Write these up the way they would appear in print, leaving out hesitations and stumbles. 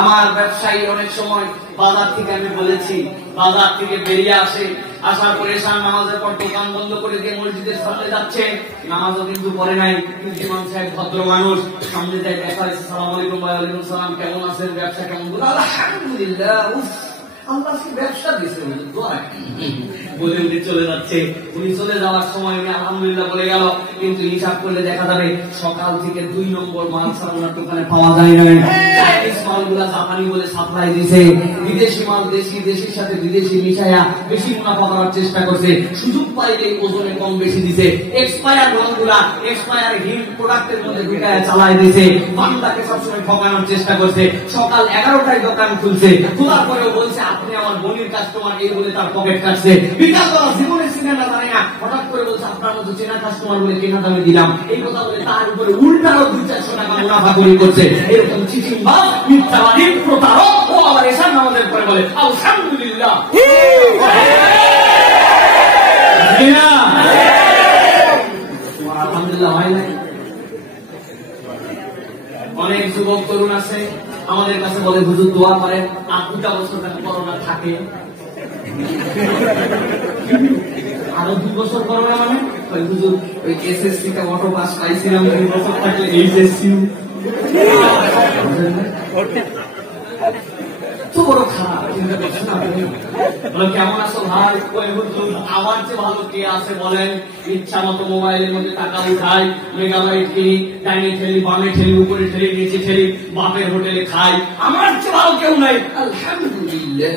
আমার ব্যবসায়ী অনেক সময় বাজার থেকে, আমি বলেছি, বাজার থেকে বেরিয়ে আসে, আসার পরে এশার নামাজের পর দোকান বন্ধ করে দিয়ে মসজিদের সামনে যাচ্ছে, নামাজও কিন্তু পড়ে নাই, কিন্তু ইমাম সাহেব ভদ্র মানুষ, সামনে যায়, দেখা হয়েছে, সালাম আলাইকুম ভাই, ওয়ালাইকুম সালাম, কেমন আছেন, ব্যবসা কেমন? বলে আলহামদুলিল্লাহ, আল্লাহ ব্যবসা দিয়েছে বলে উনি চলে যাচ্ছে। উনি চলে যাওয়ার সময় উনি আলহামদুলিল্লাহ বলে গেল, কিন্তু হিসাব করলে দেখা যাবে সকাল থেকে 2 নম্বর মাল ওনার দোকানে পাওয়া যায় না। চাইনিজ মালগুলা জাপানি বলে সাপ্লাই দিছে, বিদেশি মাল দেশির সাথে বিদেশি মিশাইয়া বেশি মুনাফা করার চেষ্টা করছে, সুযোগ পাইলে ওজনে কম বেশি দিছে, এক্সপায়ার মালগুলা এক্সপায়ার হিট প্রোডাক্টের মধ্যে ঢুকায় চালাই দিছে, বান্দাকে সবসময় ঠকানোর চেষ্টা করছে। সকাল 11টায় দোকান খুলছে, খোলার পরেও বলছে আপনি আমার বোনের কাস্টমার, এই বলে তার পকেট কাটছে। বিকাল বেলা জীবনের সিনেমা জানে না, হঠাৎ করে বলছে আপনার মতো চেনা কাস্টমার বলে কেনা দামে দিলাম, এই কথা বলে তার উপরে উল্টারও 200-400 টাকা মুনাফা করছে। এরকম চিটিংবাজ, মিথ্যাবাদী, প্রতারক, ও আবার এশার নামাজের পরে বলে আলহামদুলিল্লাহ। আলহামদুলিল্লাহ হয় নাই? অনেক যুবক তরুণ আছে আমাদের কাছে বলে হুজুর দোয়া করেন, আর 2টা বছর করোনা থাকে, আরো 2 বছর করোনা, মানে হুজুর ওই এসএসসি টা অটো পাস পাইছিলাম, 2 বছর থাকলে এইচএসসি তো বড় খারাপ। চিন্তা করছেন আপনি? বলো কেমন আছো ভাই? আমার চেয়ে ভালো কে আছে বলেন? ইচ্ছা মতো মোবাইলের মধ্যে টাকা উঠাই, মেগাবাইট কিনি, ডাইনে ঠেলি, বামে ঠেলি, উপরে ঠেলি, নিচে ঠেলি, বাপের হোটেলে খাই, আমার চেয়ে ভালো কেউ নাই, আলহামদুলিল্লাহ।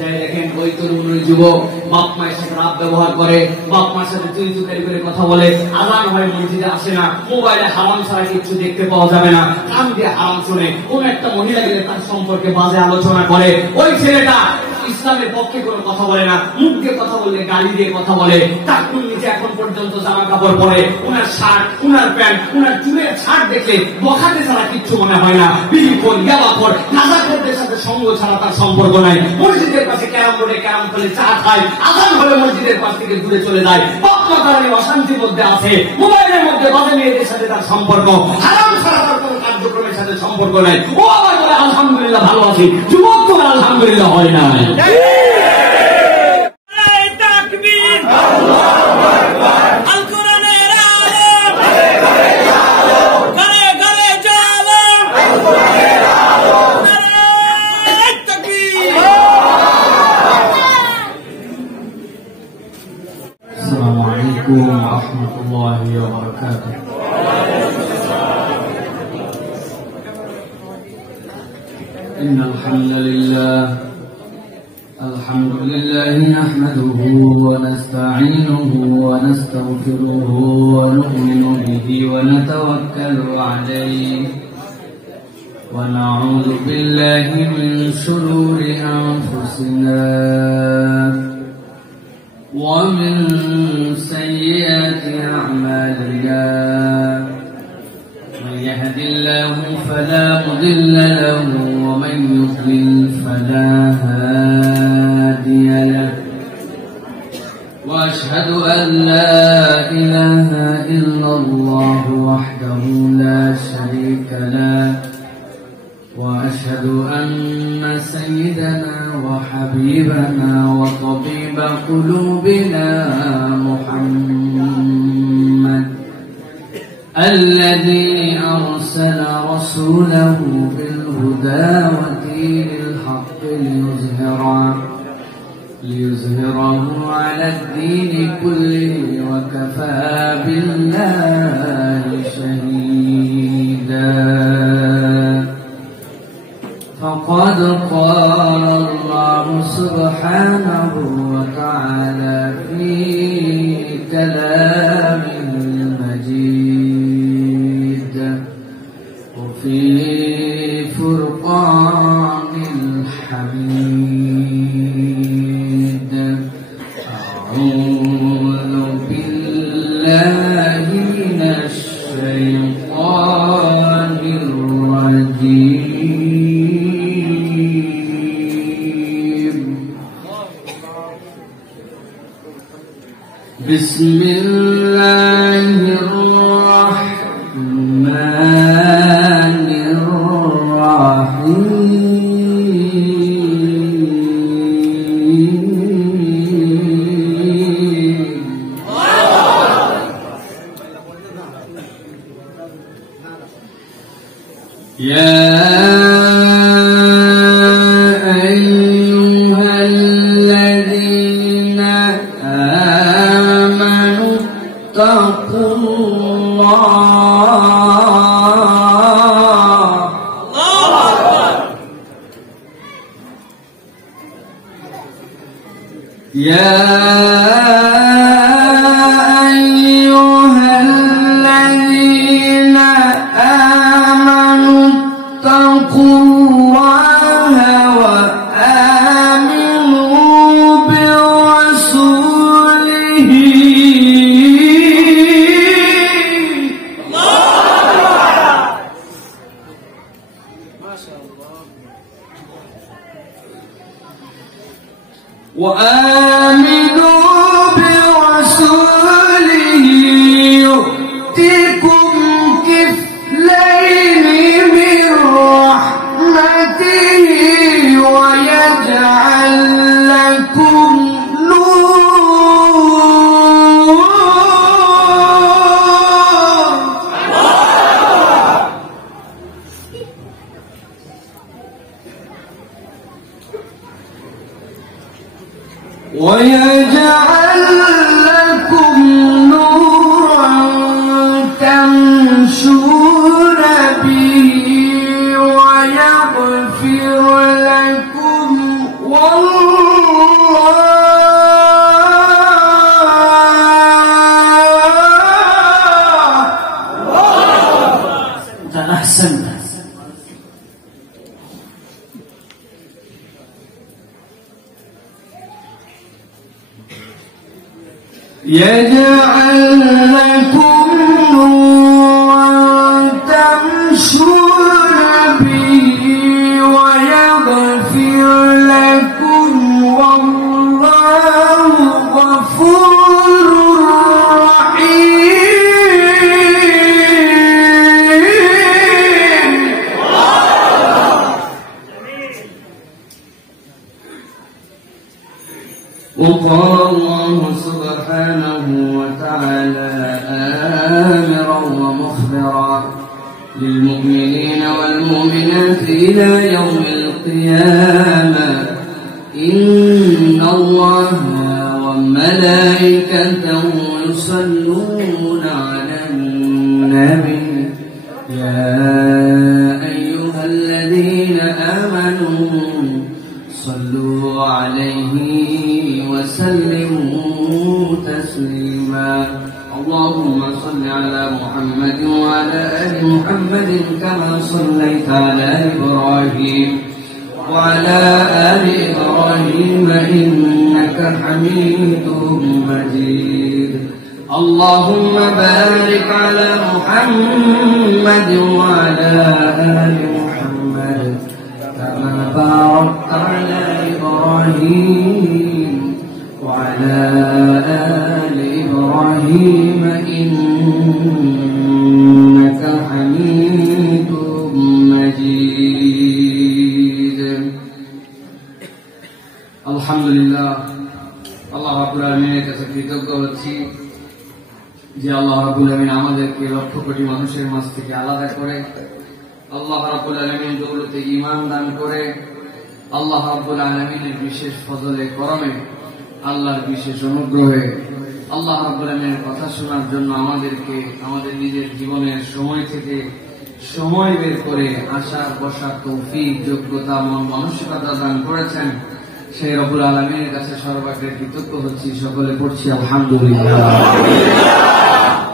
দেখেন ওই তরুণ যুবক বাপ মায়ের সাথে রাত ব্যবহার করে, বাপ মার সাথে চুরি চুকারি করে কথা বলে, আজান হয় মসজিদে আসে না, মোবাইলে হারাম ছাড়া কিছু দেখতে পাওয়া যাবে না, কান দিয়ে হারাম শুনে, কোন একটা মহিলা গেলে তার সম্পর্কে বাজে আলোচনা করে, ওই ছেলেটা ইসলামের পক্ষে কোনো কথা বলে না, মুখ দিয়ে কথা বললে গালি দিয়ে কথা বলে, টাকুর নিচে এখন পর্যন্ত জামা কাপড় পরে, উনার শার্ট, উনার প্যান্ট, উনার চুলের ছাড় দেখলে বখাতে ছাড়া কিচ্ছু মনে হয় না, বিড়ি খোর, ইয়াবা খোর, গাঁজাখোরদের সাথে সঙ্গ ছাড়া তার সম্পর্ক নাই, মসজিদের পাশে ক্যারাম বোর্ডে ক্যারাম খেলে চা খায়, আজান হলে মসজিদের পাশ থেকে দূরে চলে যায়, বাপ মা কারণে অশান্তির মধ্যে আছে, মোবাইলের মধ্যে বাজে মেয়েদের সাথে তার সম্পর্ক, হারাম ছাড়া তার কোনো কার্যক্রমের সাথে সম্পর্ক নাই, ও আবার বলে আলহামদুলিল্লাহ ভালো আছি, যুবক তো আলহামদুলিল্লাহ হয় না। السلام عليكم ورحمة الله وبركاته. إن الحمد لله نحمده ونستعينه ونستغفره ونؤمن به ونتوكل عليه ونعوذ بالله من شرور أنفسنا ومن سيئات أعمالنا، من يهد الله فلا مضل له ومن يضلل فلا هادي له، وأشهد أن لا إله إلا الله وحده لا شريك له، وأشهد أن سيدنا وحبيبنا وطبيب قلوبنا محمد الذي أرسل رسوله بالهدى ودين الحق ليظهره على الدين كله وكفى بالله شهيدا. فقد قال الله سبحانه وتعالى في كلامه المجيد وفي فرقان الحميد: أعوذ بالله من الشيطان الرجيم. بسم الله الرحمن الرحيم. يا أيها الذين آمنوا اتقوا الله يا وآمنوا برسوله يؤتكم كفلين من رحمته ويجعل لكم ويجعل لكم نورا تمشون به ويغفر لكم والله أحسنت. يجعل لكم نورا تمشون به ويغفر لكم والله غفور رحيم. وقال الله سبحانه وتعالى آمرا ومخبرا للمؤمنين والمؤمنات إلى يوم القيامة إن الله وملائكته يصلون على النبي يا أيها الذين آمنوا صلوا عليه وسلموا تسليما. اللهم صل على محمد وعلى آل محمد كما صليت على إبراهيم وعلى آل إبراهيم إنك حميد مجيد. اللهم بارك على محمد وعلى آل محمد كما باركت على إبراهيم وعلى آل إبراهيم إنك حميد مجيد. আলহামদুলিল্লাহ, আল্লাহ রাব্বুল আলামিনের কাছে কৃতজ্ঞ হচ্ছি যে আল্লাহ রাব্বুল আলামিন আমাদেরকে লক্ষ কোটি মানুষের মাঝ থেকে আলাদা করে আল্লাহ রাব্বুল আলামিন দৌলতে ঈমান দান করে আল্লাহ রাব্বুল আলামিনের বিশেষ ফজলে করমে আল্লাহর বিশেষ অনুগ্রহে আল্লাহ রাব্বুল আলামিনের কথা শোনার জন্য আমাদেরকে আমাদের নিজের জীবনের সময় থেকে সময় বের করে আসার বসার তৌফিক যোগ্যতা মন মানসিকতা দান করেছেন। সেই রব্বুল আলামিনের কাছে সর্বাগ্রে কৃতজ্ঞ হচ্ছি। সকলে পড়ছি আলহামদুলিল্লাহ।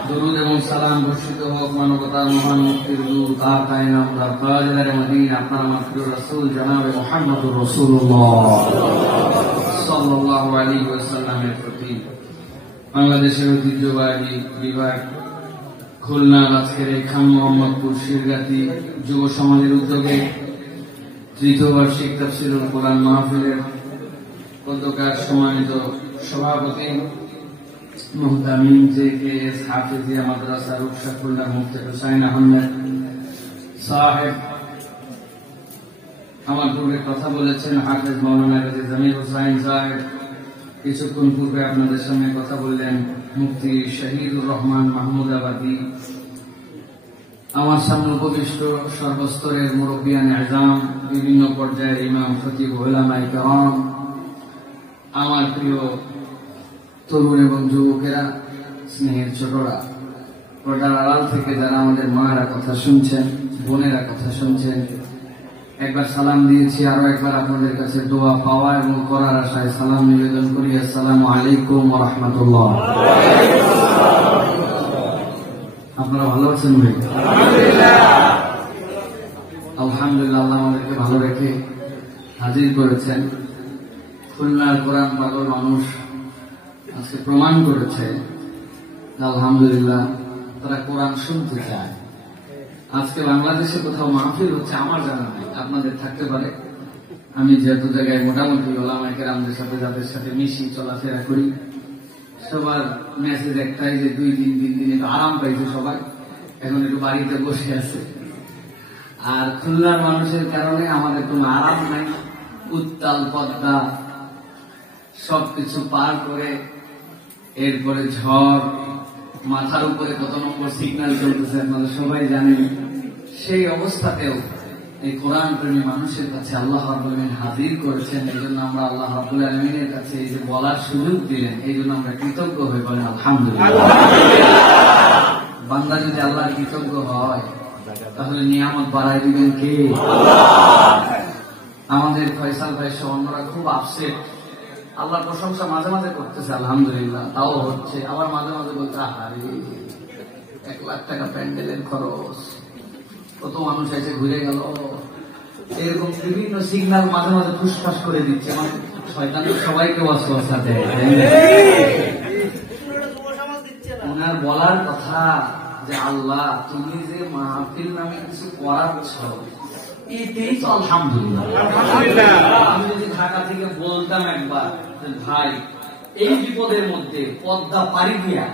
দরুদ এবং সালাম বর্ষিত হোক মানবতার মহান মুক্তির দূত তার কায়নামদার তাজদারে মদিনা আপনার আমার প্রিয় রাসূল জনাবে মুহাম্মদুর রাসূলুল্লাহ সাল্লাল্লাহু আলাইহি ওয়াসাল্লামের প্রতি। বাংলাদেশের ঐতিহ্যবাহী বিভাগ খুলনার আজকের এই খান মোহাম্মদপুর শিরগাতি যুব সমাজের উদ্যোগে তৃতীয় বার্ষিক তাফসীরুল কোরআন মাহফিলের গতকাল সম্মানিত সভাপতি মুহতামিম JKS হাফিজিয়া মাদ্রাসা রূপসা খুলনা মুফতি হুসাইন আহমেদ সাহেব আমার পূর্বে কথা বলেছেন। হাফেজ মাওলানা কাজী জামিল হুসাইন সাহেব কিছুক্ষণ পূর্বে আপনাদের সামনে কথা বললেন। মুফতি শহীদুর রহমান মাহমুদাবাদী আমার সামনে উপবিষ্ট সর্বস্তরের মুরব্বিয়ান আযম, বিভিন্ন পর্যায়ের ইমাম, খতিব, উলামায়ে কেরাম, আমার প্রিয় তরুণ এবং যুবকেরা, স্নেহের ছোটরা, পর্দার আড়াল থেকে যারা আমাদের মায়েরা কথা শুনছেন, বোনেরা কথা শুনছেন, একবার সালাম দিয়েছি, আরো একবার আপনাদের কাছে দোয়া পাওয়া এবং করার আশায় সালাম নিবেদন করি। আসসালামু আলাইকুম ওয়া রাহমাতুল্লাহ। আপনারা ভালো আছেন ভাই? আলহামদুলিল্লাহ, আল্লাহ আমাদেরকে ভালো রেখে হাজির করেছেন। খুলনার কোরআন পাগল মানুষ আজকে প্রমাণ করেছে আলহামদুলিল্লাহ তারা কোরআন শুনতে চায়। আজকে বাংলাদেশে কোথাও মাহফিল হচ্ছে আমার জানা নাই, আপনাদের থাকতে পারে। আমি যেহেতু জায়গায় মোটামুটি ওলামায়ে কেরামদের সাথে যাদের সাথে মিশি, চলাফেরা করি, সবার মেসেজ একটাই যে 2 দিন 3 দিন একটু আরাম পাইছে সবাই, এখন একটু বাড়িতে বসে আছে। আর খুলনার মানুষের কারণে আমাদের কোনো আরাম নাই। উত্তাল পদ্মা সবকিছু পার করে, এরপরে ঝড়, মাথার উপরে কত নম্বর সিগন্যাল চলতেছে আপনারা সবাই জানেন। সেই অবস্থাতেও এই কোরআন প্রেমী মানুষের কাছে আল্লাহ রাব্বুল আলামিন হাজির করেছেন। এই জন্য আমরা আল্লাহ রাব্বুল আলামিনের কাছে এই যে বলার সুযোগ দিলেন, এই জন্য আমরা কৃতজ্ঞ হয়ে বলেন আলহামদুলিল্লাহ। বান্দা যদি আল্লাহর কৃতজ্ঞ হয় তাহলে নিয়ামত বাড়ায় দিবেন কে? আমাদের ফয়সাল ভাই সহ অন্যরা খুব আপসেট। আল্লাহর প্রশংসা মাঝে মাঝে করতেছে আলহামদুলিল্লাহ, তাও হচ্ছে। আবার মাঝে মাঝে বলতে আহারে 1 লাখ টাকা প্যান্ডেলের খরচ, কত মানুষ এসে ঘুরে গেল, এরকম বিভিন্ন সিগন্যাল মাঝে মাঝে ফুসফাস করে দিচ্ছে। আমার শয়তান সবাইকে ওয়াসওয়াসা দেয়। ওনার বলার কথা যে আল্লাহ তুমি যে মাহফিল নামে কিছু করাচ্ছ, এতেই তো আলহামদুলিল্লাহ। আমি যদি ঢাকা থেকে বলতাম একবার ভাই এই বিপদের মধ্যে পদ্মা পাড়ি দিয়া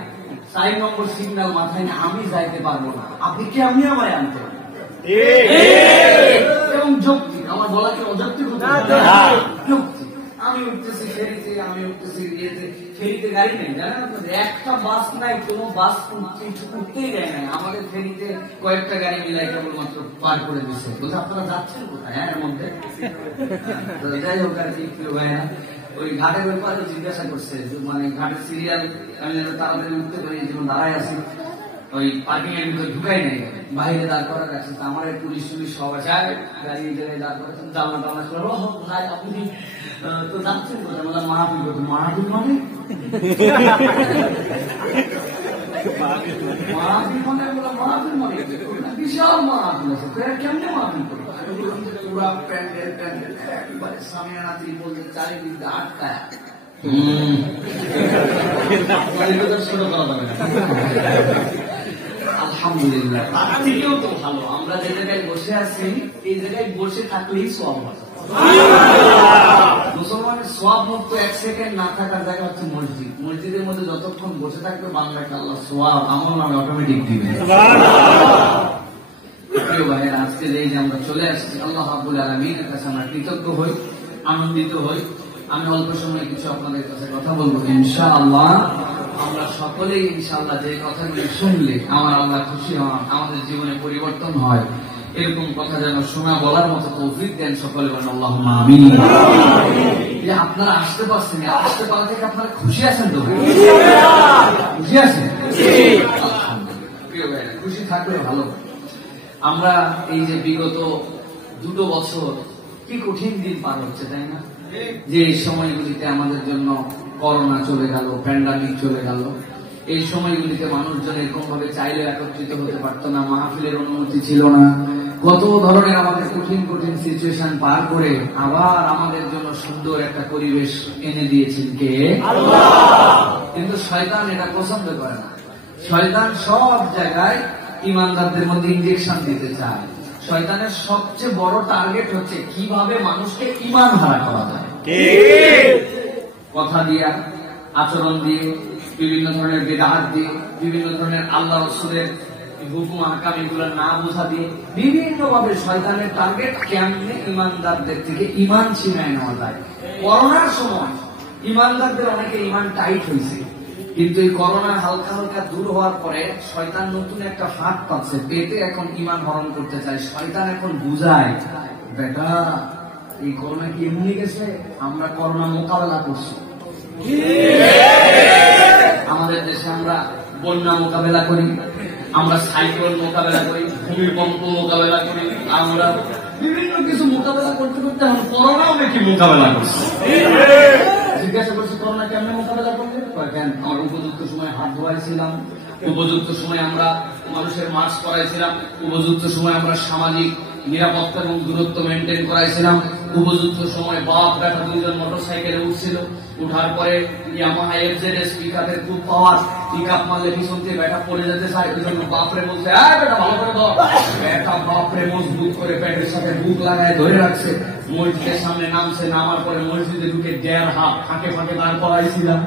4 নম্বর সিগন্যাল মাথায় নিয়ে আমি যাইতে পারবো না, আপনি কি আমি আমায় আনতে এবং যুক্তি, আমার বলা কি অযৌক্তিক? যুক্তি। আমি উঠতেছি ফেরিতে, আমি উঠতেছি ইয়েতে, ফেরিতে গাড়ি নেই জানেন আপনাদের, একটা বাস নাই, কোনো বাস উঠতেই দেয় নাই। আমাদের ফেরিতে কয়েকটা গাড়ি মিলাই কেবলমাত্র পার করে দিচ্ছে। বলছে আপনারা যাচ্ছেন কোথায়? হ্যাঁ, এর মধ্যে। যাই হোক আর কি, প্রিয় ভাইরা, ওই ঘাটের ব্যাপারে জিজ্ঞাসা করছে, মানে ঘাটের সিরিয়াল আমি তাড়াতাড়ি উঠতে পারি, যেমন দাঁড়ায় আছি, ওই পার্কিং এর ভিতরে ঢুকাই নাই, বাইরে দাঁড় করা রাখছে। আমার পুলিশ টুলিশ সব আছে, গাড়ি জায়গায় দাঁড় করেছেন, জানলা টানা করে ভাই আপনি তো যাচ্ছেন কোথায়? বললাম মাহফিল করতে। মাহফিল মানে মাহফিল মানে বললাম মাহফিল মানে বিশাল মাহফিল আছে, কেমনে মাহফিল করবো? পুরা প্যান্ডেল প্যান্ডেল একবারে সামিয়ানা বলতে চারিদিকে আটকায়। আলহামদুলিল্লাহ, তার থেকেও তো ভালো আমরা যে জায়গায় বসে আছি, এই জায়গায় বসে থাকলেই সওয়াব আছে। মুসলমানের সওয়াব মুক্ত 1 সেকেন্ড না থাকার জায়গা হচ্ছে মসজিদ। মসজিদের মধ্যে যতক্ষণ বসে থাকবে বাংলাকে আল্লাহ সওয়াব আমল নামে অটোমেটিক দিবে। প্রিয় ভাইয়ের, আজকে এই যে আমরা চলে আসছি, আল্লাহ রাব্বুল আলামিনের কাছে আমরা কৃতজ্ঞ হই, আনন্দিত হই। আমি অল্প সময় কিছু আপনাদের কাছে কথা বলবো ইনশাআল্লাহ। আমরা সকলেই ইনশাআল্লাহ যে কথাগুলি শুনলে আমার আল্লাহ খুশি হন, আমাদের জীবনে পরিবর্তন হয়, এরকম কথা যেন শোনা বলার মতো তৌফিক দেন সকলে বলেন আল্লাহুম্মা আমিন। যে আপনারা আসতে পারছেন, আসতে পারা থেকে আপনারা খুশি আছেন তো? খুশি আছেন? প্রিয় ভাইরা, খুশি থাকলে ভালো। আমরা এই যে বিগত 2 বছর কি কঠিন দিন পার হচ্ছে, তাই না? যে সময়গুলিতে আমাদের জন্য করোনা চলে গেল, প্যান্ডামিক চলে গেল, এই সময়গুলিতে মানুষজন এরকম ভাবে চাইলে একত্রিত হতে পারতো না, মাহফিলের অনুমতি ছিল না, কত ধরনের আমাদের কঠিন কঠিন সিচুয়েশন পার করে আবার আমাদের জন্য সুন্দর একটা পরিবেশ এনে দিয়েছেন কে? আল্লাহ। কিন্তু শয়তান এটা পছন্দ করে না। শয়তান সব জায়গায় ইমানদারদের মধ্যে ইনজেকশন দিতে চায়। শয়তানের সবচেয়ে বড় টার্গেট হচ্ছে কিভাবে মানুষকে ঈমান হারা করা যায়। কথা দিয়া, আচরণ দিয়ে, বিভিন্ন ধরনের বিদআত দিয়ে, বিভিন্ন ধরনের আল্লাহ রাসূলের হুকুম আহকাম এগুলো না বোঝা দিয়ে বিভিন্ন ভাবে শয়তানের টার্গেট কেমনে ইমানদারদের থেকে ঈমান ছিনায় নেওয়া যায়। করোনার সময় ইমানদারদের অনেকে ঈমান টাইট হয়েছে, কিন্তু এই করোনা হালকা হালকা দূর হওয়ার পরে শয়তান নতুন একটা ফাঁক পাচ্ছে, পেটে এখন ঈমান হরণ করতে চায়। শয়তান এখন বুঝায়, বেটা এই করোনা কি এমনি গেছে, আমরা করোনা মোকাবেলা করছি। আমাদের দেশে আমরা বন্যা মোকাবেলা করি, আমরা সাইক্লোন মোকাবেলা করি, ভূমিকম্প মোকাবেলা করি, আমরা বিভিন্ন কিছু মোকাবেলা করতে করতে এখন করোনাও নাকি মোকাবেলা করছি। জিজ্ঞাসা করছি করোনা কেমন মোকাবেলা করবে, কেন আমরা উপযুক্ত সময় হাত ধোয়াইছিলাম, উপযুক্ত সময় আমরা মানুষের মাস্ক পরাইছিলাম, উপযুক্ত সময় আমরা সামাজিক নিরাপত্তা এবং দূরত্ব মেনটেন করাইছিলাম, উপযুক্ত সময় বাপ বেটা দুইজন মোটরসাইকেলে উঠছিল, উঠার পরে ইয়ামাহা এফজেডএস পিকআপের খুব পাওয়ার, পিকআপ মারলে পিছন থেকে বেটা পড়ে যেতে চায়, ওই জন্য বাপরে বলছে বেটা ভালো করে দাও, বেটা বাপরে মজবুত করে পেটের সাথে বুক লাগায় ধরে রাখছে। মসজিদের সামনে নামছে, নামার পরে মসজিদে ঢুকে 1.5 হাত ফাঁকে ফাঁকে দাঁড় করাইছিলাম।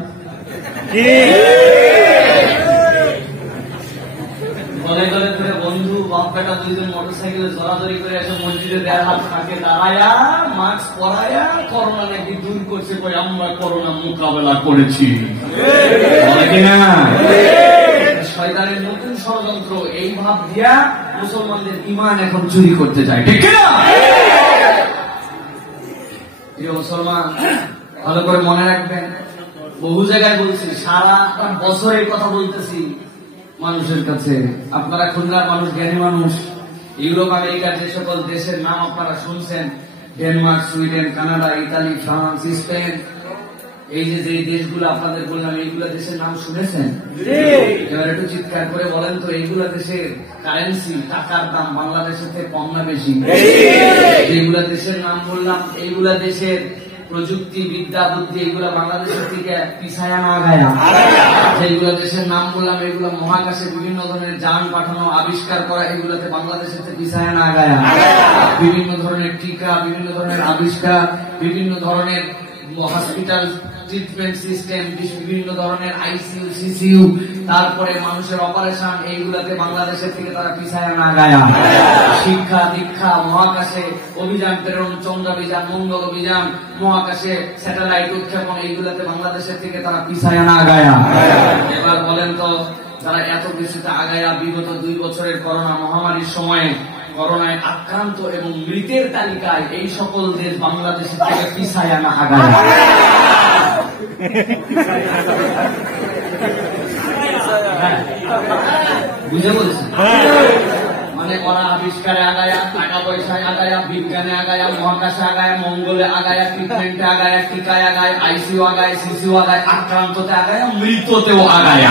দলে দলে করে বন্ধু বাপ বেটা দুইজন মোটরসাইকেলে জড়াজড়ি করে এসে মসজিদে 1.5 হাত ফাঁকে দাঁড়ায়া মাস্ক পরায়া করোনা নাকি দূর করছে, আমরা করোনা মোকাবেলা করেছি। শয়তানের নতুন ষড়যন্ত্র, এই ভাব দিয়া মুসলমানদের ঈমান এখন চুরি করতে চায়, ঠিক না? প্রিয় মুসলমান, ভালো করে মনে রাখবেন, বহু জায়গায় বলছি, সারা বছরের কথা বলতেছি মানুষের কাছে। আপনারা খুলনার মানুষ, জ্ঞানী মানুষ, ইউরোপ আমেরিকার যে সকল দেশের নাম আপনারা শুনছেন, Denmark, Sweden, Canada, Italy, France, Spain, এই যে দেশগুলো আপনাদের বললাম, এইগুলা দেশের নাম শুনেছেন? এবার একটু চিৎকার করে বলেন তো, এইগুলা দেশের কারেন্সি, টাকার দাম বাংলাদেশের থেকে কম না বেশি? যেগুলা দেশের নাম বললাম, এইগুলা দেশের প্রযুক্তি, বিদ্যা, বুদ্ধি, এগুলা বাংলাদেশের থেকে পিছায়া না গায়া। যেগুলো দেশের নাম বললাম, এগুলো মহাকাশে বিভিন্ন ধরনের যান পাঠানো, আবিষ্কার করা, এগুলোতে বাংলাদেশের থেকে পিছায়া না গায়া। বিভিন্ন ধরনের টিকা, বিভিন্ন ধরনের আবিষ্কার, বিভিন্ন ধরনের হসপিটাল ট্রিটমেন্ট সিস্টেম, বিভিন্ন ধরনের আইসিইউ, সিসিইউ, তারপরে মানুষের অপারেশন, এইগুলাতে বাংলাদেশের থেকে তারা পিছায় না গায়া। শিক্ষা দীক্ষা, মহাকাশে অভিযান প্রেরণ, চন্দ্রাভিযান, মঙ্গল অভিযান, মহাকাশে স্যাটেলাইট উৎক্ষেপণ, এইগুলাতে বাংলাদেশের থেকে তারা পিছায় না গায়া। এবার বলেন তো, তারা এত কিছুতে আগায়া বিগত 2 বছরের করোনা মহামারীর সময়ে করোনায় আক্রান্ত এবং মৃতের তালিকায় এই সকল দেশ বাংলাদেশের থেকে পিছায় না আগায়। বুঝে বলছি? মানে ওরা আবিষ্কারে আগায়া, টাকা পয়সায় আগায়া, বিজ্ঞানে আগায়া, মহাকাশে আগায়া, মঙ্গলে আগায়া, ট্রিটমেন্টে আগায়া, টিকায় আগায়, আইসিইউ আগায়, সিসিইউ আগায়, আক্রান্ততে আগায়া, মৃততেও আগায়া।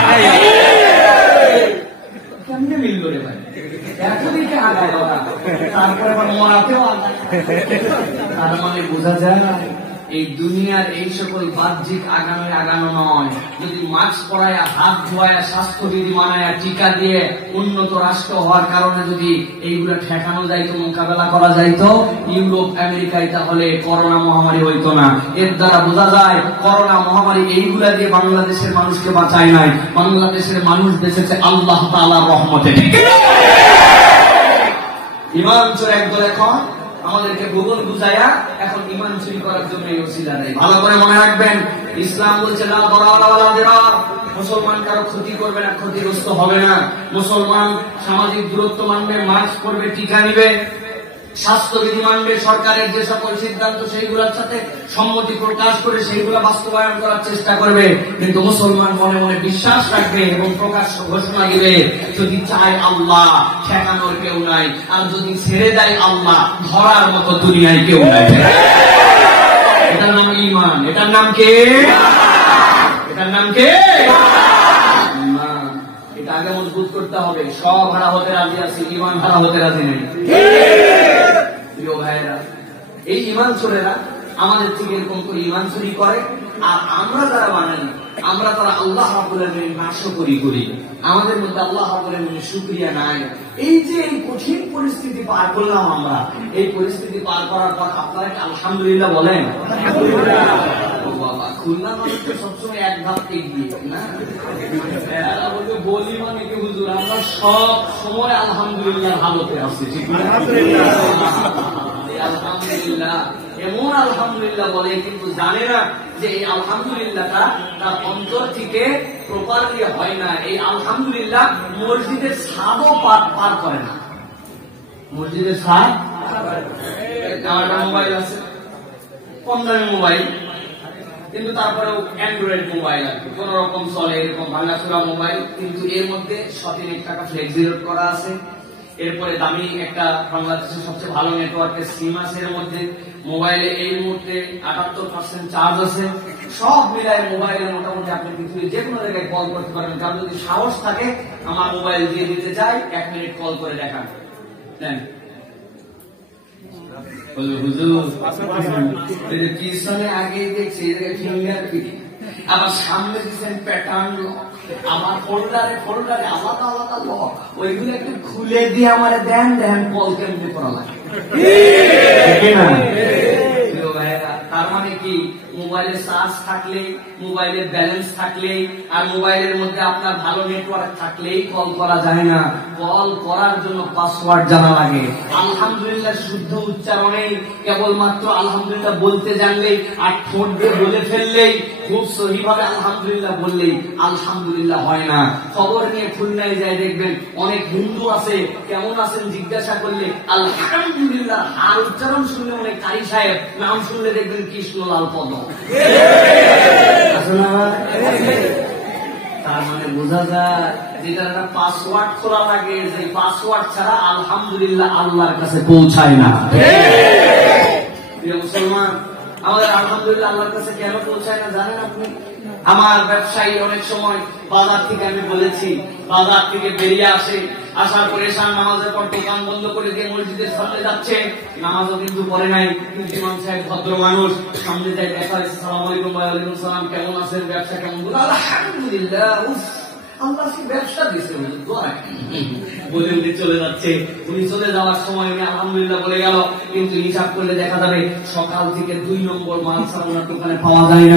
কেমনে মিলল রে ভাই? এতদিকে আগায় ওরা, তারপরে আবার মরাতেও আগায়। তার মানে বোঝা যায় না, এই দুনিয়ার এই সকল বাহ্যিক আগানো নয়। যদি মাস্ক পরায়া, হাত ধোয়া, স্বাস্থ্যবিধি মানায়া, টিকা দিয়ে উন্নত রাষ্ট্র হওয়ার কারণে যদি এইগুলো ঠেকানো যাইতো, মোকাবেলা করা যাইতো ইউরোপ আমেরিকায়, তাহলে করোনা মহামারী হইতো না। এর দ্বারা বোঝা যায় করোনা মহামারী এইগুলা দিয়ে বাংলাদেশের মানুষকে বাঁচায় নাই, বাংলাদেশের মানুষ বেঁচেছে আল্লাহ তাআলার রহমতে। ঈমান চোর একদল এখন আমাদেরকে ভূগোল বুঝায়া এখন ঈমান চুরি করার জন্য এই ওসিলা দেয়। ভালো করে মনে রাখবেন, ইসলাম বলছে লা দারারা ওয়ালা দিরার, মুসলমান কারো ক্ষতি করবে না, ক্ষতিগ্রস্ত হবে না। মুসলমান সামাজিক দূরত্ব মানবে, মাস্ক পরবে, টিকা নিবে, স্বাস্থ্যবিধি মানবে, সরকারের যে সকল সিদ্ধান্ত সেইগুলোর সাথে সম্মতি প্রকাশ করে সেইগুলো বাস্তবায়ন করার চেষ্টা করবে। কিন্তু মুসলমান মনে মনে বিশ্বাস রাখবে এবং প্রকাশ্য ঘোষণা দিবে, যদি চায় আল্লাহ, ঠেকানোর কেউ নাই, আর যদি ছেড়ে দেয় আল্লাহ, ধরার মতো দুনিয়ায় কেউ নাই। এটার নাম ঈমান। এটার নাম কে? এটার নাম কে? এটা আগে মজবুত করতে হবে। সব হারা হতে রাজি আছি, ঈমান হারা হতে রাজি নেই। প্রিয় ভাইয়েরা, এই ঈমান চোরেরা আমাদের থেকে এরকম করে ঈমান চুরি করে, আর আমরা যারা বাঙালি, আমরা তারা আল্লাহ রাব্বুল আলামিনের নাশকরি করি। আমাদের মধ্যে আল্লাহ রাব্বুল আলামিনের শুকরিয়া নাই। এই যে এই কঠিন পরিস্থিতি পার করলাম আমরা, এই পরিস্থিতি পার করার পর আপনারা কি আলহামদুলিল্লাহ বলেন? বাবা, খুলনা মানুষ তো সবসময় এক ধাপ এগিয়ে না, বলি মানে কি হুজুর, আমরা সব সময় আলহামদুলিল্লাহ হালতে আছি, ঠিক না? আলহামদুলিল্লাহ, এমন আলহামদুলিল্লাহ বলে, কিন্তু জানে না যে এই আলহামদুলিল্লাহটা তার অন্তর থেকে প্রপারলি হয় না। এই আলহামদুলিল্লাহ মসজিদের ছাদও পার করে না। মসজিদের ছাদ, আমার মোবাইল আছে, কম দামি মোবাইল, কিন্তু তারপরেও অ্যান্ড্রয়েড মোবাইল আর কি কোন রকম চলে, এরকম ভাঙাচোরা মোবাইল, কিন্তু এর মধ্যে 100 টাকা ফ্লেক্সি লোড করা আছে। এরপরে দামি একটা বাংলাদেশের সবচেয়ে ভালো নেটওয়ার্কের সিম আছে এর মধ্যে। মোবাইলে এই মুহূর্তে 78% চার্জ আছে। সব মিলায় মোবাইলে মোটামুটি আপনি পৃথিবীর যে কোনো জায়গায় কল করতে পারেন। কারণ যদি সাহস থাকে আমার মোবাইল দিয়ে দিতে চাই, 1 মিনিট কল করে দেখান, দেন। পিছনে আগে দেখছি ফিঙ্গার প্রিন্ট, আবার সামনে দিচ্ছেন প্যাটার্ন লক, আমার ফোল্ডারে আলাদা আলাদা লক, ওইগুলো একটু খুলে দিয়ে আমার দেন কল কেমনি করা লাগে। তার মানে কি, মোবাইলের চার্জ থাকলে, মোবাইলের ব্যালেন্স থাকলে, আর মোবাইলের মধ্যে আপনার ভালো নেটওয়ার্ক থাকলেই কল করা যায় না। কল করার জন্য পাসওয়ার্ড জানা লাগে। আলহামদুলিল্লাহ শুদ্ধ উচ্চারণেই, কেবলমাত্র আলহামদুলিল্লাহ বলতে জানলেই আর ঠোঁট দিয়ে বলে ফেললেই, খুব সহিভাবে আলহামদুলিল্লাহ বললেই আলহামদুলিল্লাহ হয় না। খবর নিয়ে খুলনায় যায় দেখবেন অনেক হিন্দু আছে, কেমন আছেন জিজ্ঞাসা করলে আলহামদুলিল্লাহ, আর উচ্চারণ শুনলে অনেক কারি সাহেব, নাম শুনলে দেখবেন কৃষ্ণলাল পদ। তার মানে বোঝা যায় যেটা একটা পাসওয়ার্ড খোলা লাগে, যে পাসওয়ার্ড ছাড়া আলহামদুলিল্লাহ আল্লাহর কাছে পৌঁছায় না। প্রিয় মুসলমান, আমাদের আলহামদুলিল্লাহ আল্লাহর কাছে কেন পৌঁছায় না জানেন আপনি? আমার ব্যবসায়ী অনেক সময় বাজার থেকে, আমি বলেছি, বাজার থেকে বেরিয়ে আসে, আসার পরে এশার নামাজের পর দোকান বন্ধ করে দিয়ে মসজিদের সামনে যাচ্ছে। নামাজও কিন্তু পড়ে নাই, কিন্তু ইমাম সাহেব ভদ্র মানুষ, সামনে যায়, দেখা হয়েছে, সালাম আলাইকুম, ওয়ালাইকুম সালাম, কেমন আছেন, ব্যবসা কেমন? বলে আলহামদুলিল্লাহ, আল্লাহ ব্যবসা দিচ্ছে বলে উনি চলে যাচ্ছে। উনি চলে যাওয়ার সময় উনি আলহামদুলিল্লাহ বলে গেল, কিন্তু হিসাব করলে দেখা যাবে সকাল থেকে 2 নম্বর মাল ওনার দোকানে পাওয়া যায় না।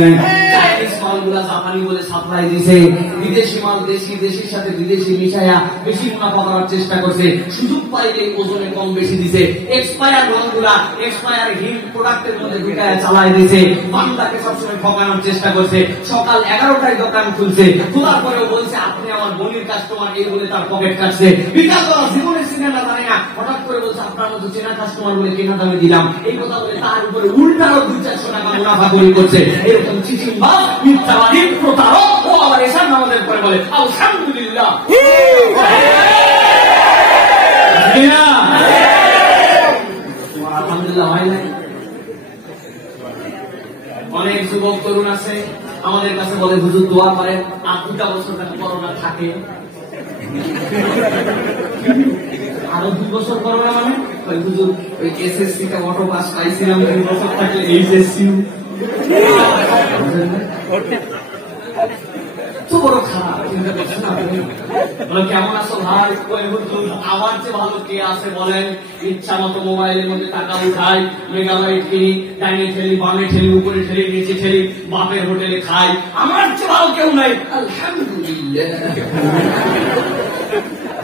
চাইনিজ মালগুলা জাপানি বলে সাপ্লাই দিছে, বিদেশি মাল দেশির সাথে বিদেশি মিশায়া বেশি মুনাফা করার চেষ্টা করছে, সুযোগ পাইলে ওজনে কম বেশি দিছে, এক্সপায়ার মালগুলা এক্সপায়ার হিট প্রোডাক্টের মধ্যে ঢুকায় চালাই দিছে, বান্দাকে সবসময় ঠকানোর চেষ্টা করছে। সকাল 11টায় দোকান খুলছে, খোলার পরেও বলছে আপনি আমার বলির কাস্টমার, এই বলে তার পকেট কাটছে। বিকাশ করা জীবনের সিনেমা জানে না, হঠাৎ করে বলছে আপনার মতো চেনা কাস্টমার বলে কেনা দামে দিলাম, এই কথা বলে তার উপরে উল্টারও 200-400 টাকা মুনাফা করি করছে। এরকম চিচিংবাজ, মিথ্যাবাদী, প্রতারক, ও আবার এশার নামাজের পরে বলে আলহামদুলিল্লাহ। আলহামদুলিল্লাহ হয় নাই? অনেক যুবক তরুণ আছে আমাদের কাছে বলে হুজুর দোয়া করেন, 2টা বছর করোনা থাকে, আরো 2 বছর করোনা, মানে হুজুর ওই এসএসসি টা অটো পাস পাইছিলাম, 2 বছর থাকলে এইচএসসি তো বড় খারাপ। চিন্তা করছেন আপনি? কেমন আছো ভাই? আমার চেয়ে ভালো কে আছে বলেন? ইচ্ছা মতো মোবাইলের মধ্যে টাকা উঠাই, মেগাবাইট কিনি, ডাইনে ঠেলি, বামে ঠেলি, উপরে ঠেলি, নিচে ঠেলি, বাপের হোটেলে খাই, আমার চেয়ে ভালো কেউ নাই, আলহামদুলিল্লাহ।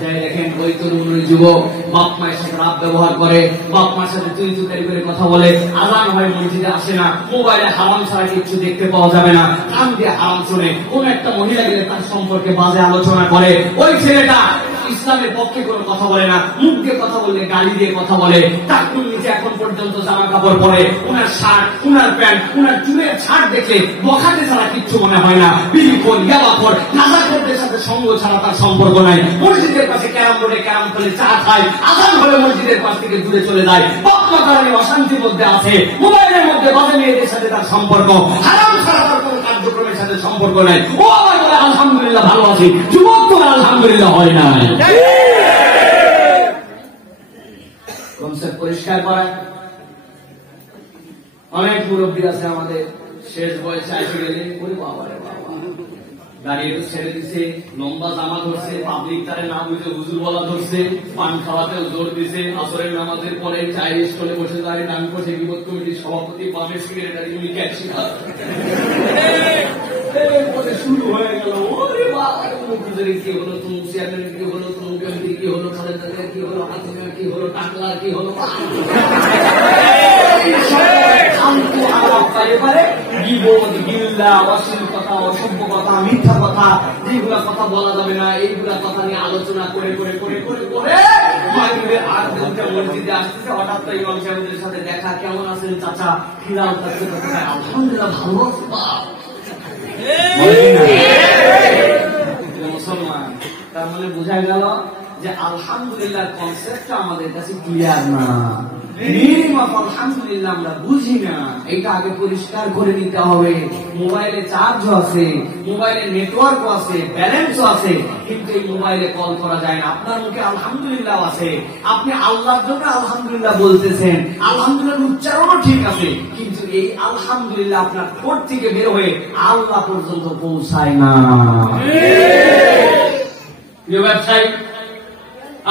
দেখেন ওই তরুণ যুবক বাপ মায়ের সাথে রাত ব্যবহার করে, বাপ মায়ের সাথে তুই তুকারি করে কথা বলে, আজান হয় মসজিদে আসে না, মোবাইলে হারাম ছাড়া কিছু দেখতে পাওয়া যাবে না, কান দিয়ে হারাম শুনে, কোন একটা মহিলা গেলে তার সম্পর্কে বাজে আলোচনা করে, ওই ছেলেটা ইসলামের পক্ষে কোনো কথা বলে না, মুখ দিয়ে কথা বললে গালি দিয়ে কথা বলে, টাকুর নিচে এখন পর্যন্ত জামা কাপড় পরে, উনার শার্ট, উনার প্যান্ট, উনার চুলের ছাড় দেখলে বখাতে ছাড়া কিচ্ছু মনে হয় না, বিড়িখোর, ইয়াবাখোর, গাঁজাখোরদের সাথে সঙ্গ ছাড়া তার সম্পর্ক নাই, মসজিদের পাশে ক্যারাম বোর্ডে ক্যারাম খেলে চা খায়, আজান হলে মসজিদের পাশ থেকে দূরে চলে যায়, বাপমা কারণে অশান্তির মধ্যে আছে, মোবাইলের মধ্যে বাজে মেয়েদের সাথে তার সম্পর্ক, হারাম ছাড়া তার কোনো কার্যক্রমের সাথে সম্পর্ক নাই, ও আবার বলে আলহামদুলিল্লাহ ভালো আছি, যুবক তো আলহামদুলিল্লাহ হয় নাই। কনসেপ্ট পরিষ্কার করা। অনেক মুরব্বী আছে আমাদের, শেষ বয়সে আসে গেলে ওরে বাবা রে বাবা, দাঁড়িয়ে ছেড়ে দিছে, লম্বা জামা ধরছে, পাবলিক তারে না বুঝে হুজুর বলা ধরছে, পান খাওয়াতেও জোর দিছে, আসরের নামাজের পরে চায়ের স্টলে বসে যায়, ডান পাশে বিপদ কমিটির সভাপতি, বামে সেক্রেটারি, উনি ক্যাশি শুরু হয়ে গেল, ওরে বাবা কি হলো, তুমি চেয়ারম্যান কি হলো, তুমি এমপি কি হলো, খালেদা কি হলো, হাসিনা কি হলো, টাকলা কি হলো, অসভ্য কথা, মিথ্যা কথা, কথা, যেগুলা কথা বলা যাবে না, এইগুলা কথা নিয়ে আলোচনা করে করে করে করে করে মাগরিবের আগ ঘন্টা মসজিদে আসতেছে। হঠাৎ করে ইমাম সাহেবদের সাথে দেখা, কেমন আছেন চাচা, খিলাল করতে করতে আলহামদুলিল্লাহ ভালো আছি বাপ। মুসলমান, তার মানে বোঝা গেল যে আলহামদুলিল্লাহ কনসেপ্টটা আমাদের কাছে ক্লিয়ার না, আলহামদুলিল্লাহ আমরা বুঝি না। এটা আগে পরিষ্কার করে নিতে হবে। মোবাইলে চার্জও আছে, মোবাইলে নেটওয়ার্কও আছে, ব্যালেন্সও আছে, কিন্তু এই মোবাইলে কল করা যায় না। আপনার মুখে আলহামদুলিল্লাহ আছে, আপনি আল্লাহর জন্য আলহামদুলিল্লাহ বলতেছেন, আলহামদুলিল্লাহ উচ্চারণও ঠিক আছে, কিন্তু এই আলহামদুলিল্লাহ আপনার ঠোঁট থেকে বের হয়ে আল্লাহ পর্যন্ত পৌঁছায় না। ব্যবসায়ী,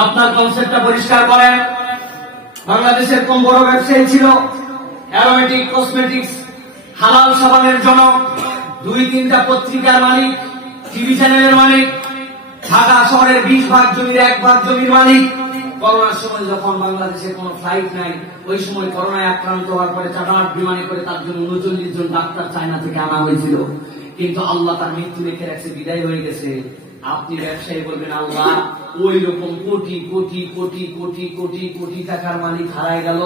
আপনার কনসেপ্টটা পরিষ্কার করেন। বাংলাদেশের কম বড় ব্যবসায়ী ছিল, অ্যারোমেটিক কসমেটিক্স, হালাল সাবানের জনক, 2-3টা পত্রিকার মালিক, টিভি চ্যানেলের মালিক, ঢাকা শহরের 20 ভাগ জমির 1 ভাগ জমির মালিক। করোনার সময় যখন বাংলাদেশে কোনো ফ্লাইট নাই, ওই সময় করোনায় আক্রান্ত হওয়ার পরে চাটাট বিমানে করে তার জন্য 39 জন ডাক্তার চায়না থেকে আনা হয়েছিল, কিন্তু আল্লাহ তার মৃত্যু রেখে রাখছে, বিদায় হয়ে গেছে। আপনি ব্যবসায়ী বলবেন আল্লাহ ওই রকম কোটি কোটি কোটি কোটি কোটি কোটি টাকার মালিক হারায় গেল,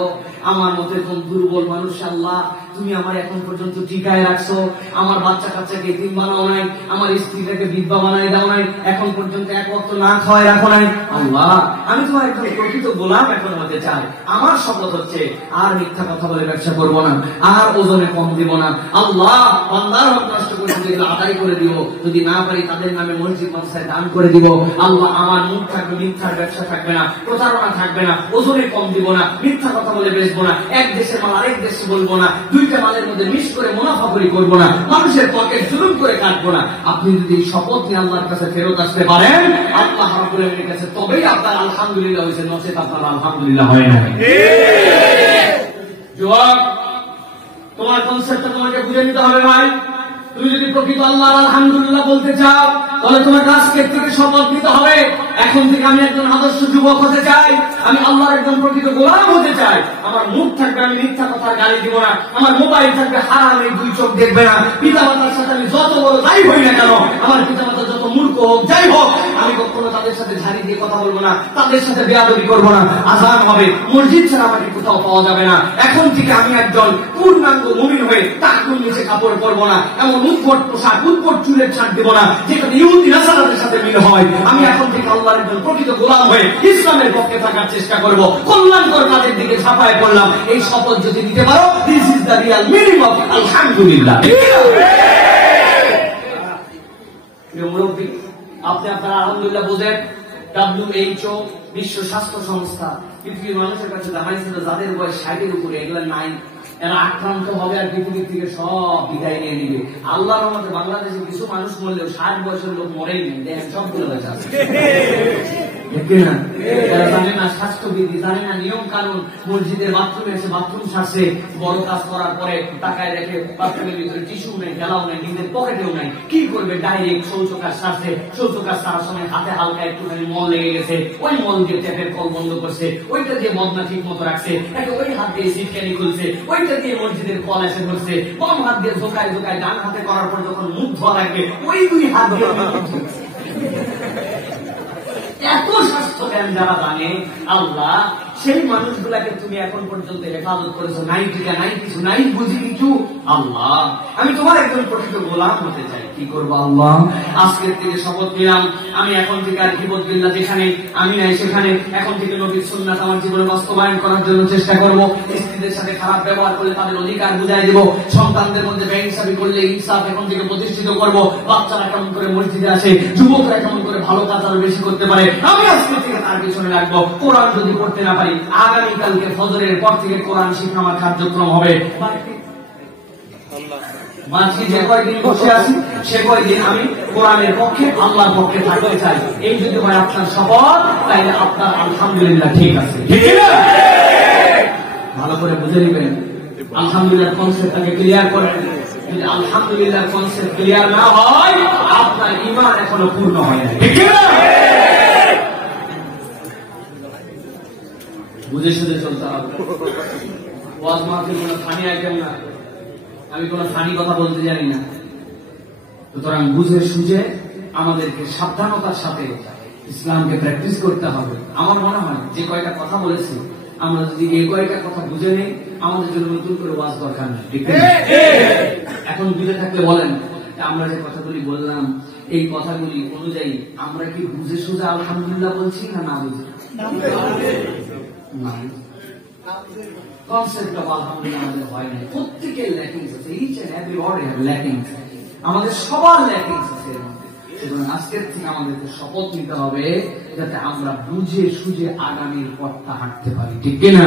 আমার মতো এরকম দুর্বল মানুষ আল্লাহ তুমি আমার এখন পর্যন্ত টিকায় রাখছো, আমার বাচ্চা কাচ্চাকে এতিম বানাও নাই, আমার স্ত্রীটাকে বিধবা বানাই দাও নাই, এখন পর্যন্ত এক ওয়াক্ত না খাওয়াই রাখো নাই। আল্লাহ আমি তোমার একজন প্রকৃত গোলাম এখন হতে চাই, আমার শপথ হচ্ছে আর মিথ্যা কথা বলে ব্যবসা করবো না, আর ওজনে কম দিব না। আল্লাহ বান্দার হক নষ্ট করে যেগুলো আদায় করে দিব, যদি না পারি তাদের নামে মসজিদ মাদ্রাসায় দান করে দিব। আল্লাহ আমার মুখ থাকবে, মিথ্যার ব্যবসা থাকবে না, প্রতারণা থাকবে না, ওজনে কম দিব না, মিথ্যা কথা বলে বেচবো না, এক দেশের মাল আরেক দেশে বলবো না, 2টা মালের মধ্যে মিশ করে মুনাফাখুরি করবো না, মানুষের পকেট জুলুম করে কাটবো না। আপনি যদি এই শপথ নিয়ে আল্লাহর কাছে ফেরত আসতে পারেন, আল্লাহ রাব্বুল আলামিনের কাছে তবেই আপনার আলহামদুলিল্লাহ হয়েছে, নচেত আপনার আলহামদুলিল্লাহ হয় না। যুবক, তোমার কনসেপ্টটা তোমাকে বুঝে নিতে হবে ভাই। তুমি যদি প্রকৃত আল্লাহর আলহামদুলিল্লাহ বলতে চাও, তাহলে তোমাকে আজকের থেকে শপথ নিতে হবে, এখন থেকে আমি একজন আদর্শ যুবক হতে চাই, আমি আল্লাহর একজন প্রকৃত গোলাম হতে চাই। আমার মুখ থাকবে, আমি মিথ্যা কথা গালি দিব না, আমার মোবাইল থাকবে হারাম, এই 2 চোখ দেখবে না, পিতা মাতার সাথে আমি যত বড় যাই হই না কেন, আমার পিতা মাতা যত মূর্খ হোক যাই হোক, আমি কখনো তাদের সাথে ঝাড়ি দিয়ে কথা বলবো না, তাদের সাথে বেয়াদবি করবো না। আযান হবে, মসজিদ ছাড়া আমাকে কোথাও পাওয়া যাবে না। এখন থেকে আমি একজন পূর্ণাঙ্গ মুমিন হয়ে টাকুর নিচে কাপড় পরবো না, এমন উৎপট পোশাক, উৎপট চুলের ছাড় দেবো না যেখানে ইহুদি নাসারাদের সাথে মিল হয়। আমি এখন থেকে আল্লাহর একজন প্রকৃত গোলাম হয়ে ইসলামের পক্ষে থাকার চেষ্টা করবো, কল্যাণকর কাজের দিকে ঝাঁপায় পড়লাম। এই শপথ যদি দিতে পারো, this is the Real meaning of আলহামদুলিল্লাহ। মুরব্বী, আপনি আপনার আলহামদুলিল্লাহ বোঝেন। WHO, বিশ্ব স্বাস্থ্য সংস্থা, পৃথিবীর মানুষের কাছে জানাইছিল যাদের বয়স 60-এর উপরে, এগুলো নাই, এরা আক্রান্ত হবে আর পৃথিবীর থেকে সব বিদায় নিয়ে নিবে। আল্লাহর রহমতে বাংলাদেশে কিছু মানুষ মরলেও 60 বয়সের লোক মরেই নেই, দেখেন সবগুলো হয়ে যাচ্ছে। জানে না স্বাস্থ্যবিধি, জানে না নিয়ম কানুন, মসজিদের বাথরুমে এসে বাথরুম সারছে, বড় কাজ করার পরে তাকায় দেখে বাথরুমের ভিতরে টিস্যু নেই, গেলাও নেই, নিজের পকেটেও নাই, কি করবে? ডাইরেক্ট শৌচ কাজ সারছে, শৌচ কাজ সারার সময় হাতে হালকা একটুখানি মল লেগে গেছে, ওই মল দিয়ে ট্যাপের কল বন্ধ করছে, ওইটা দিয়ে মদনা ঠিক মতো রাখছে, ওই হাত দিয়ে সিটকানি খুলছে, ওইটা দিয়ে মসজিদের কল এসে ধরছে, বাম হাত দিয়ে ঝোকায় ঝোকায় ডান হাতে করার পর যখন মুখ ধোয়া লাগবে ওই 2 হাত দিয়ে এত স্বাস্থ্য জ্ঞান যারা জানে আল্লাহ, সেই মানুষগুলাকে তুমি এখন পর্যন্ত হেফাজত করেছো, নাই টিকা নাই কিছু নাই, বুঝি কিছু। আল্লাহ আমি তোমার একজন প্রকৃত গোলাম হতে চাই, কি করবো আল্লাহ? আজকের থেকে শপথ নিলাম, আমি এখন থেকে আর কিবত বিল্লাহ যেখানে আমি নাই সেখানে এখন থেকে নবীর সুন্নাত আমার জীবনে বাস্তবায়ন করার জন্য চেষ্টা করবো। স্ত্রীদের সাথে খারাপ ব্যবহার করলে তাদের অধিকার বুঝাই দেবো, সন্তানদের মধ্যে বেইনসাফি করলে ইনসাফ এখন থেকে প্রতিষ্ঠিত করবো। বাচ্চারা কেমন করে মসজিদে আসে, যুবকরা কেমন করে ভালো কাজ আরো বেশি করতে পারে, আমি আজকে থেকে তার পিছনে রাখবো। কোরআন যদি পড়তে না পারি, আগামীকালকে ফজরের পর থেকে কোরআন শিক্ষা আমার কার্যক্রম হবে। মাঝে যে কয়েকদিন বসে আছি সে কয়েকদিন আমি কোরআনের পক্ষে, আল্লাহর পক্ষে থাকতে চাই। এই যদি হয় আপনার শপথ, তাইলে আপনার আলহামদুলিল্লাহ ঠিক আছে, ঠিক না? ভালো করে বুঝে নিবেন, আলহামদুলিল্লাহ কনসেপ্টটাকে ক্লিয়ার করেন। যদি আলহামদুলিল্লাহ কনসেপ্ট ক্লিয়ার না হয়, আপনার ঈমান এখনো পূর্ণ হয় না, ঠিক না? বুঝে শুনে চলতে হবে। ওয়াজ মাহফিল কোনো ফানি আইটেম না, আমি কোনো ফানি কথা বলতে জানি না, সুতরাং বুঝে সুঝে আমাদেরকে সাবধানতার সাথে ইসলামকে প্র্যাকটিস করতে হবে। আমার মনে হয় যে কয়টা কথা বলেছি, আমরা যদি এই কয়টা কথা বুঝে নেই, আমাদের জন্য নতুন করে ওয়াজ দরকার নেই। এখন বুঝে থাকলে বলেন, আমরা যে কথাগুলি বললাম এই কথাগুলি অনুযায়ী আমরা কি বুঝে সুঝে আলহামদুলিল্লাহ বলছি না না বুঝে? কনসেপ্ট অফ আলহামদুলিল্লাহ আমাদের হয় না। প্রত্যেকের ল্যাকিংস আছে, each and every word have lackings, আমাদের সবার ল্যাকিংস আছে এর মধ্যে। সুতরাং আজকের থেকে আমাদেরকে শপথ নিতে হবে যাতে আমরা বুঝে সুঝে আগামীর পথটা হাঁটতে পারি, ঠিক কিনা?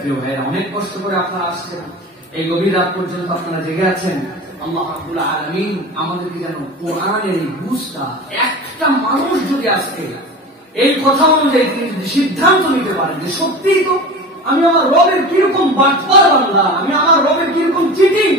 প্রিয় ভাইরা, অনেক কষ্ট করে আপনারা আসছেন, এই গভীর রাত পর্যন্ত আপনারা জেগে আছেন। আল্লাহ রাব্বুল আলামিন আমাদেরকে যেন কোরআনের এই বুঝটা, একটা মানুষ যদি আজকে এই কথা অনুযায়ী সিদ্ধান্ত নিতে পারেন যে সত্যিই তো আমি আমার রবের কিরকম বাটপার বান্দা, আমি আমার রবের কিরকম চিটিং,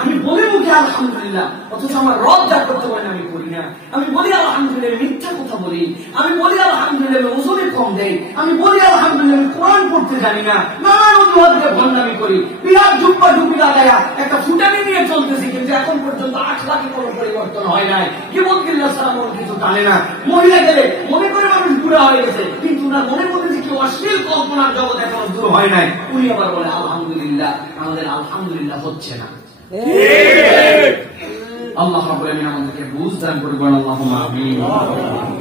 আমি বলি মুখে আলহামদুলিল্লাহ অথচ আমার রব যা করতে পারেন আমি করি না। আমি বলি আলহামদুলিল্লাহ মিথ্যা কথা বলি, আমি বলি আলহামদুলিল্লাহ ওজনে কম দেয়, আমি বলি আলহামদুলিল্লাহ আমি কোরআন পড়তে জানি না, নানান অজুহাত দিয়ে ভণ্ডামি করি, বিরাট জুব্বা টুপি লাগায়া একটা ফুটানি নিয়ে চলতেছি, কিন্তু এখন পর্যন্ত আখলাকে কোনো পরিবর্তন হয় নাই। কিবত কিল্লা ছাড়া কোনো কিছু জানে না। মহিলা গেলে মনে করে মানুষ বুড়া হয়ে গেছে, কিন্তু না মনের মধ্যে যে কি অশ্লীল কল্পনার জগৎ এখনো দূর হয় নাই। উনি আবার বলে আলহামদুলিল্লাহ, আমাদের আলহামদুলিল্লাহ হচ্ছে না। আল্লাহ রাব্বুল আলামিন আমাদেরকে বুঝ দান করবেন, আল্লাহুম্মা আমিন।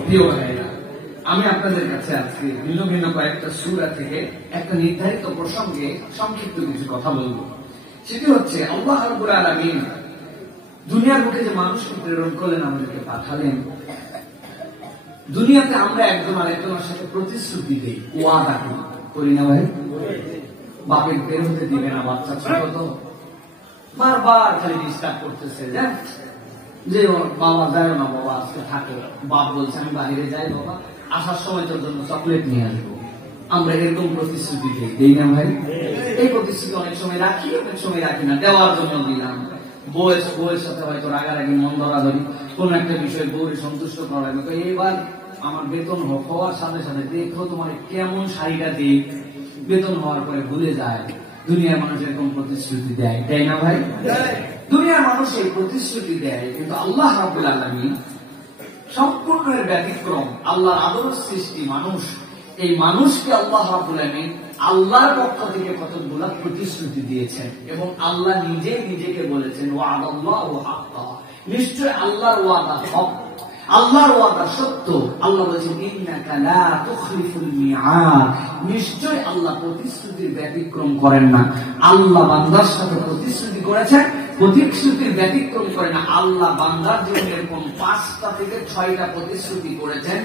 প্রিয় ভাইরা, আমি আপনাদের কাছে আজকে ভিন্ন ভিন্ন কয়েকটা সূরা থেকে একটা নির্ধারিত প্রসঙ্গে সংক্ষিপ্ত কিছু কথা বলবো। সেটি হচ্ছে আল্লাহ রাব্বুল আলামিন দুনিয়ার বুকে যে মানুষকে প্রেরণ করলেন, আমাদেরকে পাঠালেন, দুনিয়াতে আমরা একজন আরেকজনের সাথে প্রতিশ্রুতি দিই, ওয়াদা করি না ভাই? বাপের বের হতে দিবে না, বাচ্চা ছোট তো বারবার খালি ডিস্টার্ব করতেছে যে বাবা যায় না, বাবা আজকে থাকে, বাপ বলছে আমি বাইরে যাই, বাবা আসার সময় তোর জন্য চকলেট নিয়ে আসবো। আমরা এরকম প্রতিশ্রুতি দিই না ভাই? এই প্রতিশ্রুতি অনেক সময় রাখি, অনেক সময় রাখি না, দেওয়ার জন্য দিলাম। বউয়ের সাথে হয়তো রাগারাগি, মন ধরাধরি, কোন একটা বিষয় বউয়ের সন্তুষ্ট করা লাগবে, এবার আমার বেতন হওয়ার সাথে সাথে দেখো তোমার কেমন শাড়িটা দিই, বেতন হওয়ার পরে ভুলে যায়। দুনিয়ার মানুষ এরকম প্রতিশ্রুতি দেয়, তাই না ভাই? দুনিয়ার মানুষ এই প্রতিশ্রুতি দেয়, কিন্তু আল্লাহ রাব্বুল আলামিন সম্পূর্ণ এর ব্যতিক্রম। আল্লাহর আদর্শ সৃষ্টি মানুষ, এই মানুষকে আল্লাহ রাব্বুল আলামিন আল্লাহর পক্ষ থেকে কতগুলা প্রতিশ্রুতি দিয়েছেন, এবং আল্লাহ নিজে নিজেকে বলেছেন ওয়াদাল্লাহু হাক্কা, নিশ্চয় আল্লাহর ওয়াদা হক, আল্লাহর ওয়াদা সত্য। আল্লাহ বলেছেন ইন্নাকা লা তুখলিফুল মিআদ, নিশ্চয় আল্লাহ প্রতিশ্রুতির ব্যতিক্রম করেন না। আল্লাহ বান্দার সাথে প্রতিশ্রুতি করেছেন, প্রতিশ্রুতির ব্যতিক্রম করে না। আল্লাহ বান্দার জীবনে এরকম 5টা থেকে 6টা প্রতিশ্রুতি করেছেন।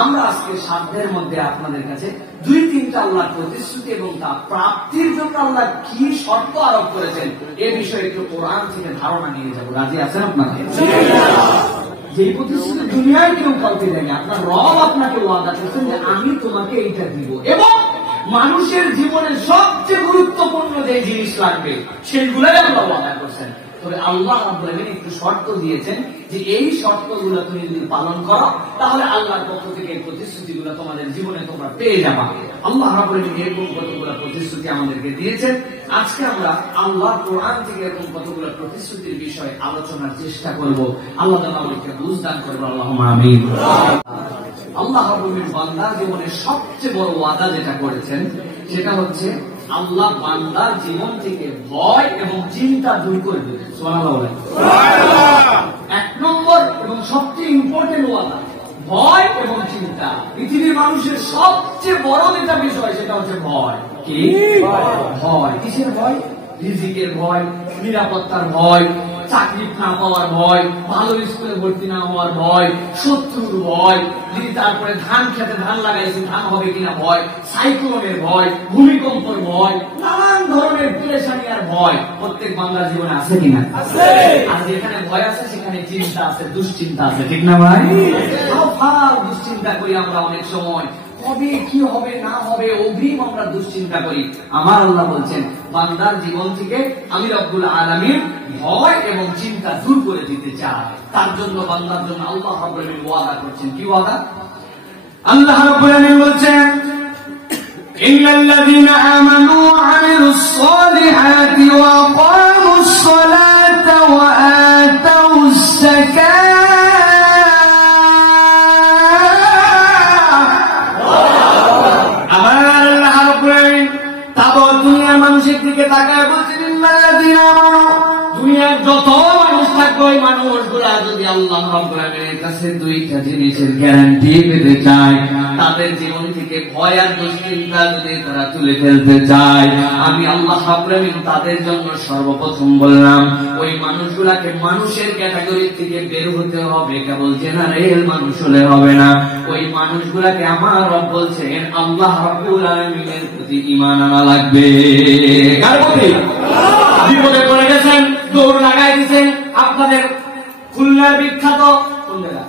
আমরা আজকে সাধ্যের মধ্যে আপনাদের কাছে 2-3টা আল্লাহর প্রতিশ্রুতি এবং তা প্রাপ্তির জন্য আল্লাহ কি শর্ত আরোপ করেছেন এ বিষয়ে একটু কোরআন থেকে ধারণা নিয়ে যাব। রাজি আছেন আপনারা? যে প্রতিশ্রুতি দুনিয়ায় কেউ কাউকে দেয়নি, আপনার রব আপনাকে ওয়াদা করছেন যে আমি তোমাকে এইটা দিব, এবং মানুষের জীবনের সবচেয়ে গুরুত্বপূর্ণ যে জিনিস লাগবে সেগুলাই আল্লাহ ওয়াদা করছেন। তবে আল্লাহ রাব্বুল আলামিন একটু শর্ত দিয়েছেন যে এই শর্তগুলো তুমি যদি পালন করো তাহলে আল্লাহর পক্ষ থেকে এই প্রতিশ্রুতিগুলো তোমাদের জীবনে তোমরা পেয়ে যাবা। আল্লাহ রাব্বুল আলামিন এরকম কতগুলো প্রতিশ্রুতি আমাদেরকে দিয়েছেন। আজকে আমরা আল্লাহ কোরআন থেকে এরকম কতগুলো প্রতিশ্রুতির বিষয়ে আলোচনার চেষ্টা করব। আল্লাহ তাআলা আমাদেরকে বুঝ দান করবেন, আল্লাহুম্মা আমিন। আল্লাহ রাব্বুল আলামিন বান্দার জীবনে সবচেয়ে বড় ওয়াদা যেটা করেছেন সেটা হচ্ছে আল্লাহ বান্দার জীবন থেকে ভয় এবং চিন্তা দূর করে দেবে। সুবহানাল্লাহ বলেন। 1 নম্বর এবং সবচেয়ে ইম্পর্টেন্ট ওয়াদা, ভয় এবং চিন্তা। পৃথিবীর মানুষের সবচেয়ে বড় যেটা বিষয় সেটা হচ্ছে ভয়। কি ভয়? কিসের ভয়? রিজিকের ভয়, নিরাপত্তার ভয়, চাকরি না পাওয়ার ভয়, ভালো স্কুলে ভর্তি না হওয়ার ভয়, শত্রুর ভয়, তারপরে ধান খেতে ধান লাগাইছি ধান হবে কিনা ভয়, সাইক্লোনের ভয়, ভূমিকম্পের ভয়, নানান ধরনের পেরেশানিয়ার ভয় প্রত্যেক বান্দার জীবনে আছে কিনা? আর যেখানে ভয় আছে সেখানে চিন্তা আছে, দুশ্চিন্তা আছে, ঠিক না ভাই? দুশ্চিন্তা করি আমরা অনেক সময়, কবে কি হবে না হবে অগ্রিম আমরা দুশ্চিন্তা করি। আমার আল্লাহ বলছেন বান্দার জীবন থেকে আমি রব্বুল আলামিন ভয় এবং চিন্তা দূর করে দিতে চাই। তার জন্য বান্দার জন্য আল্লাহ রাব্বুল আলামিন ওয়াদা করছেন। কি ওয়াদা? আল্লাহ রাব্বুল আলামিন বলছেন ইন্নাল্লাযীনা আমানু ওয়া আমিলুস সালিহাতি ওয়া আকামুস সালাতা ওয়া আতাউস যাকাতা তারপর দুনিয়ার মানুষের দিকে তাকায় বলছেন ইন্নাল্লাযীনা আমানু, দুনিয়ার যত মানুষ থাকবে ওই মানুষগুলা যদি আল্লাহ রাব্বুল আলামিনের কাছে দুইটা জিনিসের গ্যারান্টি পেতে চায়, তাদের জীবন থেকে ভয় আর দুশ্চিন্তা যদি তারা তুলে ফেলতে চায়, আমি আল্লাহ রাব্বুল আলামিন তাদের জন্য সর্বপ্রথম বললাম ওই মানুষগুলাকে মানুষের ক্যাটাগরি থেকে বের হতে হবে, কেবল জেনারেল মানুষ হলে হবে না। ওই মানুষগুলাকে আমার রব বলছেন আল্লাহ রাব্বুল আলামিনের প্রতি ঈমান আনা লাগবে। কার প্রতি? বিপদে পড়ে গেছেন, দৌড় লাগাই দিচ্ছেন। আপনাদের খুলনার বিখ্যাত কোন জায়গা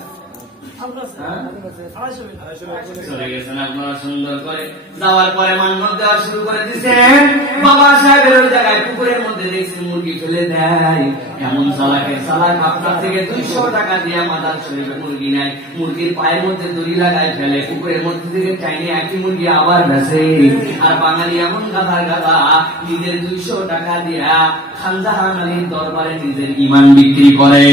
চলে গেছেন আপনারা সুন্দর করে, যাওয়ার পরে মান্যত দেওয়া শুরু করে দিচ্ছেন। বাবা সাহেবের ওই জায়গায় পুকুরের মধ্যে দেখছেন মুরগি ফেলে দেয়, এমন চালাকের চালাক আপনার থেকে 200 টাকা দিয়ে মাদার শরীরে মুরগি নেয়, মুরগির পায়ের মধ্যে দড়ি লাগায় ফেলে, পুকুরের মধ্যে থেকে টাইনে একই মুরগি আবার বেঁচে। আর বাঙালি এমন গাধা গাধা নিজের 200 টাকা দিয়া খানজাহান আলীর দরবারে নিজের ঈমান বিক্রি করে।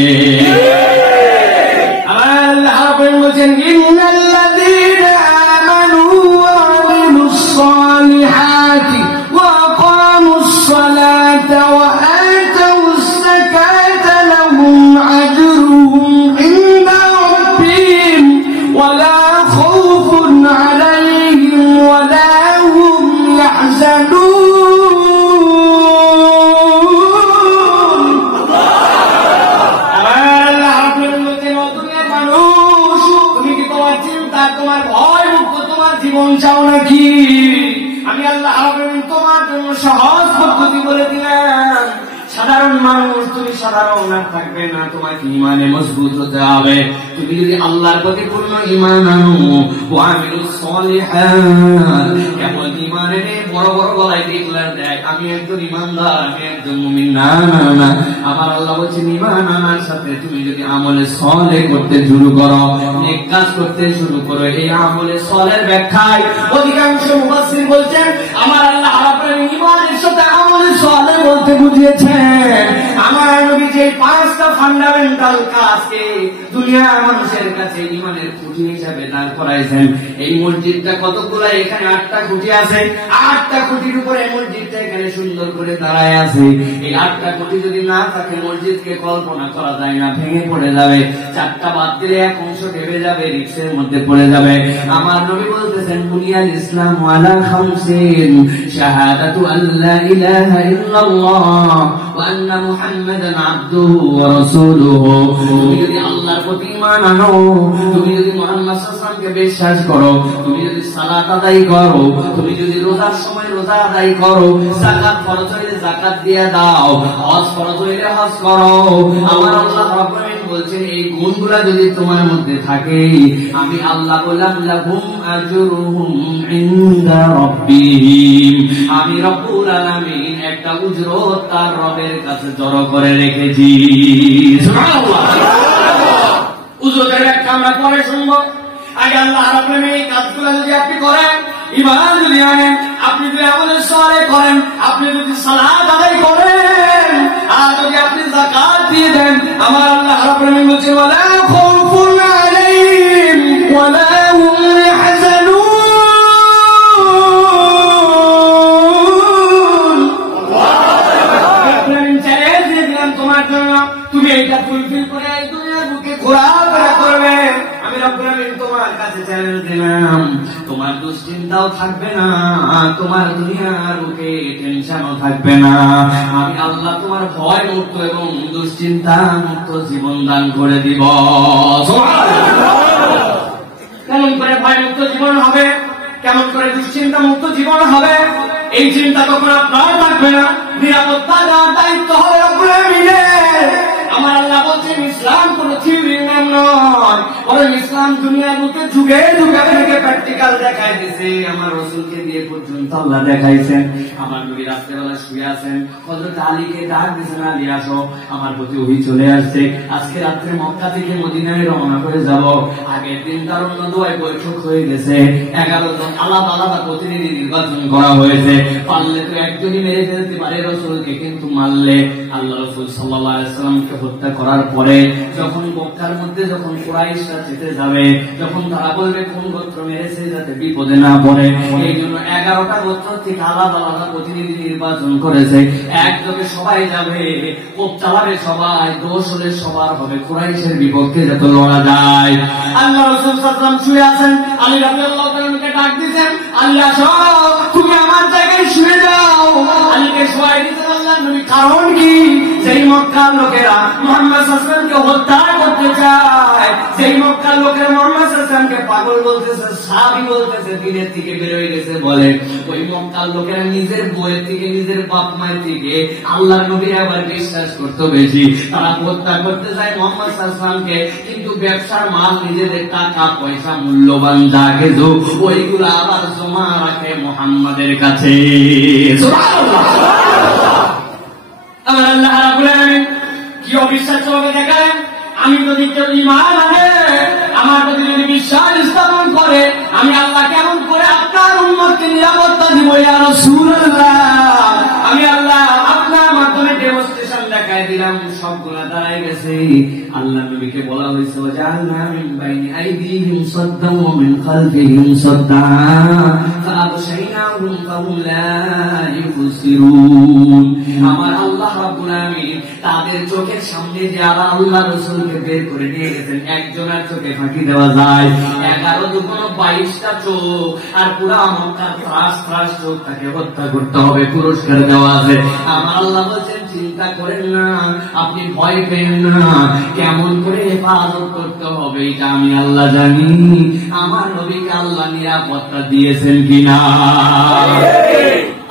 আল্লাহ বলেন ইন্নাল্লাযীনা আমানু ওয়া আমিলুস সালিহাতি ওয়া আকামুস সালাতা ওয়া আতাউস যাকাতা লাহুম আজরুহুম ইনদা রাব্বিহিম ওয়া লা খাউফুন আলাইহিম ওয়া লা হুম ইয়াহজানুন। তোমার ভয় মুক্ত তোমার জীবন চাও নাকি? আমি আল্লাহ তোমার জন্য সহজ পদ্ধতি বলে দিলাম। সাধারণ মানুষ তুমি সাধারণ আর থাকবে না, তোমাকে ঈমানে মজবুত হতে হবে। তুমি যদি আল্লাহর প্রতি পূর্ণ ঈমান আনো, ওয়া আমিলুস সালিহাত, কেবল ঈমানে বড় বড় গলায় ডিক্লেয়ার দেয় আমি একজন ঈমানদার, আমি একজন মুমিন, না না না। আমার আল্লাহ বলছেন ঈমান আনার সাথে তুমি যদি আমলে সালেহ করতে শুরু করো, নেক কাজ করতে শুরু করো, এই আমলে সালেহের ব্যাখ্যায় অধিকাংশ মুফাসসির বলছেন আমার আল্লাহ রাব্বুল ঈমানের সাথে আমলে সালেহ বলতে বুঝিয়েছেন আমার নবী যে 5টা ফান্ডামেন্টাল কাজকে দুনিয়ার মানুষের কাছে ঈমানের খুঁটি হিসাবে দাঁড় করাইছেন। এই মসজিদটা কতগুলা, এখানে 8টা খুঁটি আছে, 8টা খুঁটির উপরে মসজিদটা এখানে সুন্দর করে দাঁড়ায় আছে। এই 8টা খুঁটি যদি না থাকে মসজিদকে কল্পনা করা যায় না, ভেঙে পড়ে যাবে। 4টা বাদ দিলে এক অংশ ঢেবে যাবে, রিক্সের মধ্যে পড়ে যাবে। আমার নবী বলতেছেন বুনিয়াল ইসলাম আলা খামসিন, শাহাদাতু আল্লা ইলাহা ইল্লাল্লাহ ওয়া আন্না মুহাম্মাদান আবদুহু ওয়া রাসূলুহু। তুমি যদি আল্লাহর প্রতি ঈমান আনো, তুমি যদি মুহাম্মদ সাল্লাল্লাহু আলাইহি ওয়াসাল্লামকে বিশ্বাস করো, তুমি যদি সালাত আদায় করো, তুমি যদি রোজার সময় রোজা আদায় করো, যাকাত ফরজ হইলে যাকাত দিয়ে দাও, হজ ফরজ হইলে হজ করো, আমার আল্লাহ রাব্বুল আলামিন বলছেন এই গুণগুলা যদি তোমার মধ্যে থাকে, আমি আল্লাহ বললাম লাহুম আজরুহুম ইনদা রাব্বিহিম, আমি রব্বুল আলামিন একটা উজরত তার রবের কাছে জড়ো করে রেখেছি। সুবহানাল্লাহ। উজরতের ব্যাখ্যা আমরা পরে শুনবো। আগে আল্লাহ রাব্বুল আলামিন এই কাজগুলো যদি আপনি করেন, ঈমান যদি আনেন, আপনি যদি আমলে সালেহ করেন, আপনি যদি সালাত আদায় করেন, আর যদি আপনি যাকাত দিয়ে দেন, আমার আল্লাহ রাব্বুল আলামিন বলেন ওয়ালা খাউফুন আলাইহিম ওয়ালা হুম ইয়াহজানুন। তোমার জন্য তুমি এইটা ফুলফিল করে এই দুনিয়ার বুকে ঘোরাফেরা করবে। আমি রব্বুল আলামিন তোমার কাছে চ্যালেঞ্জ দিলাম, তোমার দুশ্চিন্তাও থাকবে না, তোমার দুনিয়ার বুকে টেনশনও থাকবে না। আমি আল্লাহ তোমার ভয় মুক্ত এবং দুশ্চিন্তা মুক্ত জীবন দান করে দিব। কেমন করে ভয় মুক্ত জীবন হবে, কেমন করে দুশ্চিন্তা মুক্ত জীবন হবে, এই চিন্তা তখন আপনার থাকবে না। নিরাপত্তা দেওয়ার দায়িত্ব হবে রব্বুল আলামিনের। আমার আল্লাহ বলছেন ইসলাম কোন থিওরির নাম নয়, বরং ইসলাম দুনিয়ার বুকে যুগে যুগে থেকে প্র্যাকটিক্যাল দেখাই দিয়েছে। আমার রাসূলকে দিয়ে পর্যন্ত আল্লাহ দেখাইছেন। আমার নবী রাত্রেবেলা শুয়ে আছেন, হযরত আলীকে ডাক দিয়েছেন, আলী আসো, আমার প্রতি ওহী চলে আসছে, আজকে রাত্রে মক্কা থেকে মদিনায় রওনা করে যাব। আগের দিন তারুণ্য দোয়ায় বৈঠক হয়ে গেছে, 11 জন আলাদা আলাদা প্রতিনিধি নির্বাচন করা হয়েছে। পারলে তো একজনই মেরে ফেলতে পারে রাসূলকে, কিন্তু মারলে আল্লাহ রাসূল সাল্লাল্লাহু আলাইহি ওয়াসাল্লামকে হত্যা করার পরে যখন মক্কার মধ্যে যখন কুরাইশরা ফারিস্তা চেতে যাবে, যখন তারা বলবে কোন গোত্র মেরেছে যাতে বিপদে না পড়ে, এই জন্য 11টা গোত্র থেকে আলাদা আলাদা প্রতিনিধি নির্বাচন করেছে। একযোগে সবাই যাবে, কোপ চালাবে সবাই, দোষ হলে সবার হবে, কুরাইশের বিপক্ষে যাতে লড়া যায়। আল্লাহ রাসূল সাল্লাল্লাহু আলাইহি ওয়াসাল্লাম শুয়ে আছেন, আলী রাদিয়াল্লাহু তাআলা কে ডাক দিয়েছেন, আলী আসো, তুমি আমার জায়গায় শুয়ে যাও। আলীকে শোয়াই দিতেন আল্লাহর নবী। কারণ কি? সেই মক্কার লোকেরা মুহাম্মদ সাল্লাল্লাহু আলাইহি ওয়াসাল্লামকে হত্যা করতে চায়, সেই মক্কার লোকেরা মুহাম্মদ সাল্লাল্লাহু আলাইহি ওয়াসাল্লামকে পাগল বলতেছে, সাহাবী বলতেছে, দিনের থেকে বের হয়ে গেছে বলে। ওই মক্কার লোকেরা নিজের বউয়ের থেকে, নিজের বাপ মায়ের থেকে আল্লাহর নবী আবার বিশ্বাস করতে বেশি, তারা হত্যা করতে যায় মুহাম্মদ সাল্লাল্লাহু আলাইহি ওয়াসাল্লামকে। কিন্তু ব্যবসার মাল, নিজেদের টাকা পয়সা মূল্যবান যা কিছু, ওইগুলো আবার জমা রাখে মুহাম্মাদের কাছে। সুবহানাল্লাহ। আমার আল্লাহ রাব্বুল আলামিন কি অবিশ্বাস্য ভাবে দেখালেন, আমি যদি কেউ ঈমান আনে, আমার প্রতি যদি বিশ্বাস স্থাপন করে, আমি আল্লাহ কেমন করে আপনার উম্মতকে নিরাপত্তা দিব ইয়া রাসূলুল্লাহ। আমি আল্লাহ আপনার মাধ্যমে ডেমনস্ট্রেশন দেখাই দিলাম, সবগুলা দাঁড়ায় গেছে। আল্লাহ নবীকে বলা হয়েছে, ওয়াজআলনা মিন বাইনি আইদিহিম সাদ্দান ওয়া মিন খালফিহিম সাদ্দান ফাআগশাইনাহুম ফাহুম লা ইউবসিরুন। আমার আল্লাহ রাব্বুল আলামিন তাদের চোখের সামনে যে আল্লাহ রাসূলকে বের করে নিয়ে গেছেন, একজনের চোখে ফাঁকি দেওয়া যায়, 11 দুগুণ 22টা চোখ, আর পুরা মক্কার ত্রাস চোখ তাকে হত্যা করতে হবে, পুরস্কার দেওয়া আছে। আমার আল্লাহ বলছেন, চিন্তা করেন না, আপনি ভয় পেন না, কেমন করে হেফাজত করতে হবে এটা আমি আল্লাহ জানি। আমার নবীকে আল্লাহ নিরাপত্তা দিয়েছেন কিনা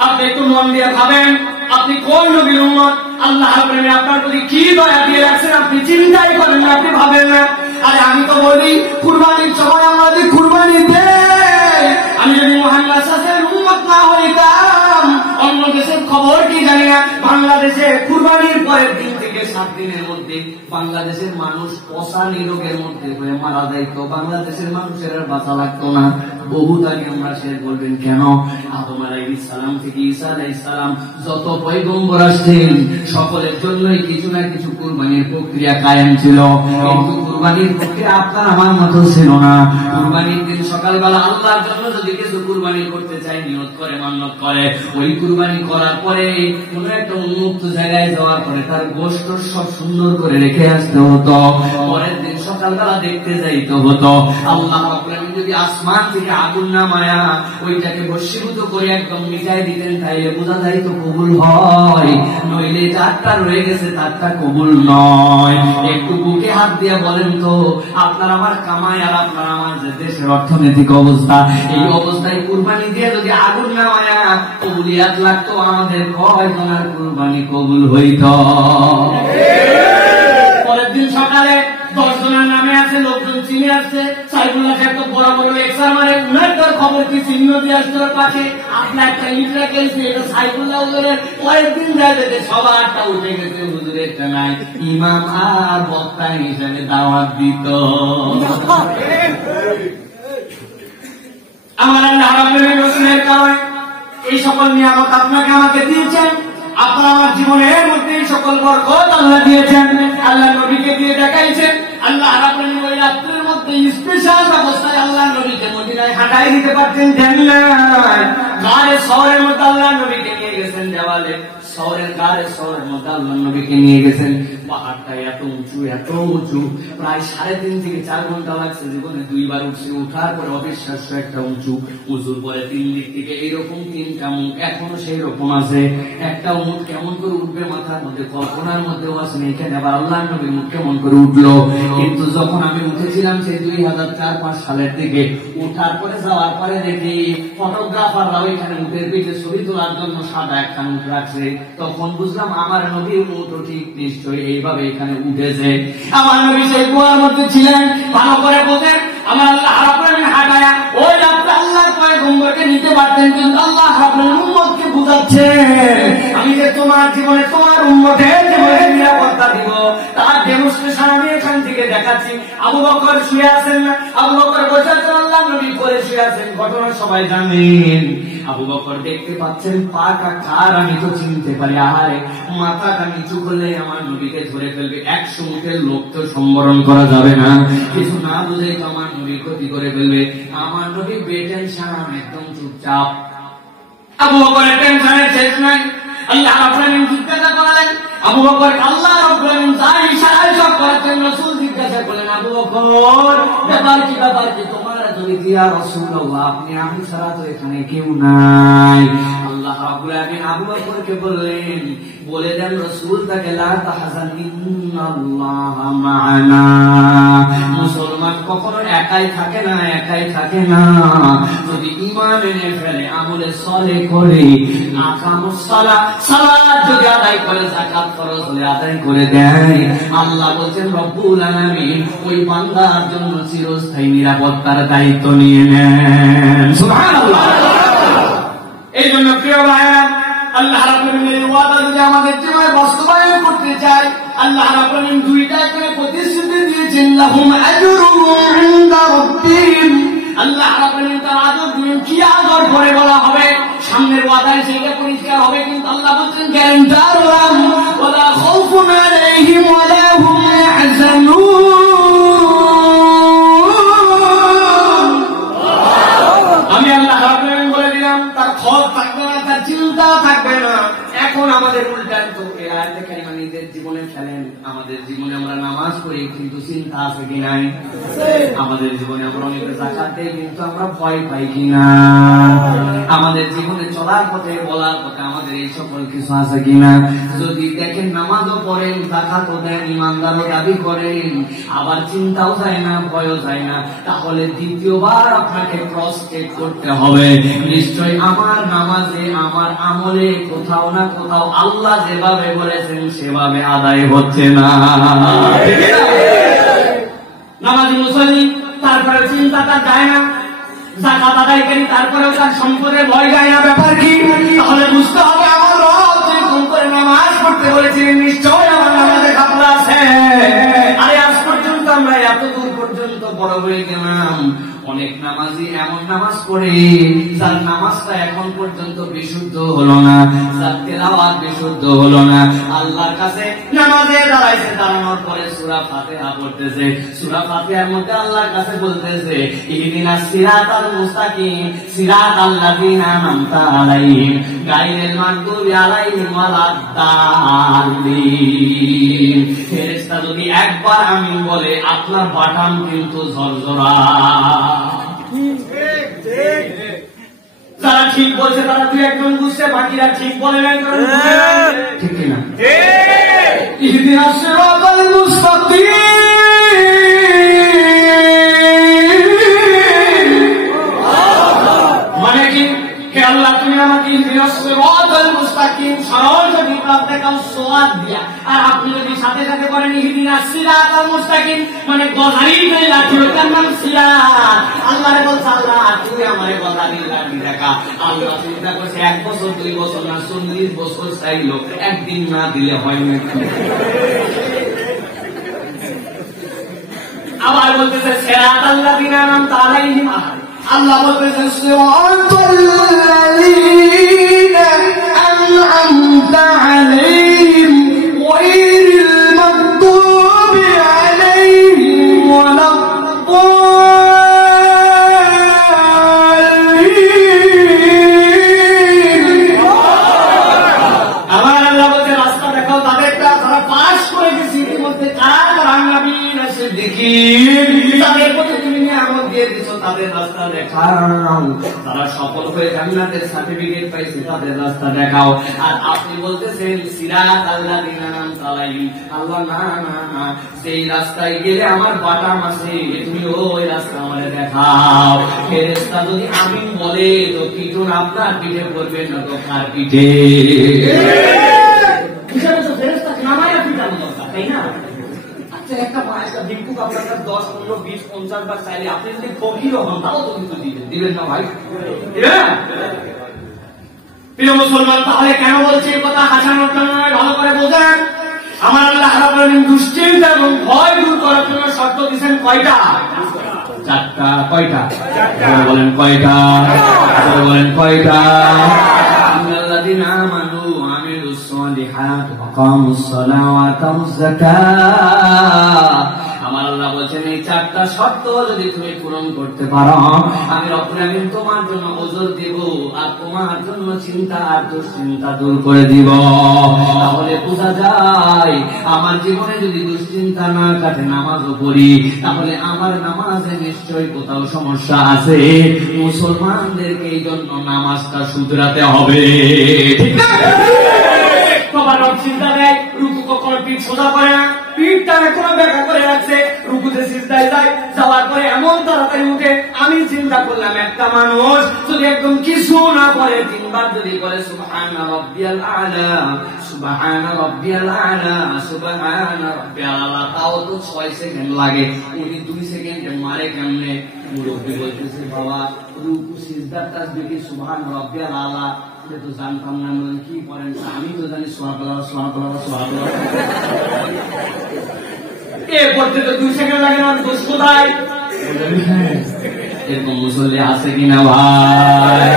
আপনি একটু মন দিয়ে ভাবেন, আপনি কোন নবীর উম্মত, আল্লাহ রাব্বুল আপনার প্রতি কি দয়া দিয়ে রাখছেন আপনি চিন্তাই করেন না, আপনি ভাবেন না। আরে আমি তো বলি কুরবানির সময় আমরা যদি কুরবানি দেই, আমি যদি মুহাম্মদ সাল্লাল্লাহু আলাইহি ওয়াসাল্লামের উম্মত না হইতাম, অন্য দেশের খবর কি জানি না, বাংলাদেশে কুরবানির পরের দিন থেকে 7 দিনের মধ্যে বাংলাদেশের মানুষ পচা নিরোগের মধ্যে হয়ে মারা যাইতো, বাংলাদেশের মানুষের আর বাঁচা লাগতো না। বহুত আগে আমরা শেষ বলবেন কেন, আদম আলাইহিস সালাম থেকে ঈসা আলাইহিস সালাম যত পয়গম্বর আসছেন, সকলের জন্যই কিছু না কিছু কুরবানির প্রক্রিয়া কায়েম ছিল। কিন্তু কুরবানির প্রক্রিয়া আপনার আমার মতো ছিল না। কুরবানির দিন সকালবেলা আল্লাহর জন্য যদি কিছু কুরবানি করতে চাই, নিয়ত করে, মান্নত করে, ওই কুরবানি করার পরে কোন একটা উন্মুক্ত জায়গায় যাওয়ার পরে তার গোশত সব সুন্দর করে রেখে আসতে হতো, পরের দিন সকালবেলা দেখতে যাইতে হতো। আল্লাহ রাব্বুল যদি আসমান থেকে আগুন নামায়া ওইটাকে বশীভূত করে একদম মিটাই দিতেন, তাইলে বোঝা যায় তো কবুল হয়, নইলে যারটা রয়ে গেছে তারটা কবুল নয়। একটু বুকে হাত দিয়ে বলেন তো, আপনার আমার কামাই আর আপনার আমার যে দেশের অর্থনৈতিক অবস্থা, এই অবস্থায় কুরবানি দিয়ে যদি আগুন নামায়া কবুলিয়াত লাগতো, আমাদের কয়জনের কুরবানি কবুল হইত? পরের দিন সকালে 10 জনের নামে আছে, লোকজন চিনে আসছে, সাইফুল্লাহ একটা বড় বড় এক্সার মারে, উনার তোর খবর কি চিহ্ন দিয়ে আসছে ওর পাশে, আপনার একটা ইট রেখেছে, এটা সাইফুল্লাহ হুজুরের। পরের দিন যায় দেখে সবারটা উঠে গেছে, হুজুরেরটা নাই। ইমাম আর বক্তা হিসেবে দাওয়াত দিত। আমার আল্লাহ রাব্বুল আলামিনের কারণে এই সকল নিয়ামত আপনাকে আমাকে দিয়েছেন, আপনার আমার জীবনের মধ্যে এই সকল বরকত আল্লাহ দিয়েছেন, আল্লাহ নবীকে দিয়ে দেখাইছেন। আল্লাহ রাব্বুল আলামিন ওই রাত্রের মধ্যে স্পেশাল ব্যবস্থায় আল্লাহ নবীকে মদিনায় হাঁটাই দিতে পারতেন, জান্নাত গায়ে শহরের মধ্যে আল্লাহ নবীকে নিয়ে গেছেন, দেওয়ালে শহরের গায়ে শহরের মধ্যে আল্লাহ নবীকে নিয়ে গেছেন। পাহাড়টা এত উঁচু, এত উঁচু, প্রায় 3.5 থেকে 4 ঘন্টা লাগছে, জীবনে 2 বার উঠছে। উঠার পরে অবিশ্বাস্য একটা উঁচুর পরে 3 দিক থেকে এইরকম 3টা মুখ, এখনো সেই রকম আছে। একটা মুখ কেমন করে উঠবে মাথার মধ্যে কল্পনার মধ্যেও আসে না, এখানে আবার আল্লাহ নবীর মুখ কেমন করে উঠলো। কিন্তু যখন আমি উঠেছিলাম সেই 2004-5 সালের দিকে, উঠার পরে যাওয়ার পরে দেখি ফটোগ্রাফাররা ওইখানে মুখের পিঠে ছবি তোলার জন্য সাদা একটা মুখ রাখছে, তখন বুঝলাম আমার নবীর মুখও ঠিক নিশ্চয়ই এইভাবে এখানে উঠেছে। আমার নবী সেই কুয়ার মধ্যে ছিলেন, ভালো করে বোঝেন। আমার আল্লাহ রাব্বুল আলামিন হাঁটায়া ওই রাত্রে আল্লাহর পয়গম্বরকে নিতে পারতেন, কিন্তু আল্লাহ রাব্বুল আলামিন উম্মতকে বুঝাচ্ছেন, আমি যে তোমার জীবনে তোমার উম্মতের জীবনে নিরাপত্তা দিব, তার বিশ্লেষণ আমি এখান থেকে দেখাচ্ছি। আবু বকর শুয়ে আছেন না, আবু বকর বসে আছেন, আল্লাহ নবী করে শুয়ে আছেন। ঘটনা সবাই জানেন। আবু বকর দেখতে পাচ্ছেন পাটা কার, আমি তো চিনতে পারি। আরে মাথাটা নিচু করলে আমার নবীকে ধরে ফেলবে। 100 মুখের লোক তো সম্বরণ করা যাবে না, কিছু না বুঝে তো আমার নবী ক্ষতি করে ফেলবে। আমার নবী বেটেনশন, একদম চুপচাপ। আবু বকরের টেনশনের শেষ নাই। আল্লাহ রাব্বুল আলামিন জিজ্ঞাসা করলেন আবু বকর, আল্লাহ রাব্বুল আলামিন যাই ইশারায় সব করেছেন। রাসূল জিজ্ঞাসা করলেন আবু বকর ব্যাপার কি তোমার যদি ইয়া রাসূলুল্লাহ, আপনি আমি ছাড়া তো এখানে কেউ নাই। আল্লাহ রাব্বুল আলামিন আবু বকরকে বললেন, বলে দেন রাসূল তাকে, লা তাহজান ইন্নাল্লাহা মা'ানা। মুসলমান কখনো একাই থাকে না, একাই থাকে না। যদি ঈমান এনে ফেলে, আমলে সালেহ করে, আকামুস সালাহ, সালাত যদি আদায় করে, যাকাত ফরজ হলে আদায় করে দেয়, আল্লাহ বলেন রব্বুল আলামিন ওই বান্দার জন্য চিরস্থায়ী নিরাপত্তার দায়িত্ব নিয়ে নেন। সুবহানাল্লাহ। এই জন্য প্রিয় ভাইরা, আল্লাহ রাব্বুল আলামিনের ওয়াদা যদি আমাদের জীবনে বাস্তবায়ন করতে চাই, আল্লাহ রাব্বুল আলামিন দুইটা করে প্রতিশ্রুতি দিয়েছেন, লাহুম আজরুন ইনদা রাব্বিহিম। আল্লাহ রাব্বুল আলামিন তার আদর দিবেন। কি আদর করে বলা হবে? সামনের ওয়াদায় সেটা পরিষ্কার হবে, কিন্তু আল্লাহ বলেন গ্যারান্টার ওয়ালা খাউফুন আলাইহিম ওয়ালা হুম ইয়াহজানুন। আমি আল্লাহ রাব্বুল আলামিন বলে দিলাম, তার খৌফ থাকবে না, তার চিন্তা থাকবে না। এখন আমাদের উল্টান্ত এই আয়াতে কারিমা নিজের জীবনে ফেলেন। আমাদের জীবনে আমরা নামাজ পড়ি, কিন্তু চিন্তা আছে কি নাই? আমাদের জীবনে আমরা অনেকে যাকাত দেই, কিন্তু আমরা ভয় পাই কিনা? আমাদের জীবনে চলার পথে, বলার পথে আমাদের এই সকল কিছু আছে কিনা? যদি দেখেন নামাজও পড়েন, যাকাতও দেন, ইমানদারও দাবি করেন, আবার চিন্তাও যায় না, ভয়ও যায় না, তাহলে দ্বিতীয়বার আপনাকে ক্রস চেক করতে হবে। নিশ্চয়ই আমার নামাজে, আমার আমলে কোথাও না কোথাও আল্লাহ যেভাবে বলেছেন সেভাবে আদায় হচ্ছে না। নামাজি মুসল্লি, তারপরে চিন্তাটা যায় না। যাকাত আদায়কারী, তারপরেও তার সম্পদের ভয় যায় না। ব্যাপার কি? তাহলে বুঝতে হবে আমার রব যেরকম করে নামাজ পড়তে বলেছেন, নিশ্চয় আমার নামাজে ঘাপলা আছে। আরে আজ পর্যন্ত আমরা এত দূর পর্যন্ত বড় হয়ে গেলাম, অনেক নামাজি এমন নামাজ পড়ে যার নামাজটা এখন পর্যন্ত বিশুদ্ধ হলো না, যার তেলাওয়াত বিশুদ্ধ হলো না। আল্লাহর কাছে নামাজে দাঁড়াইছে, দাঁড়ানোর পরে সূরা ফাতিহা পড়তেছে, সূরা ফাতিহার মধ্যে আল্লাহর কাছে বলতেছে ইহদিনাস সিরাতাল মুস্তাকিম সিরাতাল লাযিনা আন'আমতা আলাইহিম গায়রিল মাগদুবি আলাইহিম ওয়ালাদ-দাল্লিন। ফেরেশতা যদি একবার আমিন বলে, আপনার বাটাম কিন্তু ঝরঝরা। যারা ঠিক বলছে তারা দুই একজন বুঝছে, বাকিরা ঠিক বলে নাই। ঠিক কিনা? ইহদিনাস সিরাতাল মুস্তাকিম মানে কি? হে আল্লাহ, তুমি আমাকে ইহদিনাস সিরাতাল মুস্তাকিম সরল যদি পথ দেখাও সোয়াদ দিয়া, আর আপনি যদি সাথে সাথে করেন ইহদিনাস সিরাতাল মুস্তাকিম মানে গজারি করে লাঠি, ওটার নাম সিরাত। আল্লাহরে বলছে, আল্লাহ তুমি আমারে গজারি লাঠি দেখা। আল্লাহ চিন্তা করছে 1 বছর 2 বছর না 40 বছর চাইলো, একদিন না দিলে হয় না। আবার বলতেছে সিরাতাল লাযিনা আন'আমতা আলাইহিম, আল্লাহ বলতেছেন সিরাতাল লাযিনা আন'আমতা আলাইহিম গায়রিল মাগদুবি আলাইহিম ওয়ালাদ-দাল্লিন। আবার আল্লাহ বলতে রাস্তা দেখাও তাদেরটা, তারা পাস করে গেছে ইতিমধ্যে, তারা নবীর সিদ্দিকীন, তাদের প্রতি তুমি নিয়ামত দিয়ে দিছো, তাদের রাস্তা দেখাও। তারা সফল হয়ে জান্নাতের সার্টিফিকেট পাইছে, তাদের রাস্তা দেখাও। আর আপনি বলতেছেন সিরাতাল লাযিনা আন'আমতা আলাইহিম। আল্লাহ না না না, সেই রাস্তায় গেলে আমার বাটাম আছে, তুমি ওই রাস্তা আমারে দেখাও। ফেরেশতা যদি আমিন বলে, তো পিটুন আপনার পিঠে পড়বে না তো কার পিঠে? হিসাবে তো ফেরেশতাকে নামাইয়া পিটানো দরকার, তাই না? একটা ভিক্ষুক আপনার কাছে 10, 15, 20, 50 বার চাইলে, আপনি যদি ফকিরও হন তাও তো কিন্তু দিবেন না ভাই, দিবেন? প্রিয় মুসলমান, তাহলে কেন বলছে এই কথা? হাসানোর জন্য নয়, ভালো করে বোঝেন। আমার আল্লাহ রাব্বুল আলামিন দুশ্চিন্তা এবং ভয় দূর করার জন্য শর্ত দিয়েছেন কয়টা? চারটা। কয়টা? বলেন কয়টা? বলেন কয়টা? ইন্নাল্লাযীনা আমানু ওয়া আমিলুস সালিহাত ওয়া কামুস সালাতা ওয়া আতাউয যাকাত। আমার আল্লাহ বলেন এই চারটা শর্ত যদি তুমি পূরণ করতে পারো আমি রব্বুল আমিন তোমার জন্য ওজর দেব আর তোমার জন্য চিন্তা আর দুশ্চিন্তা দূর করে দিব। তাহলে বোঝা যায় আমার জীবনে যদি দুশ্চিন্তা না কাটে নামাজও পড়ি তাহলে আমার নামাজে নিশ্চয়ই কোথাও সমস্যা আছে। মুসলমানদেরকে এই জন্য নামাজটা শুধরাতে হবে, ঠিক না? তোমার চিন্তা দেয় রুকু কখনো পিঠ সোজা করে না, পিঠটা এখনো ব্যাখ্যা করে রাখছে, রুকুতে সিজদায় যায়, যাওয়ার পরে এমন তাড়াতাড়ি উঠে। আমি চিন্তা করলাম একটা মানুষ যদি একদম কিছু না করে তিনবার যদি করে সুবহানা রাব্বিয়াল আলা, সুবহানা রাব্বিয়াল আলা, সুবহানা রাব্বিয়াল আলা, তাও তো 6 সেকেন্ড লাগে, উনি 2 সেকেন্ডে মারে কেমনে? মুরব্বি বলতেছে বাবা রুকু সিজদার তাসবিহ কি সুবহানা রাব্বিয়াল আলা তো জানতাম না, কি করেন? আমি তো জানি সুবহানাল্লাহ সুবহানাল্লাহ সুবহানাল্লাহ এ করতে তো 2 সেকেন্ড লাগে না, দোষ কোথায়? এরকম মুসল্লি আছে কিনা ভাই?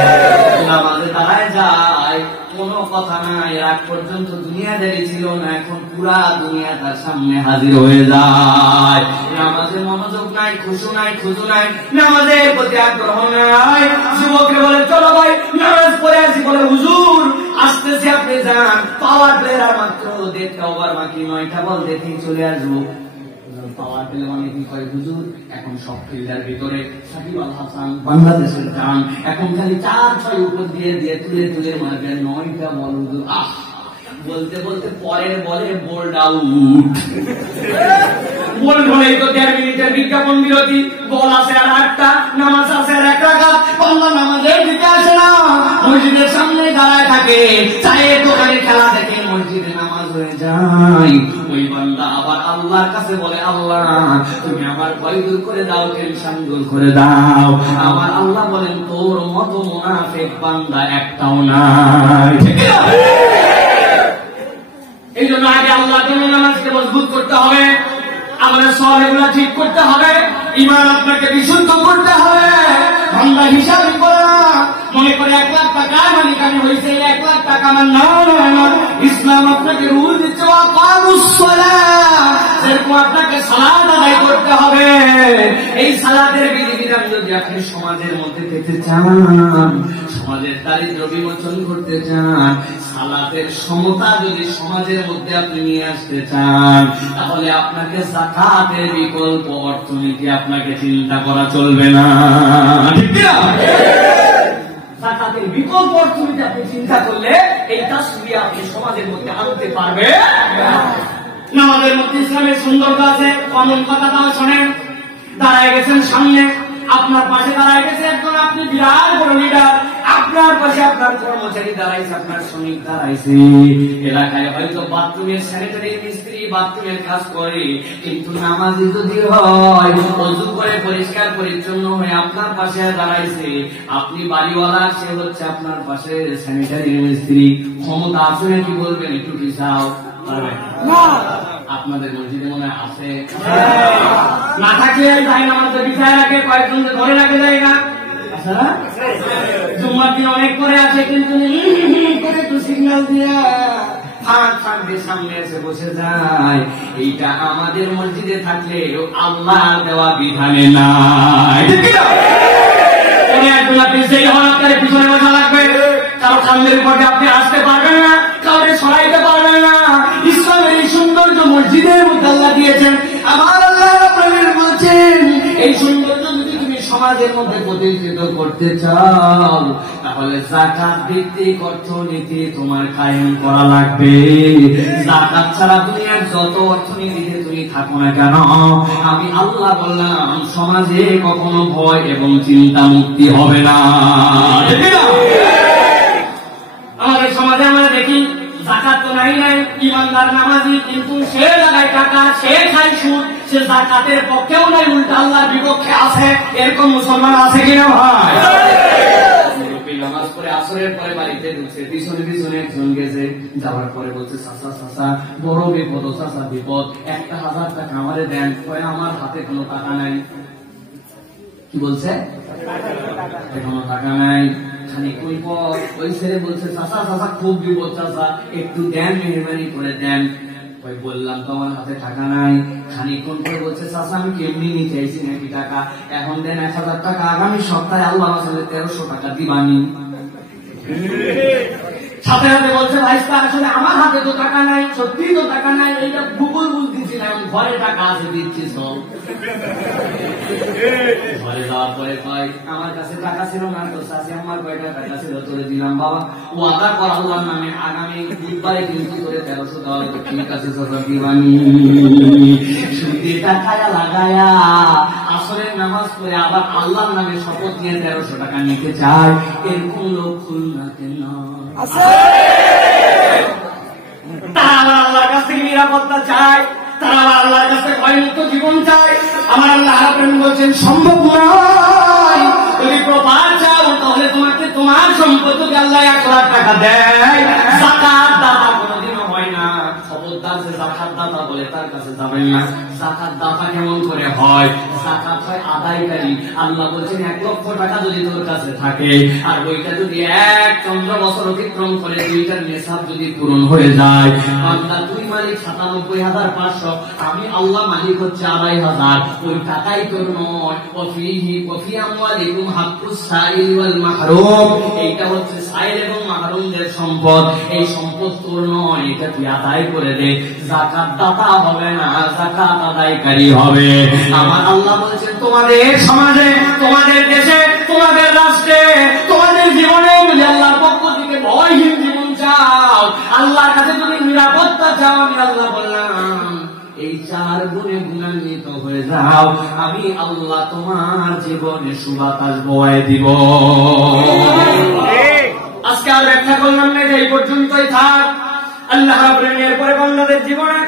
নামাজে দাঁড়ায় যায় কোনো কথা নাই, রাত পর্যন্ত দুনিয়াদারি ছিল না, এখন পুরা দুনিয়া তার সামনে হাজির হয়ে যায়। নামাজে মনোযোগ নাই, খুশু নাই, খুশু নাই, নামাজের প্রতি আগ্রহ নাই। যুবকরা বলে চলো ভাই নামাজ পড়ে আসি, বলে হুজুর আসতেছি আপনি যান, পাওয়ার প্লেয়ার মাত্র 1.5টা ওভার বাকি, 9টা বল দেখেই চলে আসবো। পাওয়ার পেলে মানে কি করে হুজুর? এখন সব ফিল্ডার ভিতরে সাকিব আল হাসান বাংলাদেশের গান, এখন খালি 4-6 উপর দিয়ে দিয়ে তুলে তুলে মারবেন, 9টা বল হুজুর। আহ বলতে বলতে পরের বলে বোল্ড আউট। বল হলেই তো 1.5 মিনিটের বিজ্ঞাপন বিরতি, বল আছে আর 8টা, নামাজ আছে আর 1 রাকাত। বান্দা নামাজের দিকে আসে না, মসজিদের সামনে দাঁড়ায় থাকে, চায়ের দোকানে খেলা দেখে মসজিদে নামাজ হয়ে যায়। ওই বান্দা আবার আল্লাহর কাছে বলে আল্লাহ তুমি আমার ভয় দূর করে দাও, টেনশন দূর করে দাও। আমার আল্লাহ বলেন তোর মতো মুনাফিক বান্দা একটাও নাই। এই জন্য আগে আল্লাহর জন্য নামাজকে মজবুত করতে হবে, আমাদের সওয়ালগুলো ঠিক করতে হবে, ঈমান আপনাকে বিশুদ্ধ করতে হবে। বান্দা হিসাব করে না, মনে করে 1 লাখ টাকা মালিক আমি হয়েছে, 1 লাখ টাকা আমার না। ইসলাম আপনাকে রুল দিচ্ছে ওয়াকামুস সালাহ, যেরকম আপনাকে সালাত আদায় করতে হবে। এই সালাতের বিধিবিধান যদি আপনি সমাজের মধ্যে পেতে চান, সমাজের দারিদ্র্য বিমোচন করতে চান, সালাতের সমতা যদি সমাজের মধ্যে আপনি নিয়ে আসতে চান, তাহলে আপনাকে যাকাতের বিকল্প অর্থনীতি আপনাকে চিন্তা করা চলবে না, ঠিক না? যাকাতের বিকল্প অর্থনীতি আপনি চিন্তা করলে এই তাসবিহ আপনি সমাজের মধ্যে আনতে পারবে। নামাজের মধ্যে ইসলামের সুন্দরতা আছে, কমন কথাটাও শোনেন। দাঁড়ায় গেছেন সামনে, আপনার পাশে দাঁড়ায় গেছে একজন, আপনি বিরাট বড় লিডার, আপনার পাশে আপনার কর্মচারী দাঁড়াইছে, আপনার শ্রমিক দাঁড়াইছে। এলাকায় হয়তো বাথরুমের স্যানিটারি মিস্ত্রি বাথরুমের কাজ করে, কিন্তু নামাজি যদি হয় ওযু করে পরিষ্কার পরিচ্ছন্ন হয়ে আপনার পাশে দাঁড়াইছে, আপনি বাড়িওয়ালা, সে হচ্ছে আপনার পাশে স্যানিটারি মিস্ত্রি। ক্ষমতা আছে নাকি বলবেন? একটু পিছাও। আপনাদের মসজিদে মনে আছে? না থাকলে তাই নামাজে বিছায় রাখে, কয়েকজন ধরে রাখে জায়গা। জুম্মার দিন অনেক করে আছে, কিন্তু একটু সিগন্যাল দিয়ে সামনে এসে বসে যায়। এইটা আমাদের মসজিদে থাকলে আল্লাহ দেওয়া বিধানে নাই। পিছনে বসা লাগবে, কারো সামনের পথে আপনি আসতে পারবেন না, কাউকে সরাইতে পারবেন না। ইসলামের এই সৌন্দর্য মসজিদের মধ্যে আল্লাহ দিয়েছেন। আমার আল্লাহ বলছেন এই সৌন্দর্য যদি তুমি সমাজের মধ্যে প্রতিষ্ঠিত করতে চাও, তাহলে যাকাত ভিত্তিক অর্থনীতি তোমার কায়েম করা লাগবে। যাকাত ছাড়া দুনিয়ার যত অর্থনীতিতে তুমি থাকো না কেন, আমি আল্লাহ বললাম সমাজে কখনো ভয় এবং চিন্তা মুক্তি হবে না। আমাদের সমাজে আমরা দেখি যাকাত তো নাই, ইমানদার নামাজি, কিন্তু সে লাগায় টাকা, সে খায় সুদ, সে যাকাতের পক্ষেও নাই, উল্টা আল্লাহর বিপক্ষে আছে। এরকম মুসলমান আছে কিনা ভাই? নামাজ পড়ে আসরের পরে বাড়িতে ঢুকছে, পিছনে পিছনে একজন গেছে, যাওয়ার পরে বলছে চাচা চাচা বড় বিপদ, চাচা বিপদ, 1000 টাকা আমারে দেন। আমার হাতে কোনো টাকা নাই। কি বলছে? কোনো টাকা নাই। খানিকক্ষণ পর ওই ছেলে বলছে চাচা চাচা খুব বিপদ চাচা, একটু দেন, মেহরবানি করে দেন। বললাম তো আমার হাতে টাকা নাই। খানিকক্ষণ পরে বলছে চাচা আমি কেমনি নিতে চাইছি নাকি টাকা, এখন দেন 1000 টাকা, আগামী সপ্তাহে আল্লাহ 1300 টাকা দিবানি। সাথে সাথে বলছে ভাইস্তা আসলে আমার হাতে তো টাকা নাই, সত্যি তো টাকা নাই, এইটা গুগল বুঝতেছিলাম, ঘরে টাকা আছে দিচ্ছি সব। ঘরে যাওয়ার পরে কয় আমার কাছে টাকা ছিল না তো চাচি আমার কয়টা টাকা ছিল তোরে দিলাম বাবা, ওয়াদা কর আল্লাহর নামে আগামী বুধবারে কিন্তু তোরে 1300 দেওয়া হবে। ঠিক আছে চাচা দিবানি। সুদে টাকায় লাগায়া আসরের নামাজ পড়ে আবার আল্লাহর নামে শপথ নিয়ে 1300 টাকা নিতে চায়, এরকম লোক খুলনাতে না। তারা আমার আল্লাহর কাছ থেকে নিরাপত্তা চায়, তারা আমার আল্লাহর কাছ থেকে ভয়মুক্ত জীবন চায়। আমার আল্লাহ আপনি বলছেন সম্ভব নয়, যদি প্রপার চাও তাহলে তোমাকে তোমার সম্পত্তিকে আল্লাহ 1 লাখ টাকা দেয়। যাকাত দাতা কোনোদিনও হয় না, খবরদার যে যাকাত দাতা বলে তার কাছে যাবেন না। যাকাত দাতা কেমন করে হয়? যাকাত হয় আদায়কারী। আল্লাহ বলছেন 1 লক্ষ টাকা যদি তোর কাছে থাকে আর ওইটা যদি 1 চন্দ্র বছর অতিক্রম করে দুইটার নেশাব যদি পূরণ হয়ে যায়, বান্দা তুই মালিক 97,500, আমি আল্লাহ মালিক হচ্ছে 2,500, ওই টাকাই তোর নয়। ওয়াফি আমওয়ালিকুম হাক্কুস সাইল ওয়াল মাহরুম, এইটা হচ্ছে সাইল এবং মাহরুমদের সম্পদ, এই সম্পদ তোর নয়, এটা তুই আদায় করে দে। যাকাত দাতা হবে না, যাকাত আদায়কারী হবে। আমার আল্লাহ বলেছেন তোমাদের সমাজে, তোমাদের দেশে, তোমাদের রাষ্ট্রে, তোমাদের জীবনে যদি আল্লাহর পক্ষ থেকে ভয়হীন জীবন চাও, আল্লাহর কাছে তুমি নিরাপত্তা চাও, আমি আল্লাহ বললাম এই 4 গুণে গুণান্বিত হয়ে যাও, আমি আল্লাহ তোমার জীবনে সুবাতাস বয়ে দিব। আজকে আর ব্যাখ্যা করলাম না, এই পর্যন্তই থাক। আল্লাহ রাব্বুল আলামিন এরপরে বান্দাদের জীবনে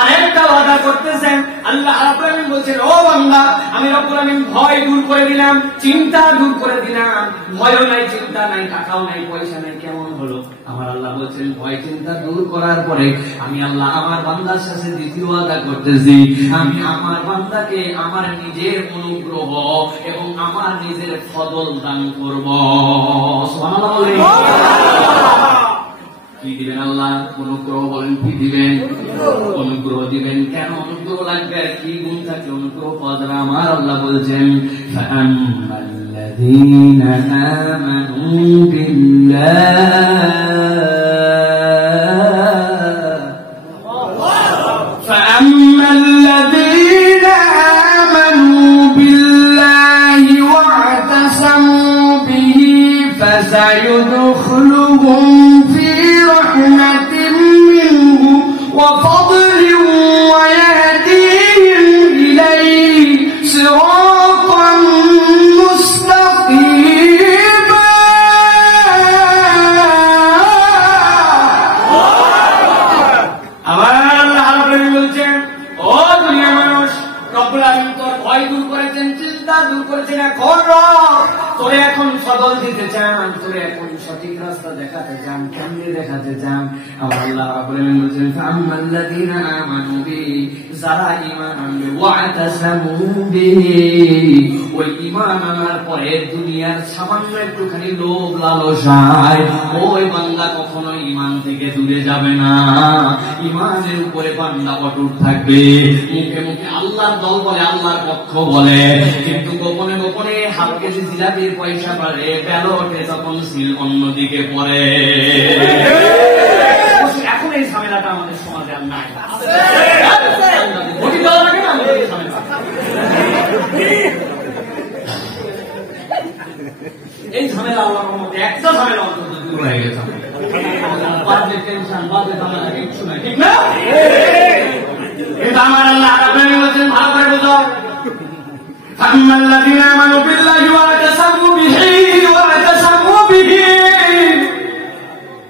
আরেকটা ওয়াদা করতেছেন। আল্লাহ রাব্বুল আলামিন বলছেন ও বান্দা আমি রব্বুল আলামিন ভয় দূর করে দিলাম, চিন্তা দূর করে দিলাম। ভয়ও নাই, চিন্তা নাই, টাকাও নাই, পয়সা নাই, কেমন হলো? আমার আল্লাহ বলছেন ভয় চিন্তা দূর করার পরে আমি আল্লাহ আমার বান্দার সাথে দ্বিতীয় ওয়াদা করতেছি, আমি আমার বান্দাকে আমার নিজের অনুগ্রহ এবং আমার নিজের ফজল দান করব। সুবহানাল্লাহ বলেন। কি দিবেন আল্লাহ? অনুগ্রহ বলেন। কি দিবেন? অনুগ্রহ দিবেন। কেন অনুগ্রহ লাগবে? কি গুণ থাকে অনুগ্রহ পাওয়া যাবে? আমার আল্লাহ বলছেন ফাআম্মাল্লাযীনা আমানু বিল্লাহি ওয়া'তাসামু বিহি ফাসায়ুদখিলুহুম رحمة منه وفضل ويهديهم إليه صراطا مستقيما। আবার আল্লাহ রাব্বুল বলছেন ও দুনিয়ার মানুষ, রব্বুল আলামিন তোর ভয় দূর করেছেন, চিন্তা দূর করেছেন, এখন তোরে এখন ফজল দিতে চান, তোরে এখন সঠিক রাস্তা দেখাতে চান। কেমনে দেখাতে চান? আমার আল্লাহ রাব্বুল আলামিন বলেন ফাআম্মাল্লাযীনা আমানু বিহি, যারা ঈমান আনবে, ওয়া'তাসামু বিহি, ওই ঈমান আনার পরে দুনিয়ার সামান্য একটুখানি লোভ লালসায় ওই বান্দা কখনো ঈমান থেকে দূরে যাবে না। ঈমানের উপরে বান্দা অটুট থাকবে। মুখে মুখে আল্লাহর দল বলে, আল্লাহর পক্ষ বলে, কিন্তু গোপনে গোপনে হাফ কেজি জিলাপির পয়সা পারে, ব্যালটে তখন সিল অন্যদিকে পড়ে। এখন এই ঝামেলাটা আমাদের সমাজে আর নাই। এই ঝামেলা আল্লাহর মধ্যে একটা ঝামেলা অন্তত দূর হয়ে গেছে। বাদে টেনশন, বাদে ঝামেলা কিচ্ছু নাই, ঠিক না? এটা আমার আল্লাহ রাব্বুল আলামিন বলেন ভালো করে বুঝো। ফাআম্মাল্লাযীনা আমানু বিল্লাহি ওয়া'তাসামু বিহি,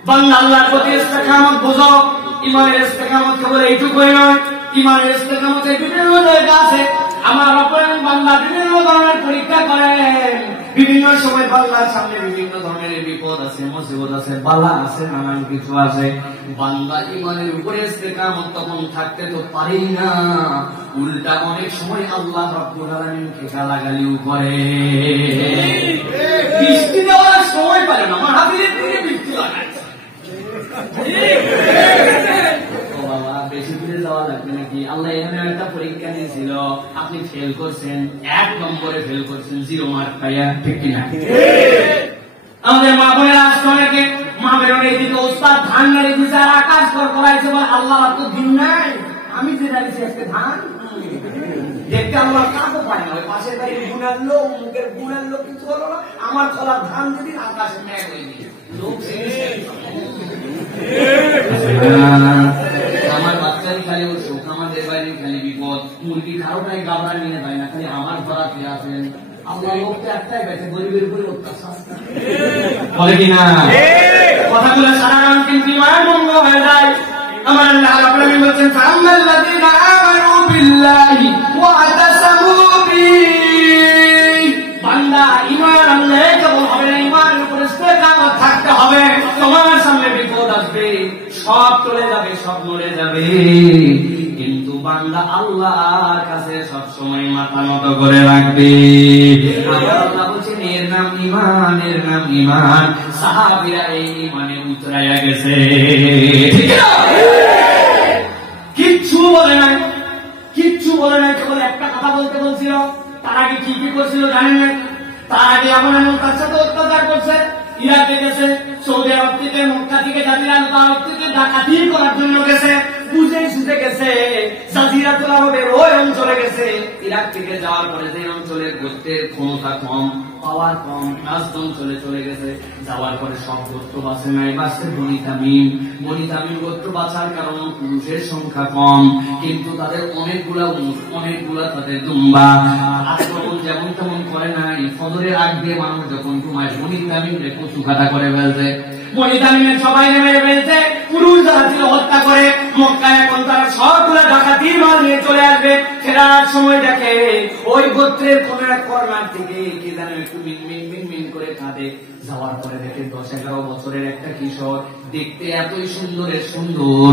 বান্দা আল্লাহর প্রতি ইস্তেকামত বুঝো। ঈমানের ইস্তেকামত কেবল এইটুকুই নয়, ঈমানের ইস্তেকামতের বিভিন্ন জায়গা আছে। আমার রব্বুল আলামিন বান্দা বিভিন্ন ধরনের পরীক্ষা করেন। বিভিন্ন সময় বান্দার সামনে বিভিন্ন ধরনের বিপদ আছে, মুসিবত আছে, বালা আছে, নানান কিছু আছে। বান্দা ইমানের উপরে ইস্তেকামত তখন থাকতে তো পারি না, উল্টা অনেক সময় আল্লাহ রাব্বুল আলামিনকে গালাগালিও করে। বৃষ্টি দেওয়ার সময় পারে না, মাহফিলের দিকে বৃষ্টি লাগায়। বাবা বেশি দূরে যাওয়া লাগবে নাকি? আল্লাহ এখানে একটা পরীক্ষা নিয়েছিল, আপনি ফেল করছেন, 1 নম্বরে ফেল করছেন, 0 মার্ক পাইয়া, ঠিক কিনা? আমাদের মা বোনেরা আসতে অনেকে মা বেরোনে দিকে ওস্তাদ ধান নাড়ি দিচ্ছে আর আকাশ করাইছে, বলে আল্লাহ তো দিন নাই, আমি যে দাঁড়িয়েছি আজকে ধান দেখতে আল্লাহ কাকও পায় না। ওই পাশের বাড়ির গুণার লোক, মুখের গুণার লোক কিছু হলো না, আমার খোলার ধান যদি আকাশে ম্যাগ হয়ে গিয়ে লোক আমার বাচ্চারই খালি সুখ, আমাদের বাড়ির খালি বিপদ, মুরগি কারো নাই গাবড়া নিয়ে যায় না, খালি আমার ধরাতে আছেন। আল্লাহ লোকটা একটাই গেছে, গরিবের উপরে অত্যাচার বলে কিনা? কথাগুলো সারা রাম কিন্তু ইমান ভঙ্গ হয়ে যায়। আমার আল্লাহ রাব্বুল আলামিন বলেন, ফাআম্মাল্লাযীনা আমানু বিল্লাহি ওয়া আতাসামু বিহি। বান্দা ঈমান আনলে কেবল হবে না, ঈমানের উপর ইস্তেকামত থাকতে হবে। তোমার সামনে বিপদ আসবে, সব চলে যাবে, সব মরে যাবে, কিন্তু বান্দা আল্লাহর কাছে সব সময় মাথা নত করে রাখবে। আল্লাহ বলেন এর নাম ঈমান, এর নাম ঈমান। সাহাবীরা এই ঈমানে উতরাইয়া গেছে, ঠিক না? কিচ্ছু বলে নাই, কিচ্ছু বলে নাই, কেবল একটা কথা বলতে বলছিল। তার আগে কি কি করছিল জানেন না? তার আগে এমন এমন তার সাথে অত্যাচার করছে। ইরাকে গেছে, সৌদি আরব থেকে, মক্কা থেকে, জাজিরাতুল আরব থেকে ডাকাতি করার জন্য গেছে, বুঝে সুঝে গেছে, জাজিরাতুল আরবের ওই অঞ্চলে গেছে। ইরাক থেকে যাওয়ার পরে যে অঞ্চলের গোত্রের ক্ষমতা কম, পাওয়ার কম, রাজধানী অঞ্চলে চলে গেছে। যাওয়ার পরে সব গোত্র বাঁচে নাই, বাঁচছে বনি তামিম। বনি তামিম গোত্র বাঁচার কারণ পুরুষের সংখ্যা কম, কিন্তু তাদের অনেকগুলা তাদের দুম্বা। আক্রমণ যেমন তেমন করে নাই। ফজরের আগ দিয়ে মানুষ যখন ঘুমায়, বনি তামিম কচু কাটা করে ফেলছে। বনি তামিমের সবাই নেমে ফেলছে, পুরুষ যারা ছিল হত্যা করে। মক্কায় এখন তারা সবগুলা ডাকাতির মাল নিয়ে চলে আসবে। ফেরার সময় দেখে ওই গোত্রের কোন এক কর্নার থেকে কি জানে একটু মিনমিন করে কাঁদে। যাওয়ার পরে দেখে 10-11 বছরের একটা কিশোর, দেখতে এতই সুন্দরের সুন্দর,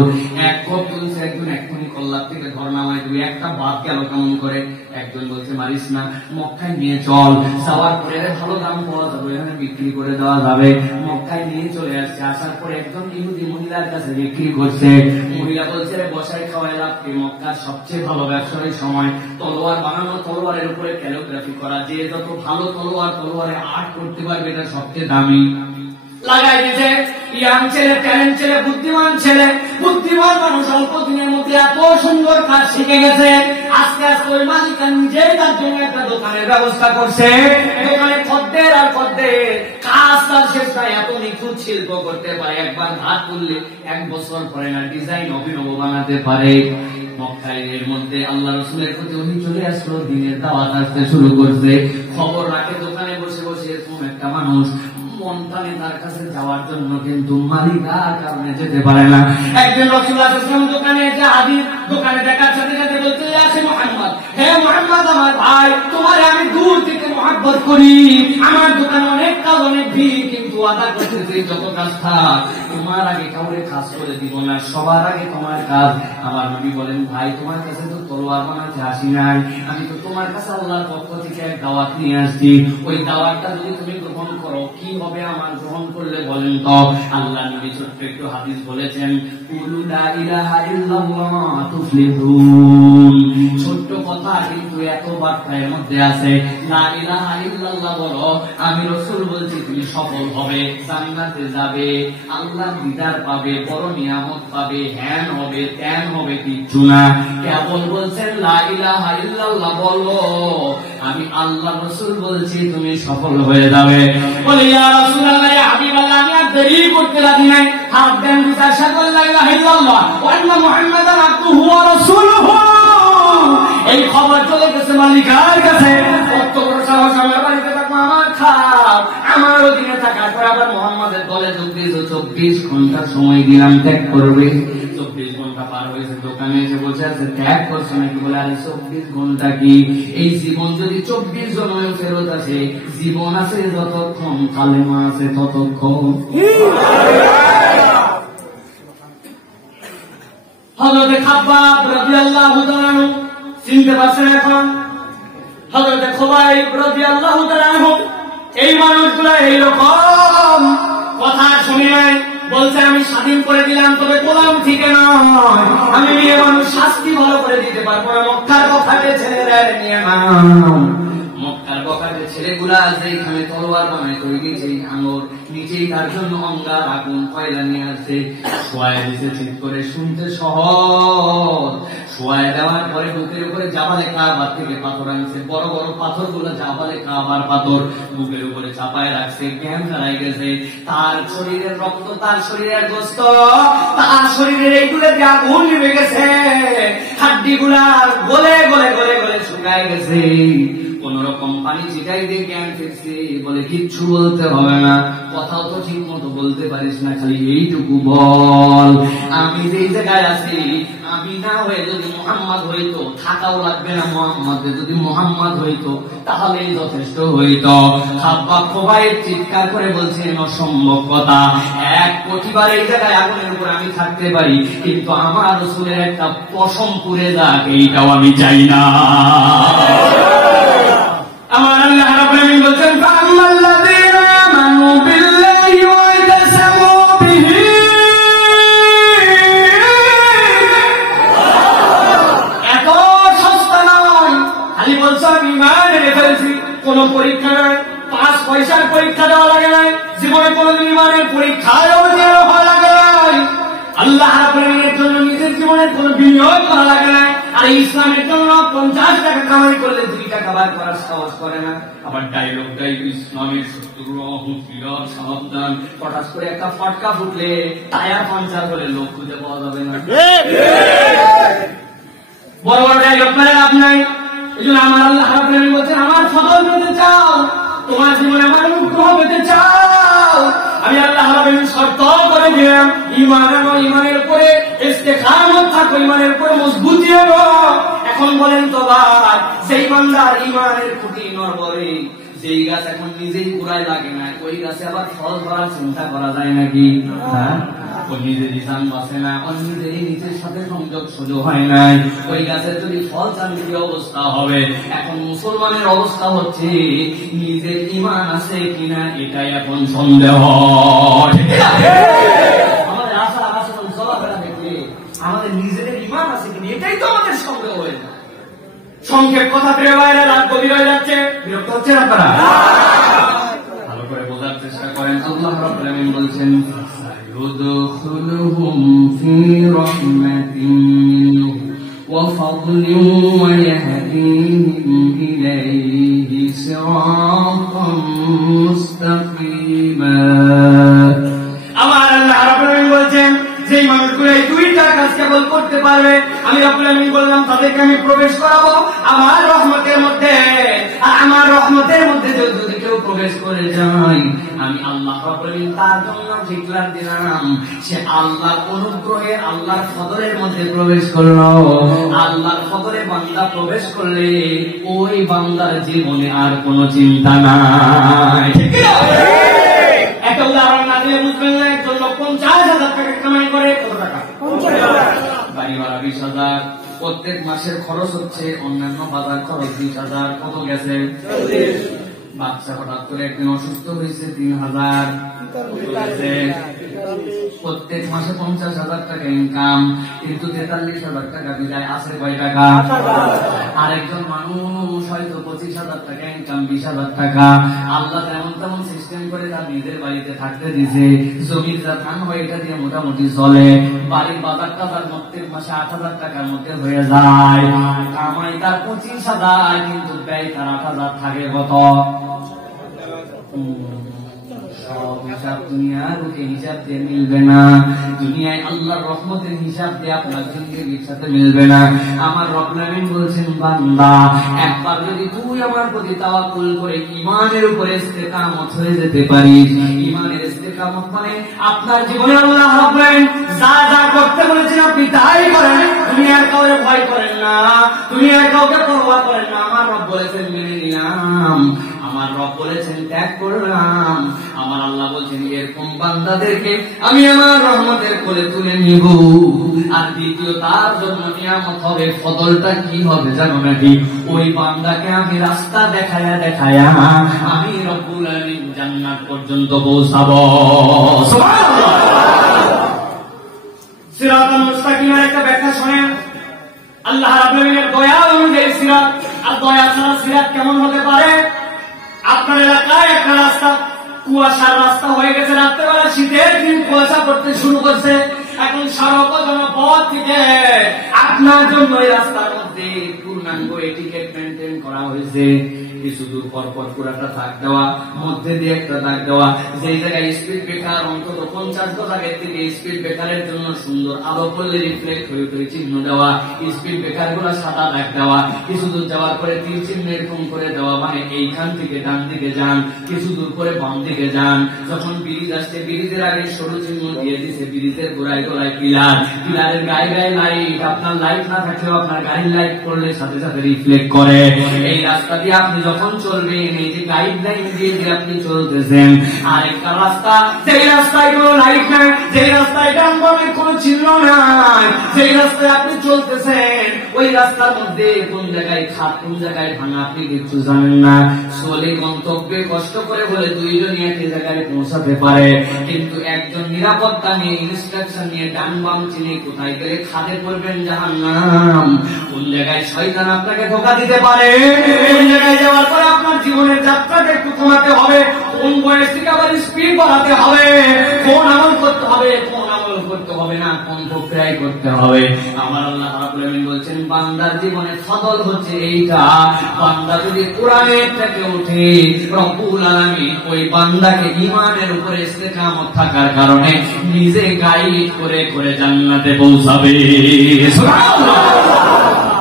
এক কপ বলছে একজন এক্ষুনি কল্লার থেকে ধর্নামায় দুই একটা বাদ গেল কেমন করে। একজন বলছে মারিস না, মক্কায় নিয়ে চল। যাওয়ার পরে ভালো দাম পাওয়া যাবে, এখানে বিক্রি করে দেওয়া যাবে। মক্কায় নিয়ে চলে আসছে। আসার পরে একজন ইহুদি মহিলার কাছে বিক্রি করছে। মহিলা বলছে বসায় খাওয়াই লাভকে, মক্কার সবচেয়ে ভালো ব্যবসায়ী সময় তলোয়ার বানানো, তলোয়ারের উপরে ক্যালিগ্রাফি করা, যে যত ভালো তলোয়ারে আর্ট করতে পারবে এটা সবচেয়ে দামি। লাগাই দিয়েছে ইয়াং ছেলে, ট্যালেন্ট ছেলে, বুদ্ধিমান ছেলে, বুদ্ধিমান মানুষ অল্প দিনের মধ্যে এত সুন্দর কাজ শিখে গেছে। আস্তে আস্তে ওই মালিকা নিজেই তার জন্য একটা দোকানের ব্যবস্থা করছে। দোকানে খদ্দের আর খদ্দের, কাজ তার শেষ নাই, এত নিখুঁত শিল্প করতে পারে। একবার হাত তুললে 1 বছর পরে না ডিজাইন অভিনব বানাতে পারে। মক্কার মধ্যে আল্লাহ রাসূলের প্রতি ওহী চলে আসলো, দিনের দাওয়াত আসতে শুরু করছে। খবর রাখে দোকানে বসে বসে এরকম একটা মানুষ, মন টানে তার কাছে যাওয়ার জন্য, কিন্তু মালিকার কারণে যেতে পারে না। একদিন রাসূলুল্লাহ সাল্লাল্লাহু আলাইহি ওয়াসাল্লাম দোকানে যে হাজির, দোকানে দেখার সাথে সাথে বলতে আসে মুহাম্মদ, হে মুহাম্মদ আমার ভাই, তোমার আমি দূর থেকে মহব্বত করি। আমার দোকানে অনেক কাজ, অনেক ভিড়, কিন্তু আদা করতে যত কাজ থাক তোমার আগে কাউরে কাজ করে দিব না, সবার আগে তোমার কাজ। আমার নবী বলেন, ভাই তোমার কাছে তো তলোয়ার বানাতে আসি নাই, আমি তো তোমার কাছে আল্লাহর পক্ষ থেকে এক দাওয়াত নিয়ে আসছি। ওই দাওয়াতটা যদি তুমি গ্রহণ করো কি হবে আমার গ্রহণ করলে বলেন তো? আল্লাহ নবী ছোট্ট একটু হাদিস বলেছেন, কুলু লা ইলাহা ইল্লাল্লাহ তুফলিহুন। ছোট্ট কথা কিন্তু এত বার্তা এর মধ্যে আছে। লা ইলাহা ইল্লাল্লাহ বলো, আমি রাসূল বলছি তুমি সফল হবে, জান্নাতে যাবে, আল্লাহর দিদার পাবে, বড় নিয়ামত পাবে, হ্যান হবে ত্যান হবে, কিচ্ছু না। কেবল বলছেন লা ইলাহা ইল্লাল্লাহ বলো, আমি আল্লাহ রাসূল বলছি তুমি সফল হয়ে যাবে। বলে ইয়া রাসূলুল্লাহ, ইয়া হাবিবাল্লাহ, আমি আর দেরি করতে রাজি নাই, হাত দেন বিচার সাগর লা ইলাহা ইল্লাল্লাহ ওয়া আন্না মুহাম্মাদান আবদুহু ওয়া রাসূলুহু। এই খবর চলে গেছে মালিকার কাছে। কত বড় সাহস, আমার বাড়িতে থাকবো, আমার খাও, আমার অধীনে থাকার পর আবার মুহাম্মাদের দলে যোগ দিয়েছো। 24 ঘন্টা সময় দিলাম, ত্যাগ করবে। 24 ঘন্টা 12টা পার হয়েছে, দোকানে এসে বসে আছে, ত্যাগ করছে নাকি? বলে আরে 24 ঘন্টা কি? এই জীবন যদি 24 জন্মেও ফেরত আসে, জীবন আছে যতক্ষণ, কালেমা আছে ততক্ষণ। হযরতে খাব্বাব রাদিয়াল্লাহু তাআলা চিনতে পারছেন এখন? হযরতে খুবাইব রাদিয়াল্লাহু তাআলা, এই মানুষগুলো এইরকম কথা শুনে নাই, বলছে আমি স্বাধীন করে দিলাম, তবে গোলাম ঠিক নয়, আমি মেয়ে মানুষ শাস্তি ভালো করে দিতে পারবো না। মক্কার বখাটে ছেলেরা নিয়ে নাও, মক্কার বখাটে ছেলেগুলা যেখানে তলোয়ার বানায় তৈরি, সেই আঙুর নিজেই তার জন্য অঙ্গার আগুন কয়লা নিয়ে আসছে, শোয়ায় দিতে ঠিক করে, শুনতে সহজ। শোয়ায় দেওয়ার পরে বুকের উপরে জাবালে কাবার থেকে পাথর আনছে, বড় বড় পাথর গুলো জাবালে কাবার পাথর, বুকের উপরে চাপায় রাখছে, জ্ঞান হারাই গেছে। তার শরীরের রক্ত, তার শরীরের গোস্ত, তার শরীরের এইগুলো দিয়ে আগুন নিভে গেছে, হাড্ডি গুলা গলে গলে গলে গলে শুকায় গেছে। কোন রকম পানি চিটাই দিয়ে জ্ঞান ফিরছে, বলে কিচ্ছু বলতে হবে না, কথাও তো ঠিক মতো বলতে পারিস না, খালি এইটুকু বল, আমি যেই জায়গায় আছি, আমি না হয়ে যদি মুহাম্মদ হইতো, থাকাও লাগবে না মুহাম্মদে, যদি মুহাম্মদ হইতো তাহলে যথেষ্ট হইতো। খাব্বাব খুবাইব চিৎকার করে বলছেন অসম্ভব কথা, 1 কোটিবার এই জায়গায় আগুনের উপর আমি থাকতে পারি, কিন্তু আমার রাসূলের একটা পশম পুড়ে যাক এইটাও আমি চাই না। আমার আল্লাহ রাব্বুল আলামিন বলেন ফাআম্মাল্লাযীনা আমানু বিল্লাহি ওয়া তাসামু বিহি, এত সস্তা নয়, খালি বলছো আমি ঈমান এনে ফেলছি, কোন পরীক্ষা নয়, 5 পয়সার পরীক্ষা দেওয়া লাগে নাই, জীবনে কোনদিন ঈমানের পরীক্ষায়ও দেওয়া হয় লাগে নাই, আল্লাহ রাব্বুল আলামিনের জন্য নিজের জীবনের কোন বিনিয়োগ করা লাগে না। আর ইসলামের জন্য 50 টাকা কামাই করলে 2 টাকা বার করার সাহস করে না। আবার ডায়লগটাই ইসলামের শত্রু, হুঁশিয়ার সাবধান, হঠাৎ করে একটা ফটকা ফুটলে টায়ার পাঞ্চার হলে লোক খুঁজে পাওয়া যাবে না। বড় বড় ডায়লগ মানে লাভ নাই। এই জন্য আমার আল্লাহ রাব্বুল আলামিন বলছেন আমার ফজল পেতে চাও, তোমার জীবনে আমার অনুগ্রহ পেতে চাও, আমি আল্লাহ রাব্বুল আলামিন শর্ত করে দিলাম, ঈমান আনো, ঈমানের উপরে ইস্তেকামত থাকো, ঈমানের উপরে মজবুতি আনো। এখন বলেন তো ভাই, সেই বান্দার ঈমানের খুঁটি নড়বড়ে, যেই গাছ এখন নিজেই পুরাই লাগে না, ওই গাছে আবার ফল ধরার চিন্তা করা যায় নাকি? হ্যাঁ, ওই নিজেরই জান বাঁচে না, ওই নিজেরই নিজের সাথে সংযোগ সুযোগ হয় নাই, ওই গাছের যদি ফল চান কি অবস্থা হবে? এখন মুসলমানের অবস্থা হচ্ছে নিজের ঈমান আছে কিনা এটাই এখন সন্দেহ। আমাদের আশা আচরণ চলাফেরা দেখলে আমাদের নিজেদের ঈমান আছে কিনা এটাই তো আমাদের সন্দেহ হয়ে যায়। সংক্ষেপ কথা ফিরে বাইরে রাত গভীর হয়ে যাচ্ছে, বিরক্ত হচ্ছেন আপনারা? ভালো করে বোঝার চেষ্টা করেন। আল্লাহ রাব্বুল আলামিন বলছেন يدخلهم في رحمة منه وفضل ويهديهم إليه صراطا مستقيما। আমার আল্লাহ রাব্বুল আলামিন বলছেন যেই মানুষগুলো এই 2টা কাজ কেবল করতে পারবে, আমি রাব্বুল আলামিন বললাম তাদেরকে আমি প্রবেশ করাবো আমার রহমতের মধ্যে। আর আমার রহমতের মধ্যে যদি কেউ প্রবেশ করে যায়, আমি আল্লাহ রাব্বুল আলামিন তার জন্য ডিক্লার দিলাম সে আল্লাহর অনুগ্রহে, আল্লাহর ফজলের মধ্যে প্রবেশ করলো। আল্লাহর ফজলে বান্দা প্রবেশ করলে ওই বান্দার জীবনে আর কোনো চিন্তা নাই। একটা উদাহরণ না দিলে বুঝবেন না। একজন লোক 50,000 টাকা কামাই করে, কত টাকা? 50,000। বাড়ি ভাড়া 20,000, প্রত্যেক মাসের খরচ হচ্ছে অন্যান্য বাজার খরচ 20,000, কত গেছে? 40। বাচ্চা হঠাৎ করে একদিন অসুস্থ হয়েছে, 3,000 গেছে। প্রত্যেক মাসে 50,000 টাকা ইনকাম, কিন্তু 43,000 টাকা বিদায় আছে কয় টাকা? আরেকজন মানুষ হয়তো 25,000 টাকা ইনকাম, 20,000 টাকা। আল্লাহ যেমন তেমন সিস্টেম করে তার নিজের বাড়িতে থাকতে দিছে, জমির যা ধান হয় এটা দিয়ে মোটামুটি চলে, বাড়ির বাজারটা তার প্রত্যেক মাসে 8,000 টাকার মধ্যে হয়ে যায়। কামাই তার 25,000, কিন্তু ব্যয় তার 8,000 থাকে কত? সব হিসাব দুনিয়ার বুকে হিসাব দিয়ে মিলবে না। দুনিয়ায় আল্লাহর রহমতের হিসাব দিয়ে আপনার জিন্দেগির সাথে মিলবে না। আমার রব্বুল আলামিন বলছেন বান্দা, একবার যদি তুই আমার প্রতি তাওয়াক্কুল করে ঈমানের উপরে ইস্তেকামত হয়ে যেতে পারিস, ঈমানের ইস্তেকামত মানে আপনার জীবনে আল্লাহ রাব্বুল আলামিন যা যা করতে বলেছেন আপনি তাই দুনিয়ার কাউকে ভয় করেন না, দুনিয়ার কাউকে পরোয়া করেন না। আমার রব বলেছেন মেনে নিলাম, আমার রব বলেছেন ত্যাগ করলাম। আমার আল্লাহ বলছেন এরকম বান্দাদেরকে আমি আমার রহমতের কোলে তুলে নিব। আর দ্বিতীয় তার জন্য নিয়ামত হবে, ফদলটা কি হবে জানো নাকি? ওই বান্দাকে আমি রাস্তা দেখায়া দেখায়া আমি রব্বুল আলামিন জান্নাত পর্যন্ত পৌঁছাবো। সুবহানাল্লাহ। সিরাতাল মুস্তাকিমের একটা ব্যাখ্যা শুনেন। আল্লাহ রাব্বুল আলামিনের দয়া অনুযায়ী সিরাত, আর দয়া ছাড়া সিরাত কেমন হতে পারে? আপনার এলাকায় একটা রাস্তা কুয়াশার রাস্তা হয়ে গেছে, রাত্রেবেলা শীতের দিন কুয়াশা পড়তে শুরু করছে, এখন সর্বজন পথ থেকে আপনার জন্য এই রাস্তার মধ্যে পূর্ণাঙ্গ এটিকেট মেনটেন করা হয়েছে। কিছু দূর পর পর পুরাটা দাগ দেওয়া, মধ্যে দিয়ে একটা দাগ দেওয়া, যেই জায়গায় স্পিড ব্রেকার অন্তত 50 গজের থেকে স্পিড ব্রেকারের জন্য সুন্দর আলো পড়লে রিফ্লেক্ট হয়ে ওই চিহ্ন দেওয়া, স্পিড ব্রেকার গুলো সাদা দাগ দেওয়া, কিছু দূর যাওয়ার পরে তীর চিহ্ন এরকম করে দেওয়া, মানে এইখান থেকে ডান দিকে যান, কিছু দূর পরে বাম দিকে যান। যখন ব্রিজ আসছে ব্রিজের আগে সরু চিহ্ন দিয়ে দিছে, ব্রিজের গোড়ায় গোড়ায় পিলার, পিলারের গায়ে গায়ে লাইট, আপনার লাইট না থাকলেও আপনার গাড়ির লাইট পড়লে সাথে সাথে রিফ্লেক্ট করে। এই রাস্তা দিয়ে আপনি যখন চলবেন, এই যে গাইডলাইন দিয়ে যে আপনি চলতেছেন, আরেকটা রাস্তা, যেই রাস্তায় কোনো লাইট নাই, যেই রাস্তায় ডান বামে কোনো চিহ্ন নাই, যেই রাস্তায় আপনি চলতেছেন, ওই রাস্তার মধ্যে কোন জায়গায় খাত কোন জায়গায় ভাঙা আপনি কিছু জানেন না। চলে গন্তব্যে কষ্ট করে বলে দুইজনই একই জায়গায় পৌঁছাতে পারে, কিন্তু একজন নিরাপত্তা নিয়ে ইনস্ট্রাকশন নিয়ে ডান বাম চিনে কোথায় গেলে খাদে পড়বেন জাহান্নাম, কোন জায়গায় শয়তান আপনাকে ধোঁকা দিতে পারে, কোন জায়গায় যাওয়ার পরে আপনার জীবনের যাত্রাটা একটু কমাতে হবে, কোন বয়স থেকে আবার স্পিড বাড়াতে হবে, কোন আমল করতে হবে, কোন আমল করতে হবে না, কোন প্রক্রিয়ায় করতে হবে। আমার আল্লাহ রাব্বুল আলামিন বলছেন বান্দার জীবনে ফদল হচ্ছে এইটা, বান্দা যদি কোরআনের থেকে ওঠে, রব্বুল আলামিন ওই বান্দাকে ঈমানের উপরে ইস্তেকামত থাকার কারণে নিজে গাইড করে করে জান্নাতে পৌঁছাবে। সুবহানাল্লাহ।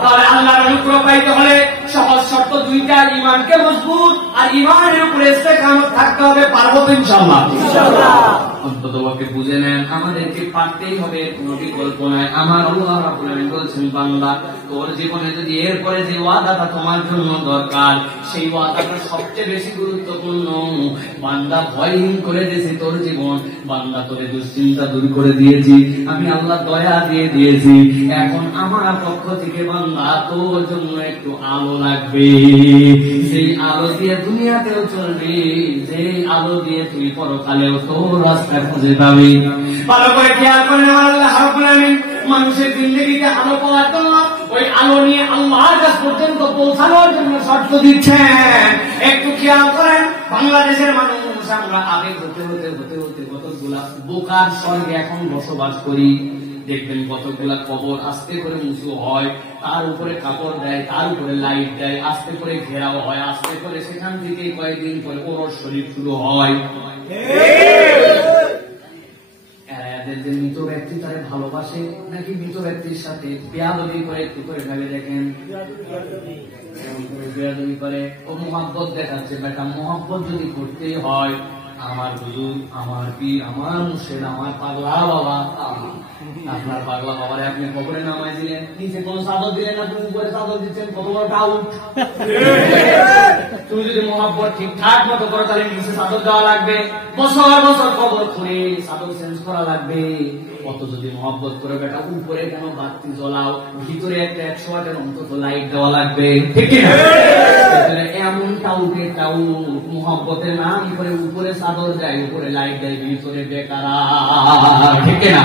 তাহলে আল্লাহর অনুগ্রহ পাইতে হলে সহজ শর্ত দুইটা, ঈমানকে মজবুত আর ঈমানের উপরে ইস্তেকামত থাকতে হবে। পারবো তো ইনশাআল্লাহ? ইনশাআল্লাহ। অন্তত ওকে বুঝে নেন, আমাদেরকে পারতেই হবে, কোনো বিকল্প নাই। আমার আল্লাহ রাব্বুল আলামিন বলছেন বান্দা তোর জীবনে যদি এরপরে যে ওয়াদাটা তোমার জন্য দরকার, সেই ওয়াদাটা সবচেয়ে বেশি গুরুত্বপূর্ণ। বান্দা ভয়হীন করে দিয়েছি তোর জীবন, বান্দা তোরে দুশ্চিন্তা দূর করে দিয়েছি, আমি আল্লাহ দয়া দিয়ে দিয়েছি। এখন আমার পক্ষ থেকে বান্দা তোর জন্য একটু আলো লাগবে, সেই আলো দিয়ে দুনিয়াতেও চলবি, সেই আলো দিয়ে তুই পরকালেও তোর রাস্তা খুঁজে পাবি। ভালো করে খেয়াল করেন, আমার আল্লাহ রাব্বুল আলামিন মানুষের জিন্দেগিতে আলো পাওয়ার জন্য, ওই আলো নিয়ে আল্লাহর কাছ পর্যন্ত পৌঁছানোর জন্য শর্ত দিচ্ছেন। একটু খেয়াল করেন, বাংলাদেশের মানুষ আমরা আবেগ হতে হতে হতে হতে কতগুলা বোকার স্বর্গে এখন বসবাস করি। দেখবেন কতগুলা কবর আস্তে করে উঁচু হয়, তার উপরে কাপড় দেয়, তার উপরে লাইট দেয়, আস্তে করে ঘেরাও হয়, আস্তে করে সেখান থেকে কয়েকদিন পরে ওরস শরীর শুরু হয়। মৃত ব্যক্তি তারে ভালোবাসে নাকি মৃত ব্যক্তির সাথে বেয়াদবি করে একটু করে ভেবে দেখেন, বেয়াদবি করে, ও মোহাব্বত দেখাচ্ছে। বেটা মোহাব্বত যদি করতেই হয়, আমার হুজুর, আমার পীর, আমার মুর্শিদ, আমার পাগলা বাবা, আপনার পাগলা বাবারে আপনি কবরে নামায় দিলেন, নিচে কোন চাদর দিলেন না, তুমি উপরে চাদর দিচ্ছেন, কত বড় ডাউট। তুমি যদি মোহাব্বত ঠিকঠাক মতো করো তাহলে নিচে চাদর দেওয়া লাগবে, বছর বছর কবর খুঁড়ে চাদর চেঞ্জ করা লাগবে। কত যদি মোহাব্বত করে বেটা উপরে কেন বাতি জ্বলাও, ভিতরে একটা 100 ওয়াটের অন্তত লাইট দেওয়া লাগবে, ঠিক কিনা? এমন টাউটের টাউট মোহাব্বতের নাম করে উপরে চাদর দেয়, উপরে লাইট দেয়, ভিতরে বেকারা, ঠিক কিনা?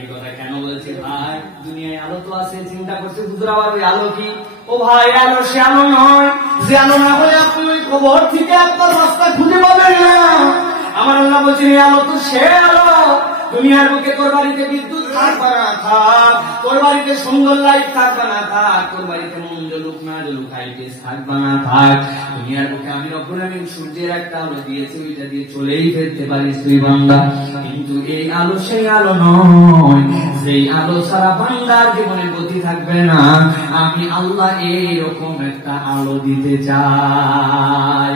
এই কথা কেন বলছি ভাই? দুনিয়ায় আলো তো আছে, চিন্তা করছে হুজুর আবার ওই আলো কি? ও ভাই আলো সে আলো নয়, যে আলো না হলে আপনি ওই কবর থেকে আপনার রাস্তা খুঁজে পাবেন না। আমার আল্লাহ বলছেন এই আলো তো সে আলো, দুনিয়ার বুকে তোর বাড়িতে বিদ্যুৎ থাকবে না থাক, তোর বাড়িতে সুন্দর লাইট থাকবে না থাক, তোর বাড়িতে মন জ্বলুক না জ্বলুক হাইটেস থাকবে না থাক, দুনিয়ার বুকে আমি রব্বুল আলামিন সূর্যের একটা আলো দিয়েছি, ওইটা দিয়ে চলেই ফেলতে পারিস তুই বান্দা। কিন্তু এই আলো সেই আলো নয়, সেই আলো ছাড়া বান্দার জীবনে গতি থাকবে না। আমি আল্লাহ এইরকম একটা আলো দিতে চাই।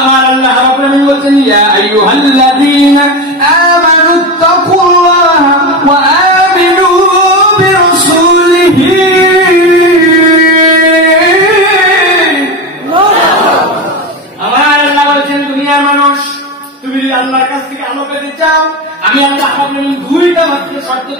আমার আল্লাহ রাব্বুল আলামিন বলেন ইয়া আইয়ুহাল্লাযীনা আমানু তাকুল্লাহা ওয়া আমিনু বিরাসূলিহি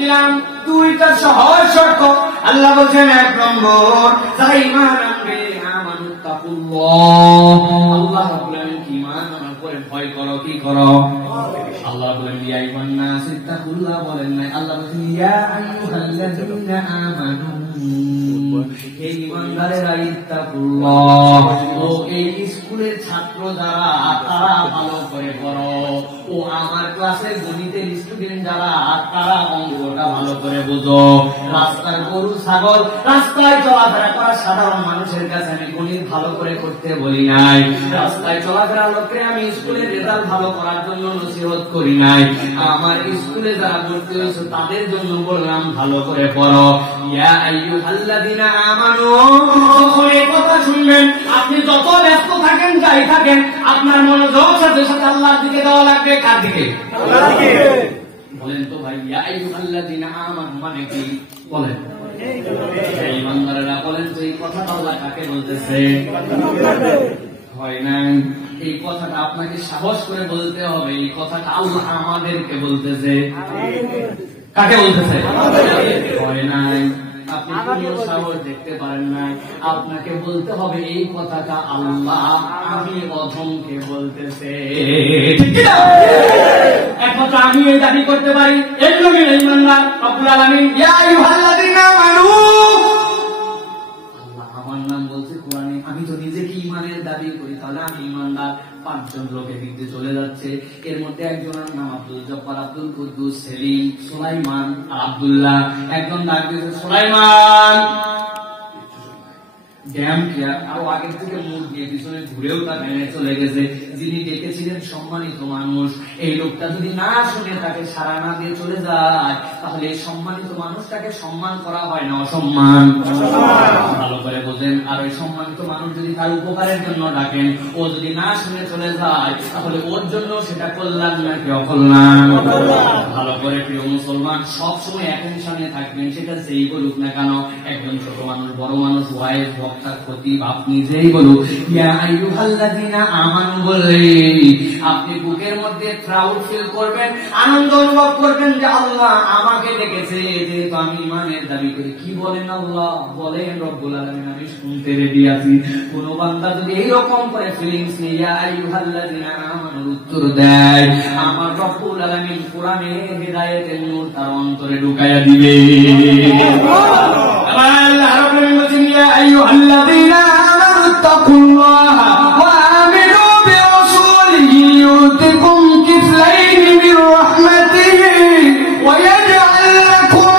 দিলাম, দুইটা সহজ শর্ত। আল্লাহ বলছেন 1 নম্বর, যারা ঈমান আনবে আমানুত্তাকুল্লাহ, আল্লাহ রাব্বুল আলামিন কি ঈমান আনার পরে ভয় করো, কি করো? আল্লাহ বলেন ইয়া আইয়ুহান নাস ইত্তাকুল্লাহ, বলেন না, আল্লাহ বলেন ইয়া আইয়ুহাল্লাযীনা আমানু, হে ঈমানদারেরা ইত্তাকুল্লাহ। ও এই স্কুলের ছাত্র যারা, তারা ভালো করে পড়ো। ও আমার ক্লাসের গণিতের স্টুডেন্ট যারা, তারা অঙ্কটা ভালো করে বোঝো। রাস্তার গরু ছাগল, রাস্তায় চলাফেরা করা সাধারণ মানুষের কাছে আমি গণিত ভালো করে করতে বলি নাই। রাস্তায় চলাফেরা লোককে আমি স্কুলের রেজাল্ট ভালো করার জন্য নসিহত করি নাই। আমার স্কুলে যারা ভর্তি হয়েছে তাদের জন্য বললাম ভালো করে পড়ো। ইয়া আইয়ুহাল্লাযীনা আমানু, যখন এই কথা শুনবেন, আপনি যত ব্যস্ত থাকেন, যাই থাকেন, আপনার মনোযোগ সাথে সাথে আল্লাহর দিকে দেওয়া লাগবে। কার দিকে? আল্লাহর দিকে। বলেন তো ভাই, ইয়া আইয়ুহাল্লাযীনা আমানু মানে কি? বলেন। এই ঈমানদারেরা বলেন তো, এই কথাটা আল্লাহ কাকে বলতেছে? হয় না, এই কথাটা আপনাকে সাহস করে বলতে হবে। এই কথাটা আল্লাহ আমাদেরকে বলতেছে। কাকে বলতেছে? হয় নাই, আপনি কোনো সাহস দেখতে পারেন না, আপনাকে বলতে হবে এই কথাটা আল্লাহ আমি অধমকে বলতেছে। একমাত্র আমি এই দাবি করতে পারি। এই জন্য ঈমানদার রব্বুল আলামিন ইয়া আইয়ুহাল্লাযীনা আমানু, আল্লাহ আমার নাম বলছে কোরআনে। আমি তো নিজেকে ঈমানের দাবি করি, তাহলে আমি ঈমানদার। 5 জন লোকের দিকে চলে যাচ্ছে। এর মধ্যে একজনের নাম আব্দুল জব্বার, আব্দুল কুদ্দুস, সেলিম, সুলাইমান আর আব্দুল্লাহ। একজন ডাক দিয়েছে সুলাইমান, ড্যাম কিয়া, আরো আগের থেকে মুখ দিয়ে পিছনে ঘুরেও তা ভেঙে চলে গেছে। যিনি ডেকেছিলেন সম্মানিত মানুষ, এই লোকটা যদি না শুনে তাকে সাড়া না দিয়ে চলে যায়, তাহলে এই সম্মানিত মানুষটাকে সম্মান করা হয় না অসম্মান? ভালো করে বোঝেন। আর ওই সম্মানিত মানুষ যদি তার উপকারের জন্য ডাকেন, ও যদি না শুনে চলে যায়, তাহলে ওর জন্য সেটা কল্যাণ নাকি অকল্যাণ? ভালো করে প্রিয় মুসলমান, সবসময় অ্যাটেনশনে থাকবেন, সেটা যেই বলুক না কেন, একজন ছোট মানুষ, বড় মানুষ, ওয়াইজ, বক্তা, খতিব, আপনি যেই বলুক, ইয়া আইয়ুহাল্লাযীনা আমানু বলে আপনি বুকের মধ্যে প্রাউড ফিল করবেন, আনন্দ অনুভব করবেন যে আল্লাহ আমাকে ডেকেছে, যেহেতু আমি ঈমানের দাবি করি। কি বলেন আল্লাহ? বলেন রব্বুল আলামিন, আমি শুনতে রেডি আছি। কোন বান্দা যদি এইরকম করে ফিলিংস নিয়ে ইয়া আইয়ুহাল্লাযীনা আমানুর উত্তর দেয়, আমার রব্বুল আলামিন কোরআনে হিদায়াতের নূর তার অন্তরে ঢুকাইয়া দিবে। আল্লাহ রাব্বুল আলামিন বলেন ইয়া আইয়ুহাল্লাযীনা আমানুত্তাকুল্লাহা ওয়া আমিনু বিরাসূলিহি ইউতিকুম কিফলাইনি মির রাহমাতিহি ওয়া ইয়াজআল লাকুম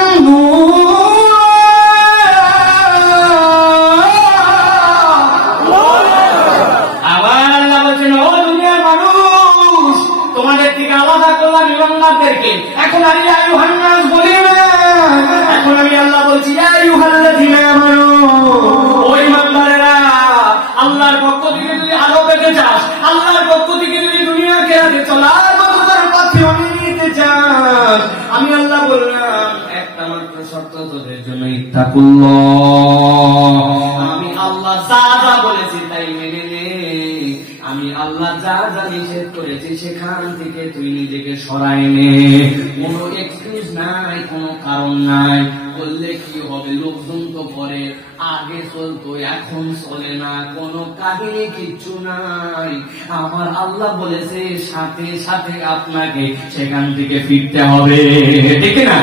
এখন আমি আইয়ুহান নাস বলি না, এখন আমি আল্লাহ বলছি ইয়া আইয়ুহাল্লাযীনা আমানু, ও ঈমানদারেরা, আল্লাহর পক্ষ থেকে যদি আলো পেতে চাস, আল্লাহর পক্ষ থেকে যদি দুনিয়াকে আগে চলার মতো তার পথে নিতে চাস, আমি আল্লাহ বললাম একটা মাত্র শর্ত তোদের জন্য, ইত্তাকুল্লাহ। আমি আল্লাহ যা যা বলেছি তাই মেনে নে। আমি আল্লাহ যা যা নিষেধ করেছি সেখান থেকে তুই নিজেকে সরাই নে। কোনো এক্সকিউজ নাই, কোনো কারণ নাই। বললে কি হবে? লোকজন তো পরে আগে চলতো, এখন চলে না, কোনো কাহিনী কিচ্ছু নাই। আমার আল্লাহ বলেছে সাথে সাথে আপনাকে সেখান থেকে ফিরতে হবে, ঠিক না?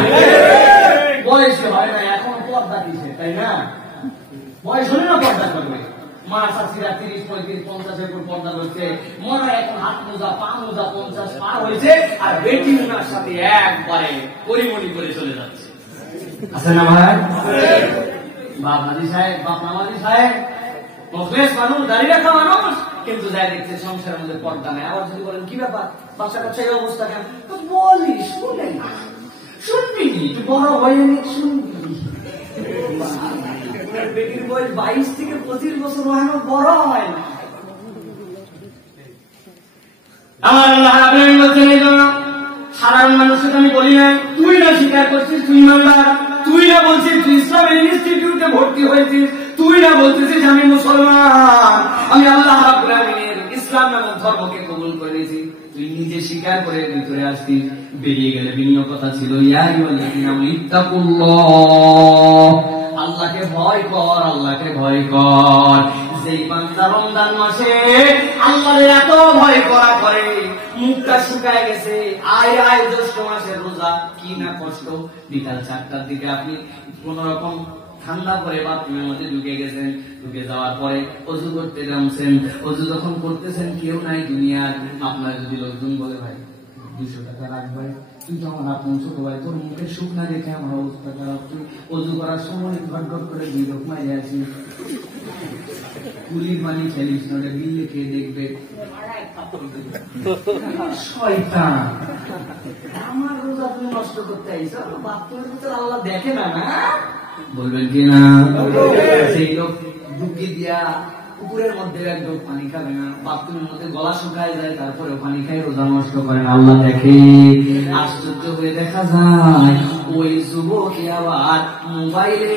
বয়স হয় না, এখন পর্দা দিছে, তাই না? বয়স হলে না পর্দা করবে। মা চাষিরা 30, 35, 50 উপর পর্দা করছে, মনে এখন হাত মোজা, পা মোজা 50 পার হয়েছে, আর বেটি ওনার সাথে একবারে পরিমণি করে চলে যাচ্ছে। আছে না ভাই? বাপ হাজি সাহেব, বাপ নামাজি সাহেব, মুখলেস মানুষ, দাঁড়িয়ে রাখা মানুষ, কিন্তু যাই দেখছে সংসারের মধ্যে পর্দা নেই। আবার যদি বলেন কি ব্যাপার, বাচ্চা কাচ্চা এই অবস্থা কেন, তো বলি শুনে শুনবি, তুই বড় হয়ে নি শুনবি। বেটির বয়স 22 থেকে 25 বছর হয় না, বড় হয় না। আমার আল্লাহ রাব্বুল আলামিন বলেছেন এই জন্য সাধারণ মানুষকে আমি বলি না, তুই না স্বীকার করছিস তুই ইমানদার, তুই না বলছিস তুই ইসলামের ইনস্টিটিউটে ভর্তি হয়েছিস, তুই না বলতেছিস আমি মুসলমান, আমি আল্লাহ রাব্বুল আলামিনের ইসলাম নামক ধর্মকে কবুল করে নিয়েছি, তুই নিজে স্বীকার করে ভিতরে আসতিস, বেরিয়ে গেলে বিনিয়োগ কথা ছিল ইয়া আইয়ুহাল্লাযীনা আমানু ইত্তাকুল্লাহ, আল্লাহকে ভয় কর, আল্লাহকে ভয় কর। যেই বান্দা রমজান মাসে আল্লাহর এত ভয় করা করে, মুখটা শুকায় গেছে, আয় আয় জ্যৈষ্ঠ মাসের রোজা, কি না কষ্ট। বিকাল 4টার দিকে আপনি কোন রকম ঠান্ডা করে বাথরুমের মধ্যে ঢুকে গেছেন, ঢুকে যাওয়ার পরে অজু করতে নামছেন, অজু যখন করতেছেন কেউ নাই দুনিয়ার, আপনার যদি লোকজন বলে ভাই 200 টাকা রাখবে, তুই তো আমার আপন ছোট ভাই, তোর মুখের সুখ না দেখে আমার অবস্থা খারাপ, তুই অজু করার সময় ঘট ঘট করে 2 লোক মাই আছিস, কুলির পানি খেলিস না, বিলে কে দেখবে, শয়তান, আমার রোজা তুমি নষ্ট করতে আইস, বাথরুমের ভিতরে আল্লাহ দেখে না, না বলবেন কি না? সেই লোক ঢুকি দিয়া পুকুরের মধ্যে একদম পানি খাবে না, বাথরুমের মধ্যে গলা শুকায় যায়, তারপরে পানি খাই রোজা নষ্ট করেন, আল্লাহ দেখে। আশ্চর্য হয়ে দেখা যায় ওই যুবকই আবার মোবাইলে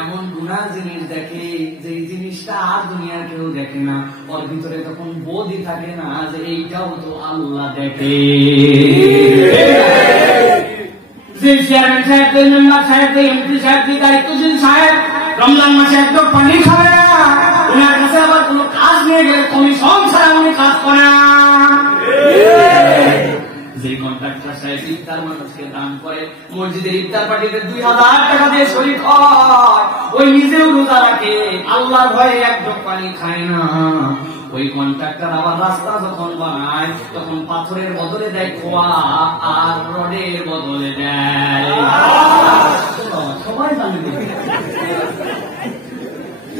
এমন গুনাহ জিনিস দেখে যে জিনিসটা আর দুনিয়ার কেউ দেখে না, ওর ভিতরে তখন বোধই থাকে না যে এইটাও তো আল্লাহ দেখে। যে চেয়ারম্যান সাহেব, মেম্বার সাহেব, এমপি সাহেব, দায়িত্বশীল সাহেব রমজান মাসে একদম পানি খাবে না, ওনার কাছে আবার কোন কাজ নিয়ে গেলে কমিশন ছাড়া উনি কাজ করে না। যে কন্ট্রাক্টর সাহেব ইফতার মানুষকে দান করে, মসজিদের ইফতার পার্টিতে 2000 টাকা দিয়ে শরীক হয়, ওই নিজেও রোজা রাখে, আল্লাহর ভয়ে একদম পানি খায় না। ওই কন্ট্রাক্টর আবার রাস্তা যখন বানায় তখন পাথরের বদলে দেয় খোয়া, আর রডের বদলে দেয়, সবাই জানে।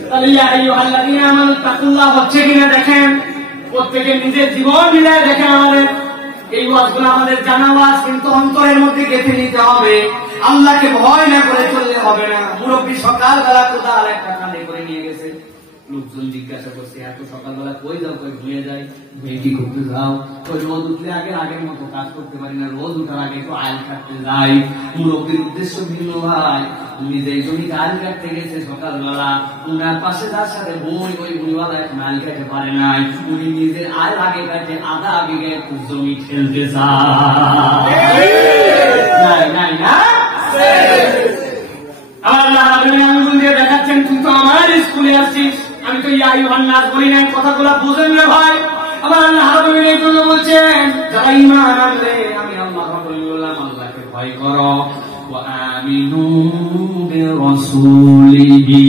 তাহলে ইয়া আইয়ুহাল্লাযীনা আমানু তাকুল্লাহ হচ্ছে কিনা দেখেন, প্রত্যেকে নিজের জীবন মিলায় দেখেন। আমাদের এই ওয়াজগুলো আমাদের জানা ওয়াজ, কিন্তু অন্তরের মধ্যে গেঁথে নিতে হবে। আল্লাহকে ভয় না করে চললে হবে না। মুরব্বী সকালবেলা কোদাল একটা কাঁধে করে নিয়ে গেছে, লোকজন জিজ্ঞাসা করছে এত সকালবেলা কই যাও, কই ঘুমিয়ে যাই, ভেটি করতে যাও, কই রোদ উঠলে আগের মতো কাজ করতে পারি না, রোদ উঠার আগে একটু আইল কাটতে যাই। মুরব্বীর উদ্দেশ্য ভিন্ন ভাই, উনি যে জমিতে আইল কাটতে গেছে সকালবেলা, উনার পাশে যার সাথে বই, ওই বুড়িওয়ালা এখন আইল কাটতে পারে নাই, উনি নিজের আইল আগে কাটে, আধা আগে একটু জমি খেলতে চায়। নাই না আল্লাহ আঙ্গুল দিয়ে দেখাচ্ছেন, তুই তো আমার স্কুলে আসছিস, আমি তো ইয়া আইয়ুহান নাস বলি নাই, কথাগুলো বুঝেন না ভাই। আমার আল্লাহ রাব্বুল আলামিন বলছেন যারা ঈমান আনলে, আমি আল্লাহ রাব্বুল বললাম আল্লাহকে ভয় করো, ওয়া আমিনু বিরাসূলিহি,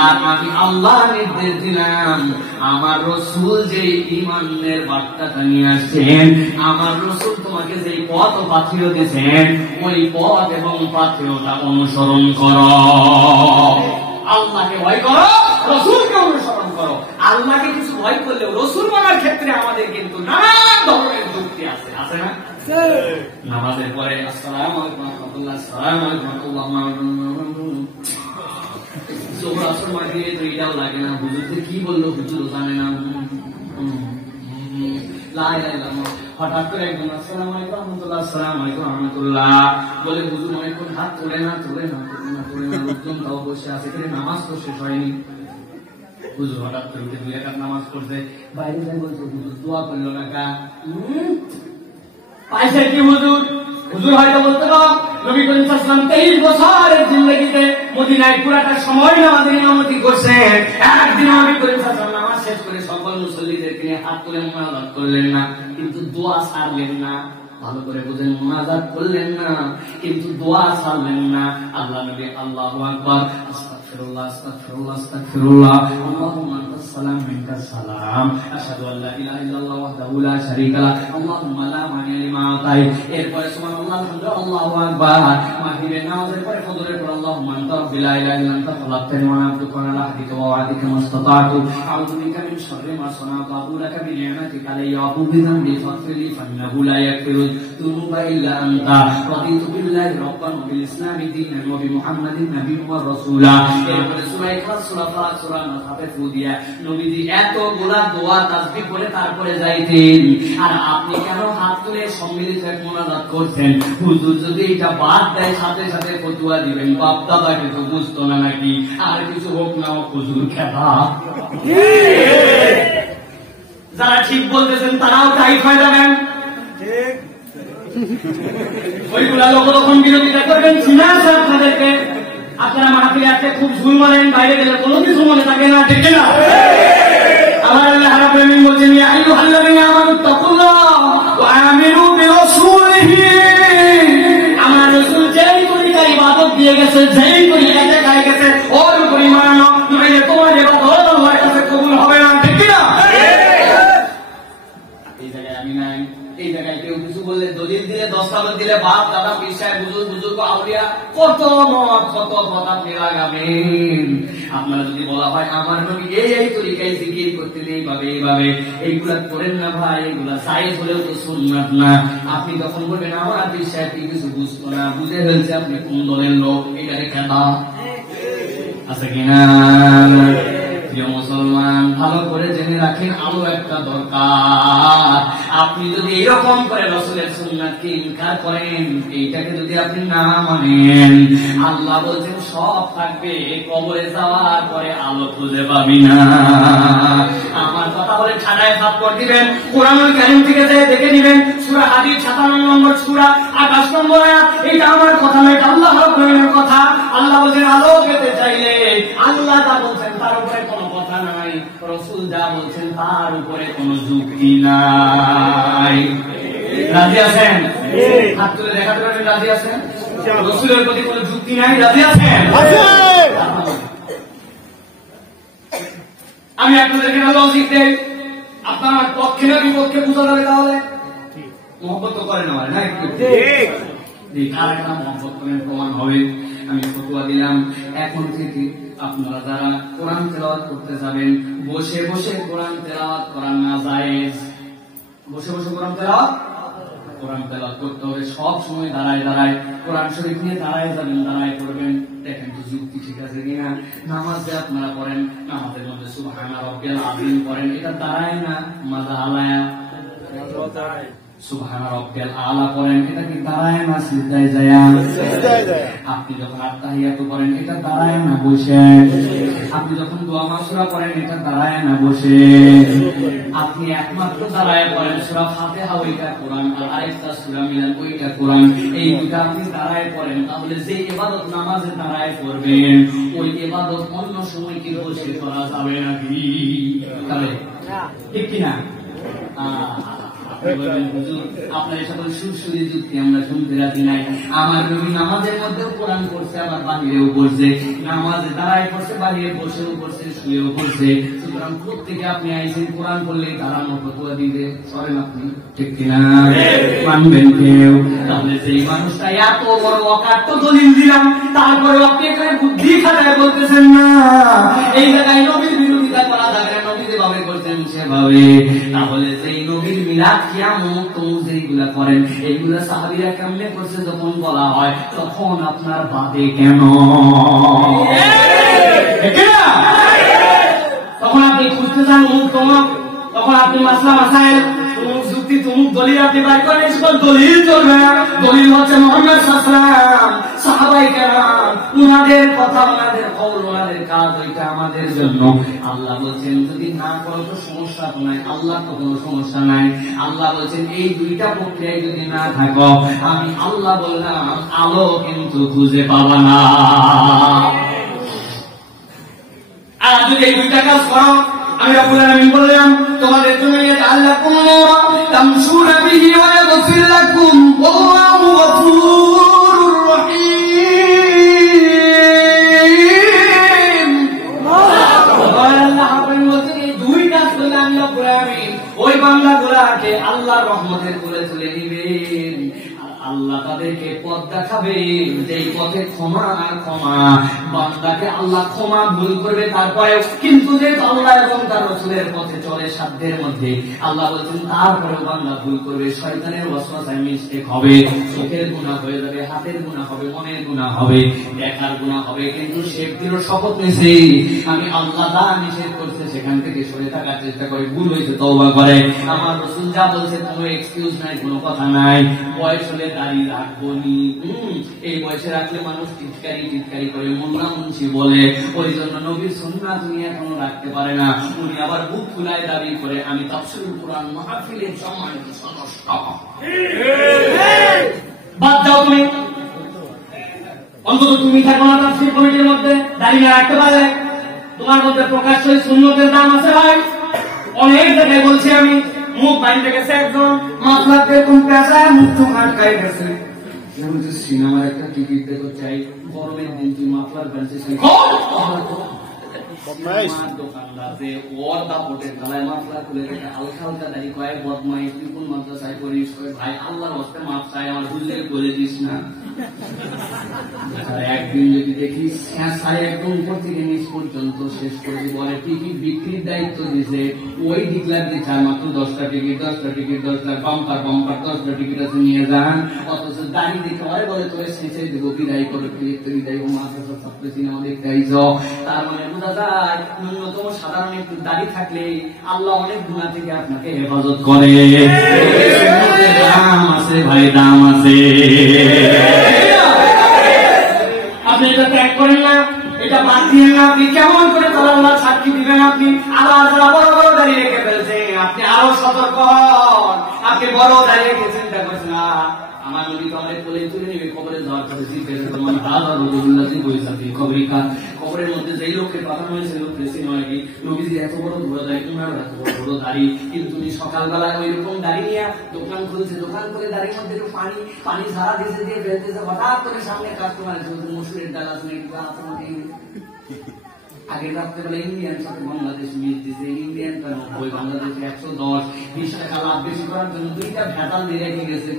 আর আমি আল্লাহ নির্দেশ দিলাম আমার রাসূল যে ঈমানের বার্তাটা নিয়ে আসছেন, আমার রাসূল তোমাকে যে পথ ও পাথেয় দিয়েছেন, ওই পথ এবং পাথেয়টা অনুসরণ করো। আল্লাহকে ভয় করো, রাসূলকে অনুসরণ করো। আল্লাহকে কিছু ভয় করলেও রাসূল মানার ক্ষেত্রে আমাদের কিন্তু নানান ধরনের যুক্তি আছে, আছে না? নামাজের পরে আসসালামু আলাইকুম ওয়া রাহমাতুল্লাহ, আসসালামু আলাইকুম ওয়া রাহমাতুল্লাহ, জোহর আসর মাগরিবে তো এটাও লাগে না, হুজুরদের কি বললো হুজুর জানে না, লা ইলাহা ইল্লাল্লাহ। হঠাৎ করে একজন আসসালামু আলাইকুম ওয়া রাহমাতুল্লাহ, আসসালামু আলাইকুম ওয়া রাহমাতুল্লাহ বলে হুজুর অনেকক্ষণ হাত তোলে না, লোকজন তাও বসে আছে, এখানে নামাজ তো শেষ হয়নি। হুজুর হঠাৎ করে উঠে 2 রাকাত নামাজ পড়ছে, বাইরে যাই বলছে হুজুর দোয়া করলো না কা, পাইছে কি হুজুর? হুজুর হয়তো বলতে পারো নবী করিম সাল্লাল্লাহু আলাইহি ওয়াসাল্লাম 23 বছরের জিন্দেগিতে মদিনায় পুরাটা সময় নামাজের ইমামতি করছেন, একদিন নবী করিম সাল্লাল্লাহু আলাইহি ওয়াসাল্লাম নামাজ শেষ করে সকল মুসল্লিদের নিয়ে হাত তুলে মুনাজাত করলেন না, কিন্তু দোয়া ছাড়লেন না। ভালো করে বুঝেন, মুনাজাত করলেন না কিন্তু দোয়া ছাড়লেন না। আল্লাহ নবী আল্লাহু আকবার, আস্তাগফিরুল্লাহ আস্তাগফিরুল্লাহ আস্তাগফিরুল্লাহ, আল্লাহুম্মা আনতাস সালাম মিনকাস সালাম, আশহাদু আল্লা ইলাহা ইল্লাল্লাহ ওয়াহদাহু লা শারীকা লাহু, আল্লাহুম্মা লা মানি'a লিমা আতাইত। এরপরে সুবহানাল্লাহ আলহামদুলিল্লাহ আল্লাহু আকবার। মাগরিবের নামাজের পরে ফজরের পর আল্লাহুম্মা আনতা রাব্বি লা ইলাহা ইল্লা আনতা খালাকতানি ওয়া আনা আবদুকা ওয়া আলা আহদিকা ওয়া ওয়া'দিকা মাসতাতা'তু, আউযু বিকা মিন শাররি মা সানা'তু, আবু লাকা বি নি'মাতিকা আলাইয়া ওয়া আবু বিযামবি ফাগফিরলি ফাইন্নাহু লা ইয়াগফিরুয যুনুবা ইল্লা আনতা, রাদিতু বিল্লাহি রাব্বান ওয়া বিল ইসলামি দীনান ওয়া বি মুহাম্মাদিন নাবিয়্যুন ওয়া রাসূলা। এরপরে সূরা ইখলাস, সূরা ফালাক, সূরা নাস হাতে ফু দিয়া নবীজি এতগুলা দোয়া তাসবিহ বলে তারপরে যাইতেন। আর আপনি কেন হাত তুলে সম্মিলিত এক মুনাজাত করছেন? হুজুর যদি এটা বাদ দেয় সাথে সাথে ফতোয়া দিবেন, বাপ দাদাকে তো বুঝতো না নাকি, আর কিছু হোক না হোক হুজুর খেলা। যারা ঠিক বলতেছেন তারাও টাইট হয়ে যাবেন। ওইগুলা লোক তখন বিরোধিতা করবেন, চিনা আছে আপনাদেরকে। আপনারা মাহফিলে আজকে খুব ঝুল মারেন, বাইরে গেলে কোনো কিছু মনে থাকে না, ঠিক না? আমার আল্লাহ রাব্বুল আলামিন বলেন, ইয়া আইয়ুহাল্লাযীনা আমানু তাকুল্লাহ ওয়া আমিনু বিরাসূলিহি। আমার রাসূল যেই তরিকা ইবাদত দিয়ে গেছে, যেই তরিকা দেখায় গেছে, ওর উপর ঈমান আনো, নইলে তোমার ইবাদত আল্লাহর কাছে কবুল হবে না, ঠিক না? এই জায়গায় আমি নাই, এই জায়গায় কেউ কিছু বললে, দলিল দিলে, দস্তাবেজ দিলে, বাপ দাদা পীর সাহেব বুজুর্গ আউলিয়া কত মত কত কথা আপনি লাগাবেন। আপনারা যদি বলা হয় আমার নবী এই তরিকায় জিকির করতেন এইভাবে এইভাবে, এইগুলা করেন না ভাই, এইগুলা সাইজ হলেও তো সুন্নাত না। আপনি তখন বলবেন আমার পীর সাহেব কিছু বুঝতো না, বুঝে ফেলছে আপনি কোন দলের লোক, এটাকে খেলা আছে কিনা? প্রিয় মুসলমান, ভালো করে জেনে রাখেন আরো একটা দরকার। আপনি যদি এরকম করে রাসূলের সুন্নাতকে ইনকার করেন, এইটাকে যদি আপনি না মানেন, আল্লাহ বলছেন সব থাকবে, কবরে যাওয়ার পরে আলো খুঁজে পাবি না। আমার কথা বলে ঠাডায় ভাব করে দিবেন, কোরআনুল কারীম থেকে দেখে নিবেন, সূরা হাদীদ 57 নম্বর সূরা 28 নম্বর আয়াত। এটা আমার কথা নয়, এটা আল্লাহ রাব্বুল কথা। আল্লাহ বলেন আলো পেতে চাইলে আল্লাহ যা বলছেন তার উপরে কোনো কথা নাই, রাসূল যা বলছেন তার উপরে কোনো যুক্তি নাই। রাজি আছেন? হাত তুলে দেখাতে পারবেন রাজি আছেন? রাসূলের প্রতি কোনো যুক্তি নাই, রাজি আছেন? আমি আপনাদেরকে লজিক দেই, আপনার পক্ষে না বিপক্ষে বোঝা যাবে। তাহলে মহব্বত তো করেন আমার না, একটু কার একটা মহব্বত করেন প্রমাণ হবে। আমি ফতোয়া দিলাম, এখন থেকে আপনারা যারা কোরআন তেলাওয়াত করতে যাবেন, বসে বসে কোরআন তেলাওয়াত করার না জায়েজ। বসে বসে কোরআন তেলাওয়াত করতে হবে, সব সময় দাঁড়ায় দাঁড়ায় কোরআন শরীফ নিয়ে দাঁড়ায় যাবেন, দাঁড়ায় করবেন। দেখেন তো যুক্তি ঠিক আছে কিনা। নামাজ যে আপনারা পড়েন, নামাজের মধ্যে সুবহানা রাব্বিয়াল আযীম পড়েন, এটা দাঁড়ায় না, মাজা আলায়া। সুবহানা রাব্বিয়াল আলা পড়েন, এটা কি দাঁড়ায় না সিজদায় যায়? আপনি যখন আত্তাহিয়াতু পড়েন, এটা দাঁড়ায় না বসে। আপনি যখন দোয়া মাসুরা পড়েন, এটা দাঁড়ায় না বসে। আপনি একমাত্র দাঁড়ায় পড়েন সূরা ফাতিহা, ওইটা কোরআন, আর আরেকটা সূরা মিলান, ওইটা কোরআন। এই দুটো আপনি দাঁড়ায় পড়েন। তাহলে যে ইবাদত নামাজে দাঁড়ায় করবেন, ওই ইবাদত অন্য সময় কি বসে করা যাবে নাকি? ঠিক কিনা? আপনার সকল সুরসুরি যুক্তি আমরা শুনতে রাজি নাই। আমার নবী নামাজের মধ্যেও কোরআন পড়ছে, আবার বাহিরেও পড়ছে, নামাজে দাঁড়ায় পড়ছে, বাহিরে বসেও পড়ছে, শুয়েও পড়ছে। সুতরাং প্রত্যেকে আপনি আইসেন কোরআন পড়লে দাঁড়ানো ফতোয়া দিবে, সরেন আপনি, ঠিক কিনা? মানবেন কেউ? তাহলে সেই মানুষটা এত বড় অকাট্য দলিল দিলাম, তারপরে আপনি এখানে বুদ্ধি খাটায় বলতেছেন না এই জায়গায় নবীর বিরোধিতা করা যাবে, নবী যেভাবে করছেন সেভাবে। তাহলে সেই নবীর মিলাদ কিয়ামত যেগুলা করেন, এইগুলা সাহাবীরা কেমনে করছে যখন বলা হয়, তখন আপনার বাদে কেন? তখন আপনি খুঁজতে চান মুখ তমক, তখন আপনি মাসলা মাসাইল যুক্তি তুমুক দলিল আপনি বাইর করেন, সকল দলিল চলবে না। দলিল হচ্ছে মুহাম্মদ সাল্লাল্লাহু আলাইহি ওয়াসাল্লাম, সাহাবায়ে কেরাম, উনাদের কথা, উনাদের কওল, উনাদের কাজ, ওইটা আমাদের জন্য। আল্লাহ বলছেন যদি না করো তো সমস্যা তো নাই, আল্লাহ তো কোনো সমস্যা নাই। আল্লাহ বলছেন এই দুইটা প্রক্রিয়ায় যদি না থাকো, আমি আল্লাহ বললাম আলো কিন্তু খুঁজে পাবা না। আর যদি এই দুইটা কাজ করো, আমি রাব্বুল আলামিন বললাম তোমাদের জন্য ইয়াতাআল্লাকুম নূরা তামশুনা বিহি ওয়া ইয়াগফির লাকুম ওয়াল্লাহু গফুরুর রহিম। আল্লাহ আপনি বলছেন এই দুই কাজ করলে আমি রাব্বুল আলামিন ওই বান্দাগুলোকে আল্লাহর রহমতের কোলে তুলে নিবেন। আল্লাহ তাদেরকে পথ দেখাবেন, যেই পথে ক্ষমা আর ক্ষমা। বান্দাকে আল্লাহ ক্ষমা ভুল করবে তারপরে, কিন্তু যে আল্লাহ এবং তার রাসূলের পথে চলে সাধ্যের মধ্যে, আল্লাহ বলছেন তারপরেও বান্দা ভুল করবে, শয়তানের ওয়াসওয়াসায় মিস্টেক হবে, চোখের গুনাহ হয়ে যাবে, হাতের গুনাহ হবে, মনের গুনাহ হবে, দেখার গুনাহ হবে। কিন্তু সে দৃঢ় শপথ নিয়েছে আমি আল্লাহ যা নিষেধ করছে সেখান থেকে সরে থাকার চেষ্টা করে, ভুল হয়েছে তওবা করে। আমার রাসূল যা বলছে কোনো এক্সকিউজ নাই, কোনো কথা নাই। বয়স হলে দাড়ি রাখবো নি। এই বয়সে রাখলে মানুষ টিটকারি করে মোল্লা মুন্সি বলে, ওই জন্য নবীর সুন্নাত উনি এখনো রাখতে পারে না। উনি আবার বুক ফুলায় দাবি করে আমি তাফসীরুল কুরআন মাহফিলের সম্মানিত সদস্য। বাদ দাও তুমি, অন্তত তুমি থাকো না তাফসীর কমিটির মধ্যে, দাড়ি না রাখতে পারলে তোমার মধ্যে প্রকাশ্যই সুন্নতের দাম আছে ভাই। অনেক জায়গায় বলছি আমি, মুখ বাইন্দে গেছে একজন, মাথলাতে কোন পেশায় মুখ চুপ আটকাই গেছে। সিনেমার একটা টিকিট দেখো চাই, গরমের দিন তুই মাফলার বেঞ্চে দোকানদার যে ওর দাপটের গলায় মাফলার খুলে রেখে হালকা হালকা দাঁড়ি কয়েক বদমাই, তুই কোন মাদ্রাসায় পড়িস? ভাই আল্লাহর হস্তে মাফ চাই, আমার বুঝলে বলে দিস না। একদিন যদি দেখিস একদম উপর থেকে নিচ পর্যন্ত শেষ করে বলে টিকিট বিক্রির দায়িত্ব দিছে, ওই ডিক্লার দিচ্ছে মাত্র 10টা টিকিট 10 লাখ বাম্পার 10টা টিকিট আছে নিয়ে যান, অথচ দাঁড়িয়ে দেখে হয় বলে তোর শেষে দেবো বিদায় করে বিদায় মাদ্রাসা ছাত্র সিনেমা দেখতে আইছ। তার মানে বোঝা যায় ন্যূনতম সাধারণ একটু দাঁড়িয়ে থাকলে আল্লাহ অনেক গুনাহ থেকে আপনাকে হেফাজত করে। দাম আছে ভাই, দাম আছে। আপনি এটা ত্যাগ করেন না, এটা বাদ দিয়েন না। আপনি কেমন করে আল্লাহর সাক্ষী দিবেন? আপনি আল্লাহ বড় বড় দাঁড়িয়ে রেখে ফেলছেন, আপনি আরো সতর্ক হন। আপনি বড় দাঁড়িয়ে রেখে চিন্তা করছেন না আমার নবী তো অনেক বলে তুলে নেবে কবরে যাওয়ার পরে জিজ্ঞেস তোমার হাজার রসুল্লাহি বইসাথী কবরিকা, কবরের মধ্যে যেই লোককে পাঠানো হয়েছে লোক বেশি নয় কি নবীজি এত বড় ধরে দেয়, তোমার এত বড় বড় দাড়ি, কিন্তু তুমি সকালবেলায় ওই রকম দাড়ি নিয়ে দোকান খুলছে, দোকান করে দাড়ির মধ্যে একটু পানি ঝাড়া দিয়েছে দিয়ে ফেলতেছে, হঠাৎ করে সামনে কাস্টমার মসুরের ডাল আছে আগের রাত্রেবেলা ইন্ডিয়ান সাথে বাংলাদেশ মিল দিচ্ছে, ইন্ডিয়ান 90, বাংলাদেশ 110, 20 টাকা লাভ বেশি করার জন্য 2টা ভেজাল দিয়ে রেখে গেছে।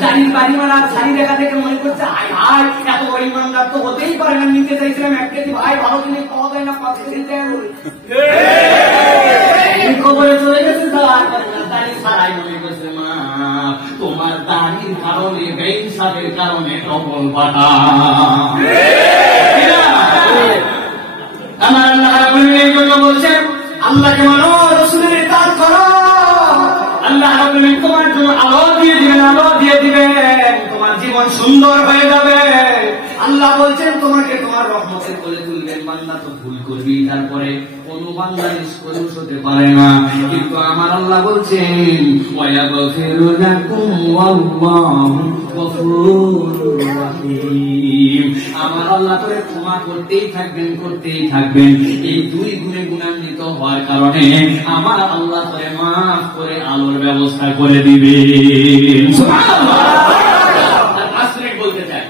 জানির বাড়িওয়ালা শাড়ি দেখা দেখে মনে করছে হাই হাই এত বড় ইমানদার তো হতেই পারে না, নিতে চাইছিলাম 1 কেজি, ভাই ভালো জিনিস পাওয়া যায় না 5 কেজি খবরে চলে গেছে। দাড়ি ছাড়াই মনে করছে মা তোমার দাড়ির কারণে বেইনসাফের কারণে ডবল বাটা। আমার আল্লাহ রাব্বুল এই জন্য বলছেন আল্লাহকে মানো, রাসূলের ইতাআত করো। আল্লাহ রাব্বুল তোমার জন্য আলো দিয়ে দিবেন, আলো দিয়ে দিবেন, তোমার জীবন সুন্দর হয়ে যাবে। আল্লাহ বলছেন তোমাকে তোমার রহমতের কোলে তুলবেন। বান্দা তো ভুল করবি, তারপরে কোন বান্দা নিষ্কলুষ হতে পারে না, কিন্তু আমার আল্লাহ বলছেন ওয়ায়াগফিরু লাকুম ওয়াল্লাহু গফুরুর রহিম। আমার আল্লাহ করে ক্ষমা করতেই থাকবেন। এই 2 গুণে গুণান্বিত হওয়ার কারণে আমার আল্লাহ করে মাফ করে আলোর ব্যবস্থা করে দিবেন। সুবহানাল্লাহ। আসলে বলতে চাই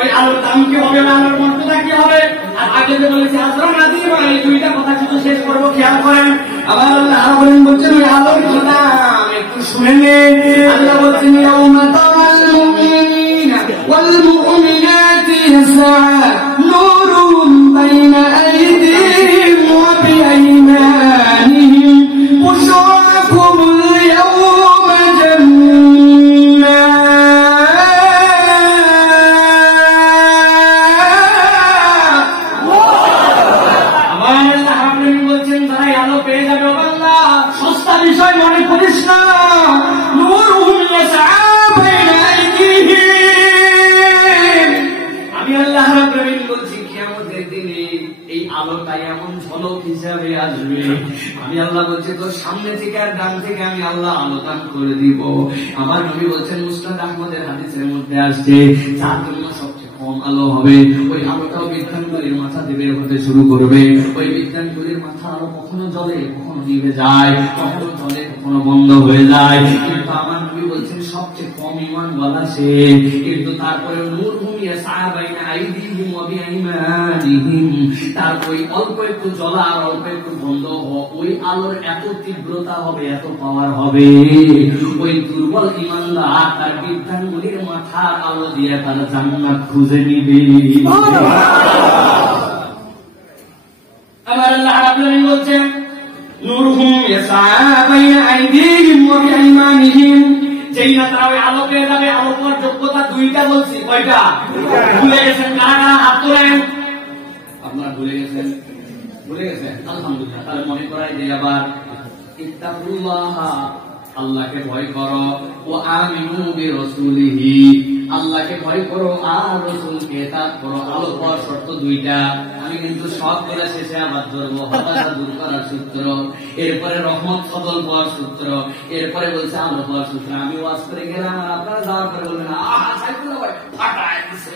ওই আলোর দাম কি হবে, আলোর মর্যাদা কি হবে? আর আগে যে বলেছি আসরা নাজি, এই 2টা কথা শুধু শেষ করবো, খেয়াল করেন। আবার আল্লাহ বলছেন ওই আলোর কথা একটু শুনে নেন। আল্লাহ বলছেন ইয়াউমা তারাল মুমিনিনা ওয়াল মুমিনাতি ইয়াসআ নূরুহুম বাইনা আইদিহিম ওয়া বিআইমানিহিম বুশরাকুমুল ইয়াউমা সস্তা বিষয় মনে করিস না। আমি আল্লাহ রাব্বুল আলামিন বলছি কিয়ামতের দিনে এই আলোটা এমন ঝলক হিসাবে আসবে, আমি আল্লাহ বলছি তোর সামনে থেকে আর ডান থেকে আমি আল্লাহ আলো দান করে দিব। আমার নবী বলছেন মুসনাদ আহমদের হাদিসের মধ্যে আসছে যার জন্য সবচেয়ে কম আলো হবে ওই আলোটাও বিজ্ঞানগুলির মাথা দিয়ে বের হতে শুরু করবে। ওই বিজ্ঞানগুলির মাথা আলো কখনো জ্বলে কখনো নিভে যায়, কখনো জ্বলে কখনো বন্ধ হয়ে যায়, কিন্তু আমার নবী বলছেন সবচেয়ে কম ঈমানওয়ালা সে। কিন্তু তারপরে নূরহুম ইয়াসআ বাইনা আইদিহিম ওয়া বিআইমানিহিম, তার ওই অল্প একটু জ্বলা আর অল্প একটু বন্ধ ওই আলোর এত তীব্রতা হবে, এত পাওয়ার হবে, ওই দুর্বল ঈমানদার তার বিজ্ঞানগুলির মাথার আলো দিয়ে তার জান্নাত খুঁজে নিবে। আমার আল্লাহ রাব্বুল আলামিন বলছেন নূরহুম ইয়াসআ বাইনা আইদিহিম ওয়া বিআইমানিহিম, যেই না তারা ওই আলো পেয়ে যাবে। আলো পাওয়ার যোগ্যতা 2টা বলছি, কয়টা ভুলে গেছেন? কারা কারা হাত তোলেন? আপনার ভুলে গেছেন? আলহামদুলিল্লাহ। তাহলে মনে করাই যে আবার ইত্তাকুল্লাহ, আল্লাহকে ভয় করো, ও আমিনু বিরাসূলিহি, আল্লাহকে ভয় করো আর রাসূলকে তাআত করো। আলো পাওয়ার শর্ত দুইটা। আমি কিন্তু সব করে শেষে আবার ধরবো হতাশা দূর করার সূত্র, এরপরে রহমত ফজল পাওয়ার সূত্র, এরপরে বলছে আলো পাওয়ার সূত্র। আমি ওয়াজ করে গেলাম আর আপনারা যাওয়ার পরে বলবেন আহা সাইফুল্লাহ ভাই ফাটায় দিছে।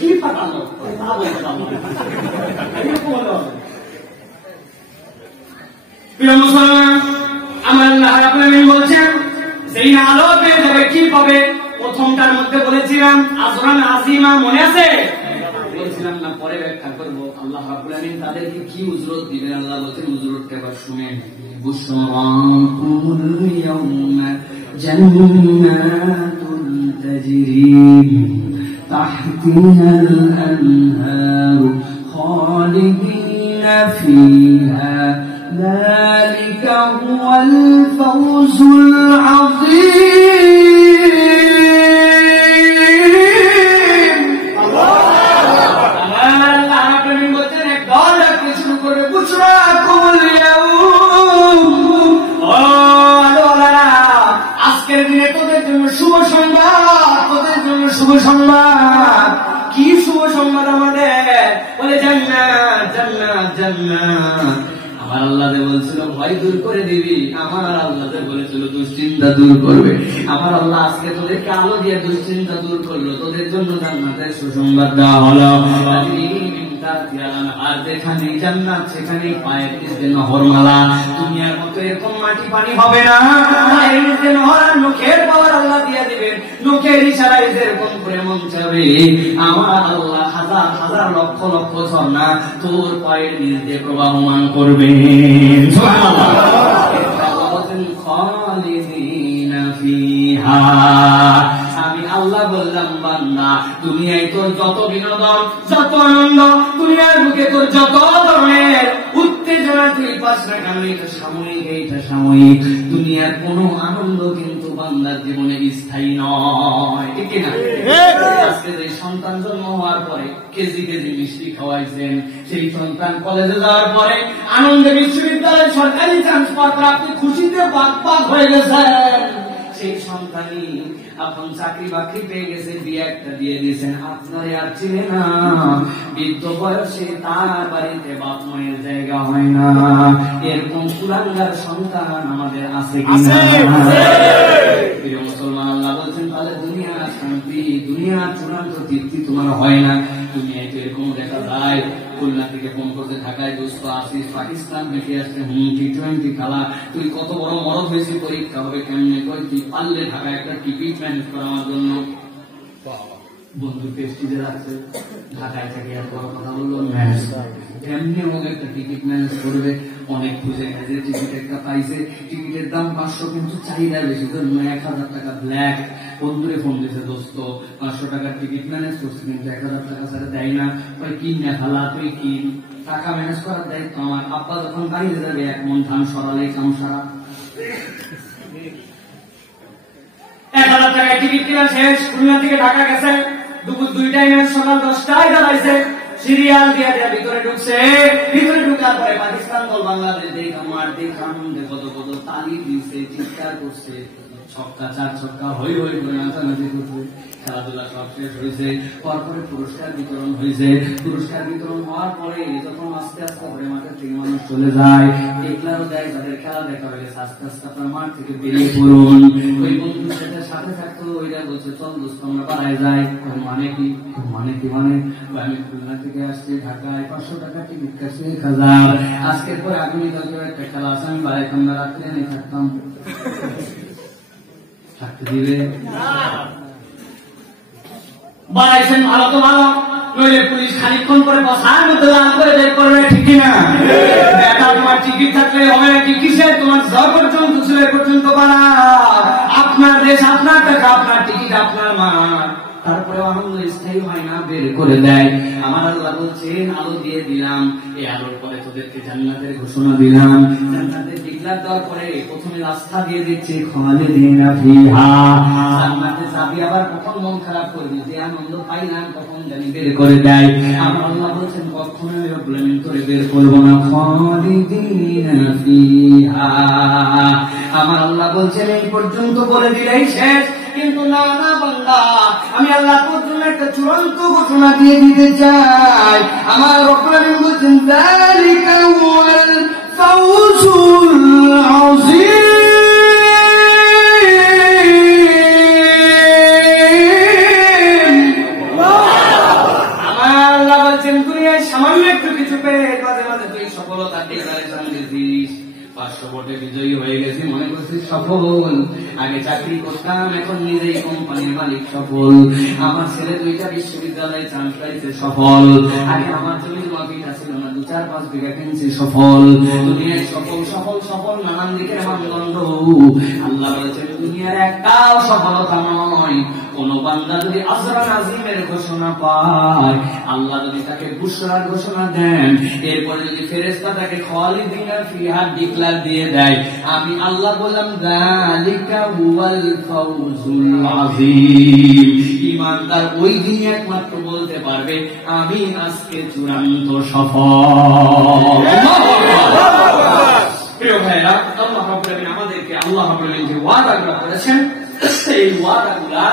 কি ফাটালো? তা বলতে পারবো না। প্রিয় মুসলমান, আমার আল্লাহ রাব্বুল আলামিন বলছেন যেই না আলো পেয়ে যাবে কি পাবে? প্রথমটার মধ্যে বলেছিলাম আজরান আজিমা, মনে আছে? বলছিলাম না, পরে ব্যাখ্যা করব। আল্লাহ রাব্বুল আলামিন তাদেরকে কি উজরত দিবেন? আল্লাহ বলছেন উজরতটা এবার শুনেন। বুশরাকুমুল ইয়াউমা জান্নাতুন তাজরি তাহতিহাল আনহারু খালিদিনা ফিহা ذلك هو الفوز العظيم. الله আপনি বলতেন এক দল আপনি শুরু করে বুশরাকুম اليوم, ও আল্লাহ আজকের দিনে তোদের জন্য শুভ সংবাদ, তোদের জন্য শুভ সংবাদ। কি শুভ সংবাদ আমাদের? বলে জান্নাত জান্নাত জান্নাত। আমার আল্লাহ বলছিল ভয় দূর করে দিবি, আমার আল্লাহ বলেছিল দুশ্চিন্তা দূর করবে। আমার আল্লাহ আজকে তোদেরকে আলো দিয়ে দুশ্চিন্তা দূর করলো, তোদের জন্য জান্নাতের সুসংবাদ দেওয়া হলো। আর যেখানে জান্নাত সেখানে পায়ের নিচে নহরমালা। দুনিয়ার মতো এরকম মাটি পানি হবে না, পায়ের নিচে নহর আর নখের পাওয়ার আল্লাহ দিয়ে দিবেন। নখের ইশারায় যেরকম করে মন চাবে আমার আল্লাহ হাজার হাজার লক্ষ লক্ষ ঝর্ণা তোর পায়ের নিচ দিয়ে প্রবাহমান করবে। আমি আল্লাহ বললাম বান্দা দুনিয়ায় তোর যত বিনোদন যত আনন্দ, দুনিয়ার বুকে তোর যত ধরনের উত্তেজনা তুই পাস না কেন, এটা সাময়িক, এইটা সাময়িক। দুনিয়ার কোন আনন্দ কিন্তু বান্দার জীবনে স্থায়ী নয়, ঠিক কিনা? আজকে যে সন্তান জন্ম হওয়ার পরে কেজি কেজি মিষ্টি খাওয়াইছেন, সেই সন্তান কলেজে যাওয়ার পরে আনন্দে বিশ্ববিদ্যালয়ে সরকারি চান্স পাওয়ার আপনি খুশিতে বাক হয়ে গেছেন। সেই সন্তানই এখন চাকরি বাকরি পেয়ে গেছে, বিয়ে একটা দিয়ে দিয়েছেন, আপনার আর চিনে না। বৃদ্ধ বয়সে তার বাড়িতে বাপ মায়ের জায়গা হয় না। এরকম কুলাঙ্গার সন্তান আমাদের আছে কিনা? প্রিয় মুসলমান, আল্লাহ বলছেন তাহলে দুনিয়ার শান্তি, দুনিয়ার চূড়ান্ত তৃপ্তি তোমার হয় না। দুনিয়ায় তো এরকম দেখা যায়, খুলনা থেকে ফোন করতে ঢাকায় দোস্ত আসিস, পাকিস্তান দেখে আসছে, T20 খেলা, তুই কত বড় মরদ হয়েছিস, পরীক্ষা হবে কেমনে করে, তুই পারলে ঢাকায় একটা টিকিট ম্যানেজ করার জন্য বন্ধু টেস্টিতে রাখছে, ঢাকায় থেকে এত বড় কথা বললো ম্যানেজ কেমনি হোক একটা টিকিট ম্যানেজ করবে। অনেক খুঁজে গেছে, টিকিট একটা পাইছে, টিকিটের দাম 500 কিন্তু চাহিদা বেশি, 1000 টাকা ব্ল্যাক। বন্ধুরে ফোন দিয়েছে, দোস্ত 500 টাকার টিকিট ম্যানেজ করছে কিন্তু 1000 টাকা ছাড়া দেয় না। তুই কিন না খালা, তুই কিন, টাকা ম্যানেজ করার দায়িত্ব আমার। আব্বা যখন বাইরে যাবে 1 মন ধান সরালে কাম সারা। 1000 টাকায় টিকিট কেনা শেষ, খুলনা থেকে ঢাকা গেছে, দুপুর 2টায় ম্যাচ, সকাল 10টায় দাঁড়াইছে, সিরিয়াল দিয়ে ভিতরে ঢুকছে। ভিতরে ঢুকার পরে পাকিস্তান বল বাংলাদেশ দেখা মার দেখা আনন্দে কত কত তালি দিচ্ছে, চিৎকার করছে, ছক্কা 4 ছক্কা হই হই করে নাচানাচি করছে। খেলাধুলা সব শেষ হয়েছে, পরপরে পুরস্কার বিতরণ হয়েছে। পুরস্কার বিতরণ হওয়ার পরে যখন আস্তে আস্তে করে মাঠের থেকে মানুষ চলে যায়, দেখলারও দেয় যাদের খেলা দেখা হয়ে গেছে, আস্তে আস্তে আপনার মাঠ থেকে বেরিয়ে পড়ুন। ওই বন্ধুর সাথে থাকতো, ওইটা বলছে চল দোস্ত আমরা পাড়ায় যাই। মানে কি মানে কি মানে আমি খুলনা থেকে আসছি ঢাকায়, 500 টাকা টিকিট কাটছে 1000। আজকের পরে আগামীকালকে একটা খেলা আছে, আমি বাড়াইতাম না, রাত্রে নিয়ে থাকতাম, থাকতে দিবে বাড়াইছেন ভালো তো ভালো, নইলে পুলিশ খানিক্ষণ করে বসার মধ্যে লাল করে বের করবে, ঠিক কিনা? বেটা তোমার টিকিট থাকলে হবে নাকি? কিসের তোমার ঝড় পর্যন্ত ছিল পর্যন্ত বাড়া, আপনার দেশ, আপনার টাকা, আপনার টিকিট, আপনার মা, তারপরে আনন্দ স্থায়ী হয় না, বের করে দেয়। আমার আল্লাহ বলছেন আলো দিয়ে দিলাম, এই আলোর পরে তোদেরকে জান্নাতের ঘোষণা দিলাম। জান্নাতের দিকে ডিক্লার দেওয়ার পরে প্রথমে রাস্তা দিয়ে দিচ্ছে খালিদিনা ফিহা, জান্নাতে যাবি, আবার কখন মন খারাপ করবি, যে আনন্দ পাইলাম কখন জানি বের করে দেয়। আমার আল্লাহ বলছেন কখনো রব্বুল করে বের করবো না, খালিদিনা ফিহা। আমার আল্লাহ বলছেন এই পর্যন্ত বলে দিলেই শেষ, কিন্তু না না বান্দা, আমি আল্লাহ তোর জন্য একটা চূড়ান্ত ঘোষণা দিয়ে দিতে চাই। আমার রব্বুল আলামিন বলছেন যালিকা হুয়াল ফাউজুল আযীম। আমার আল্লাহ বলছেন দুনিয়ায় সামান্য একটু কিছু পেয়ে মাঝে মাঝে তুই সফলতা ডিক্লারেশন দিস, 500 ভোটে বিজয়ী হয়ে গেছি, মনে করছি সফল, আগে চাকরি করতাম এখন নিজেই কোম্পানির মালিক সফল, আমার ছেলে 2টা বিশ্ববিদ্যালয়ে চান্স পাইছে সফল, আগে আমার জমির মাফিক ছিল না 2-4-5 বিঘা কিনছি সফল, দুনিয়ায় সফল সফল সফল নানান দিকের মানদণ্ড। আল্লাহ বলেছেন দুনিয়ার একটাও সফলতা নয়, কোন বান্দা যদি আজরান আজিমের ঘোষণা পায়, আল্লাহ যদি তাকে বুশরার ঘোষণা দেন, এরপরে যদি ফেরেশতা তাকে খালিদিনা ফিহা ডিক্লার দিয়ে দেয়, আমি আল্লাহ বললাম যালিকা হুয়াল ফাউজুল আযীম। ঈমানদার ওই দিন একমাত্র বলতে পারবে আমি আজকে চূড়ান্ত সফল। প্রিয় ভাইরা, আল্লাহ রাব্বুল আলামিন আমাদেরকে আল্লাহ রাব্বুল আলামিন যে ওয়াদাগুলো করেছেন, এই ওয়াদাগুলা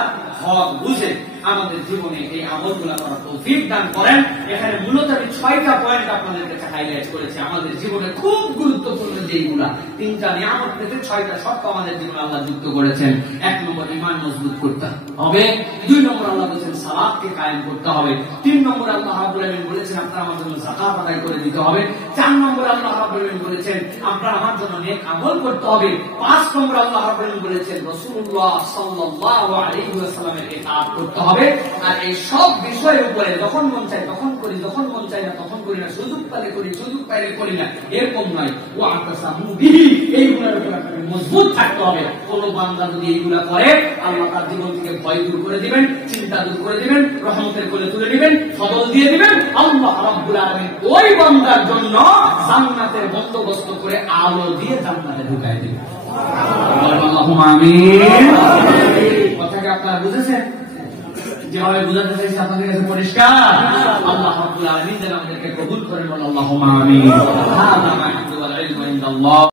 হক বুঝে আমাদের জীবনে এই আমলগুলো করার তৌফিক দান করেন। এখানে মূলত আমি 6টা পয়েন্ট আপনাদের কাছে হাইলাইট করেছি, আমাদের জীবনে খুব গুরুত্বপূর্ণ যেগুলা, 3টা নিয়ামত থেকে 6টা শর্ত আমাদের জীবনে আল্লাহ যুক্ত করেছেন। 1 নম্বর ঈমান মজবুত করতে হবে, 2 নম্বর আল্লাহ বলেছেন সালাতকে কায়েম করতে হবে, 3 নম্বর আল্লাহ রাব্বুল আলামিন বলেছেন আপনারা আমার জন্য যাকাত আদায় করে দিতে হবে, 4 নম্বর আল্লাহ রাব্বুল আলামিন বলেছেন আপনারা আমার জন্য নেক আমল করতে হবে, 5 নম্বর আল্লাহ রাব্বুল আলামিন বলেছেন রাসূলুল্লাহ সাল্লাল্লাহু আলাইহি ওয়াসাল্লামের ইতাআত করতে হবে। আর এই সব বিষয়ের উপরে যখন মন চাই তখন করি, যখন মন চাই না তখন করি না, সুযোগ পাইলে করি, সুযোগ পাইলে করি না, এরকম নয়। ওয়াতাসামু বিহি, এইগুলোর উপর আপনাকে মজবুত থাকতে হবে। কোন বান্দা যদি এইগুলা করে, আল্লাহ তার জীবন থেকে ভয় দূর করে দিবেন, চিন্তা দূর করে দিবেন, রহমতের কোলে তুলে দিবেন, ফজল দিয়ে দিবেন। আল্লাহ রাব্বুল আলামিন ওই বান্দার জন্য জান্নাতের বন্দোবস্ত করে আলো দিয়ে জান্নাতে ঢুকায় দিবেন। আল্লাহুম্মা আমিন। কথাকে আপনারা বুঝেছেন? যেভাবে বুঝাতে চাইছি আপনাদের কাছে পরিষ্কার? আল্লাহ রাব্বুল আলামিন যেন আমাদেরকে কবুল করেন। আল্লাহুম্মা আমিন। হাযা মা ইনদাল্লাহ।